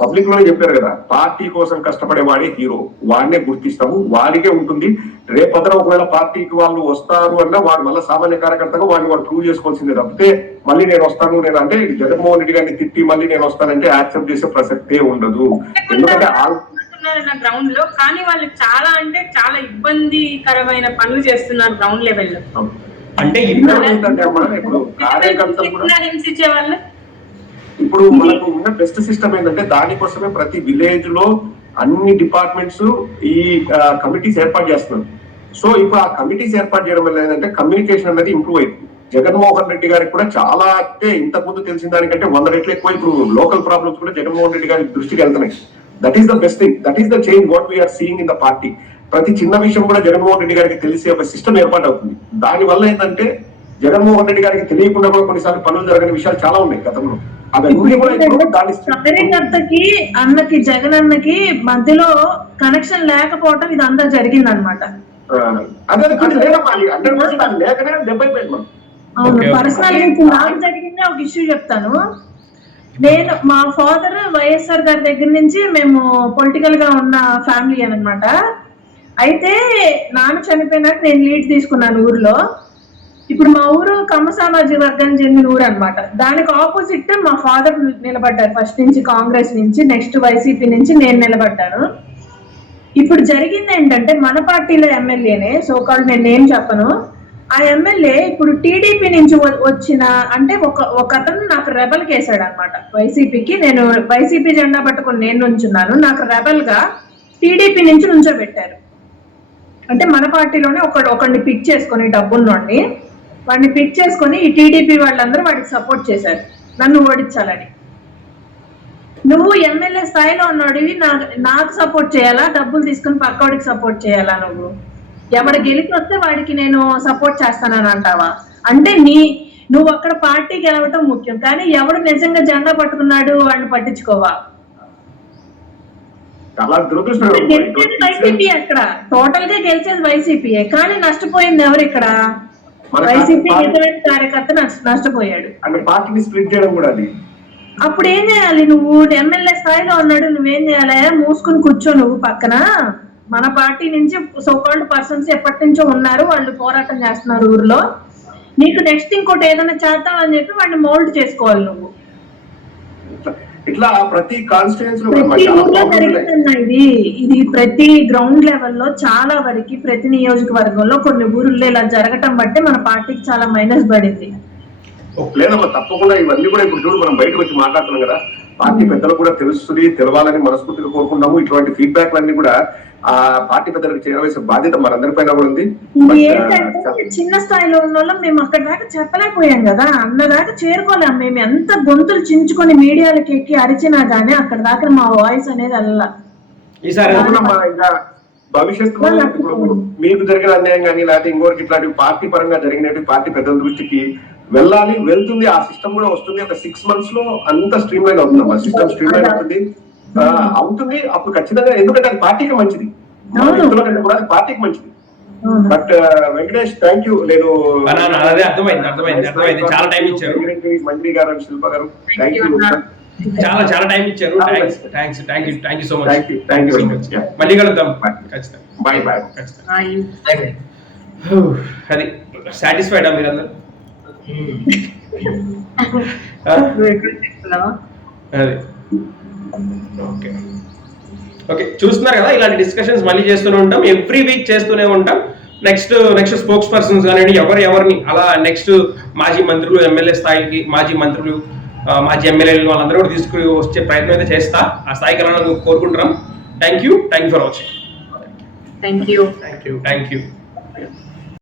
పబ్లిక్ లోనే చెప్పారు కదా, పార్టీ కోసం కష్టపడేవాడే హీరో, వాడినే గుర్తిస్తాము, వాడికే ఉంటుంది. రేపొద్దున ఒకవేళ పార్టీకి వాళ్ళు వస్తారు అన్నా వాడు మళ్ళీ సామాన్య కార్యకర్తగా వాడిని వాడు ప్రూవ్ చేసుకోవాల్సిందే తప్పితే మళ్ళీ నేను వస్తాను నేను అంటే జగన్మోహన్ రెడ్డి గారిని తిట్టి మళ్ళీ నేను వస్తానంటే యాక్సెప్ట్ చేసే ప్రసక్తే ఉండదు. ఎందుకంటే గ్రౌండ్ లో కానీ వాళ్ళు చాలా అంటే చాలా ఇబ్బందికరమైన పనులు చేస్తున్నారు గ్రౌండ్ లెవెల్లో. అంటే ఇప్పుడు కార్యకర్త హింసించే వాళ్ళు ఇప్పుడు మనకు ఉన్న బెస్ట్ సిస్టమ్ ఏంటంటే దానికోసమే ప్రతి విలేజ్ లో అన్ని డిపార్ట్మెంట్స్ ఈ కమిటీస్ ఏర్పాటు చేస్తున్నారు. సో ఇప్పుడు ఆ కమిటీస్ ఏర్పాటు చేయడం వల్ల ఏంటంటే కమ్యూనికేషన్ అనేది ఇంప్రూవ్ అయింది. జగన్మోహన్ రెడ్డి గారికి కూడా చాలా అంటే ఇంతకు ముందు తెలిసిన దానికంటే 100 రెట్లు ఎక్కువ ఇప్పుడు లోకల్ ప్రాబ్లమ్స్ కూడా జగన్మోహన్ రెడ్డి గారి దృష్టికి వెళ్తున్నాయి. That is the best thing, that is the change what we are seeing in the party. ప్రతి చిన్న విషయం కూడా జగన్మోహన్ రెడ్డి గారికి తెలిసే ఒక సిస్టమ్ ఏర్పాటు అవుతుంది. దాని వల్ల ఏంటంటే జగన్మోహన్ రెడ్డి గారికి తెలియకుండా కూడా కొన్నిసార్లు పనులు జరగని విషయాలు చాలా ఉన్నాయి గతంలో. కార్యకర్తకి అన్నకి జగన్ అన్నకి మధ్యలో కనెక్షన్ లేకపోవటం ఇది అంతా జరిగింది అనమాట. అవును, పర్సనల్ నాకు జరిగింది ఒక ఇష్యూ చెప్తాను. నేను మా ఫాదర్ వైఎస్ఆర్ గారి దగ్గర నుంచి మేము పొలిటికల్ గా ఉన్న ఫ్యామిలీ అనమాట. అయితే నాన్న చనిపోయినాక నేను లీడ్ తీసుకున్నాను ఊర్లో. ఇప్పుడు మా ఊరు కమ్మ సామాజిక వర్గానికి చెందిన ఊరు అనమాట. దానికి ఆపోజిట్ మా ఫాదర్ నిలబడ్డారు, ఫస్ట్ నుంచి కాంగ్రెస్ నుంచి, నెక్స్ట్ వైసీపీ నుంచి నేను నిలబడ్డాను. ఇప్పుడు జరిగింది ఏంటంటే మన పార్టీలో ఎమ్మెల్యేనే, సోకాల్డ్ నేను ఏం చెప్పను, ఆ ఎమ్మెల్యే ఇప్పుడు టీడీపీ నుంచి వచ్చిన అంటే ఒక అతను నాకు రెబల్ కేసాడు అనమాట వైసీపీకి. నేను వైసీపీ జెండా పట్టుకుని నేను నుంచున్నాను, నాకు రెబల్ గా టీడీపీ నుంచి నుంచోబెట్టారు. అంటే మన పార్టీలోనే ఒకడిని పిక్ చేసుకొని డబ్బున్నోడిని వాడిని పిక్ చేసుకొని ఈ టీడీపీ వాళ్ళందరూ వాడికి సపోర్ట్ చేశారు నన్ను ఓడించాలని. నువ్వు ఎమ్మెల్యే స్థాయిలో ఉన్నాడివి, నాకు సపోర్ట్ చేయాలా, డబ్బులు తీసుకుని పక్కవాడికి సపోర్ట్ చేయాలా? ఎవడు గెలిచి వస్తే వాడికి నేను సపోర్ట్ చేస్తానని అంటావా? అంటే నువ్వు అక్కడ పార్టీ గెలవటం ముఖ్యం, కానీ ఎవడు నిజంగా జెండా పట్టుకున్నాడు వాడిని పట్టించుకోవా? వైసీపీ అక్కడ టోటల్ గా గెలిచేది వైసీపీయే, కానీ నష్టపోయింది ఎవరు ఇక్కడ? వైసీపీ కార్యకర్త నష్టపోయాడు. అప్పుడు ఏం చేయాలి? నువ్వు ఎమ్మెల్యే స్థాయిలో ఉన్నాడు, నువ్వేం చేయాలి? మూసుకుని కూర్చో నువ్వు పక్కన. మన పార్టీ నుంచి సోకాల్డ్ పర్సన్స్ ఎప్పటి నుంచో ఉన్నారు, వాళ్ళు పోరాటం చేస్తున్నారు ఊర్లో. నీకు నెక్స్ట్ ఇంకోటి ఏదైనా చేద్దాం అని చెప్పి వాడిని మోల్డ్ చేసుకోవాలి నువ్వు. ఇట్లా ప్రతి కాన్స్టిట్యూయెన్సీ ఇది ప్రతి గ్రౌండ్ లెవెల్లో చాలా వరకు ప్రతి నియోజకవర్గంలో కొన్ని ఊర్లో ఇలా జరగటం బట్టి మన పార్టీకి చాలా మైనస్ పడింది. లేదమ్మా తప్పకుండా ఇవన్నీ కూడా ఇప్పుడు చూడు మనం బయటకు వచ్చి మాట్లాడుతున్నాం కదా, పార్టీ పెద్దలకు కూడా తెలుస్తుంది, తెలవాలని మనస్ఫూర్తిగా కోరుకుంటాము. ఇటువంటి ఫీడ్బ్యాక్ అన్ని కూడా ఆ పార్టీ పెద్దలకు చేరవలసిన బాధ్యత మనందరిపైన కూడా ఉంది. చిన్న స్థాయిలో ఉన్న వాళ్ళం మేము అక్కడ దాకా చెప్పలేకపోయాం కదా, అన్న దాకా చేరుకోలేం. మేము ఎంత గొంతులు చించుకొని మీడియాలకి ఎక్కి అరిచినా గానీ అక్కడ దాకా మా వాయిస్ అనేది అలా. భవిష్యత్తులో మీకు జరిగిన అన్యాయం కానీ లేకపోతే ఇంకోరికి ఇట్లాంటి పార్టీ పరంగా జరిగినట్టు పార్టీ పెద్దల దృష్టికి వెళ్ళాలి, వెళ్తుంది. ఆ సిస్టమ్ కూడా వస్తుంది. ఒక 6 months లో అంత స్ట్రీమ్ లైన్ అవుతుంది. ఆ సిస్టమ్ స్ట్రీమ్ లైన్ అవుతుంది. అప్పుడు ఖచ్చితంగా, ఎందుకంటే అది పార్టీకి మంచిది, కూడా అది పార్టీకి మంచిది. But Venkatesh thank you. నేను చాలా టైం ఇచ్చారు మంత్రి గారు అండ్ శిల్ప గారు థ్యాంక్ యూ, చాలా టైం ఇచ్చారు. Thank you so much. Thank you మళ్ళీ కలుద్దాం. Bye bye. అది సాటిస్ఫైడా మీరందరూ? అది ఓకే, చూస్తున్నారు కదా, ఇలాంటి డిస్కషన్స్ మళ్ళీ చేస్తూనే ఉంటాం, ఎవ్రీ వీక్ చేస్తూనే ఉంటాం. నెక్స్ట్ స్పోక్స్ పర్సన్స్ కానివ్వండి, ఎవరిని అలా నెక్స్ట్ మాజీ మంత్రులు, ఎమ్మెల్యే స్థాయికి మాజీ మంత్రులు, మాజీ ఎమ్మెల్యేలు వాళ్ళందరూ కూడా తీసుకుని వచ్చే ప్రయత్నం అయితే చేస్తా. ఆ స్థాయికి వెళ్ళాలని కోరుకుంటున్నాం. Thank you for watching. Thank you.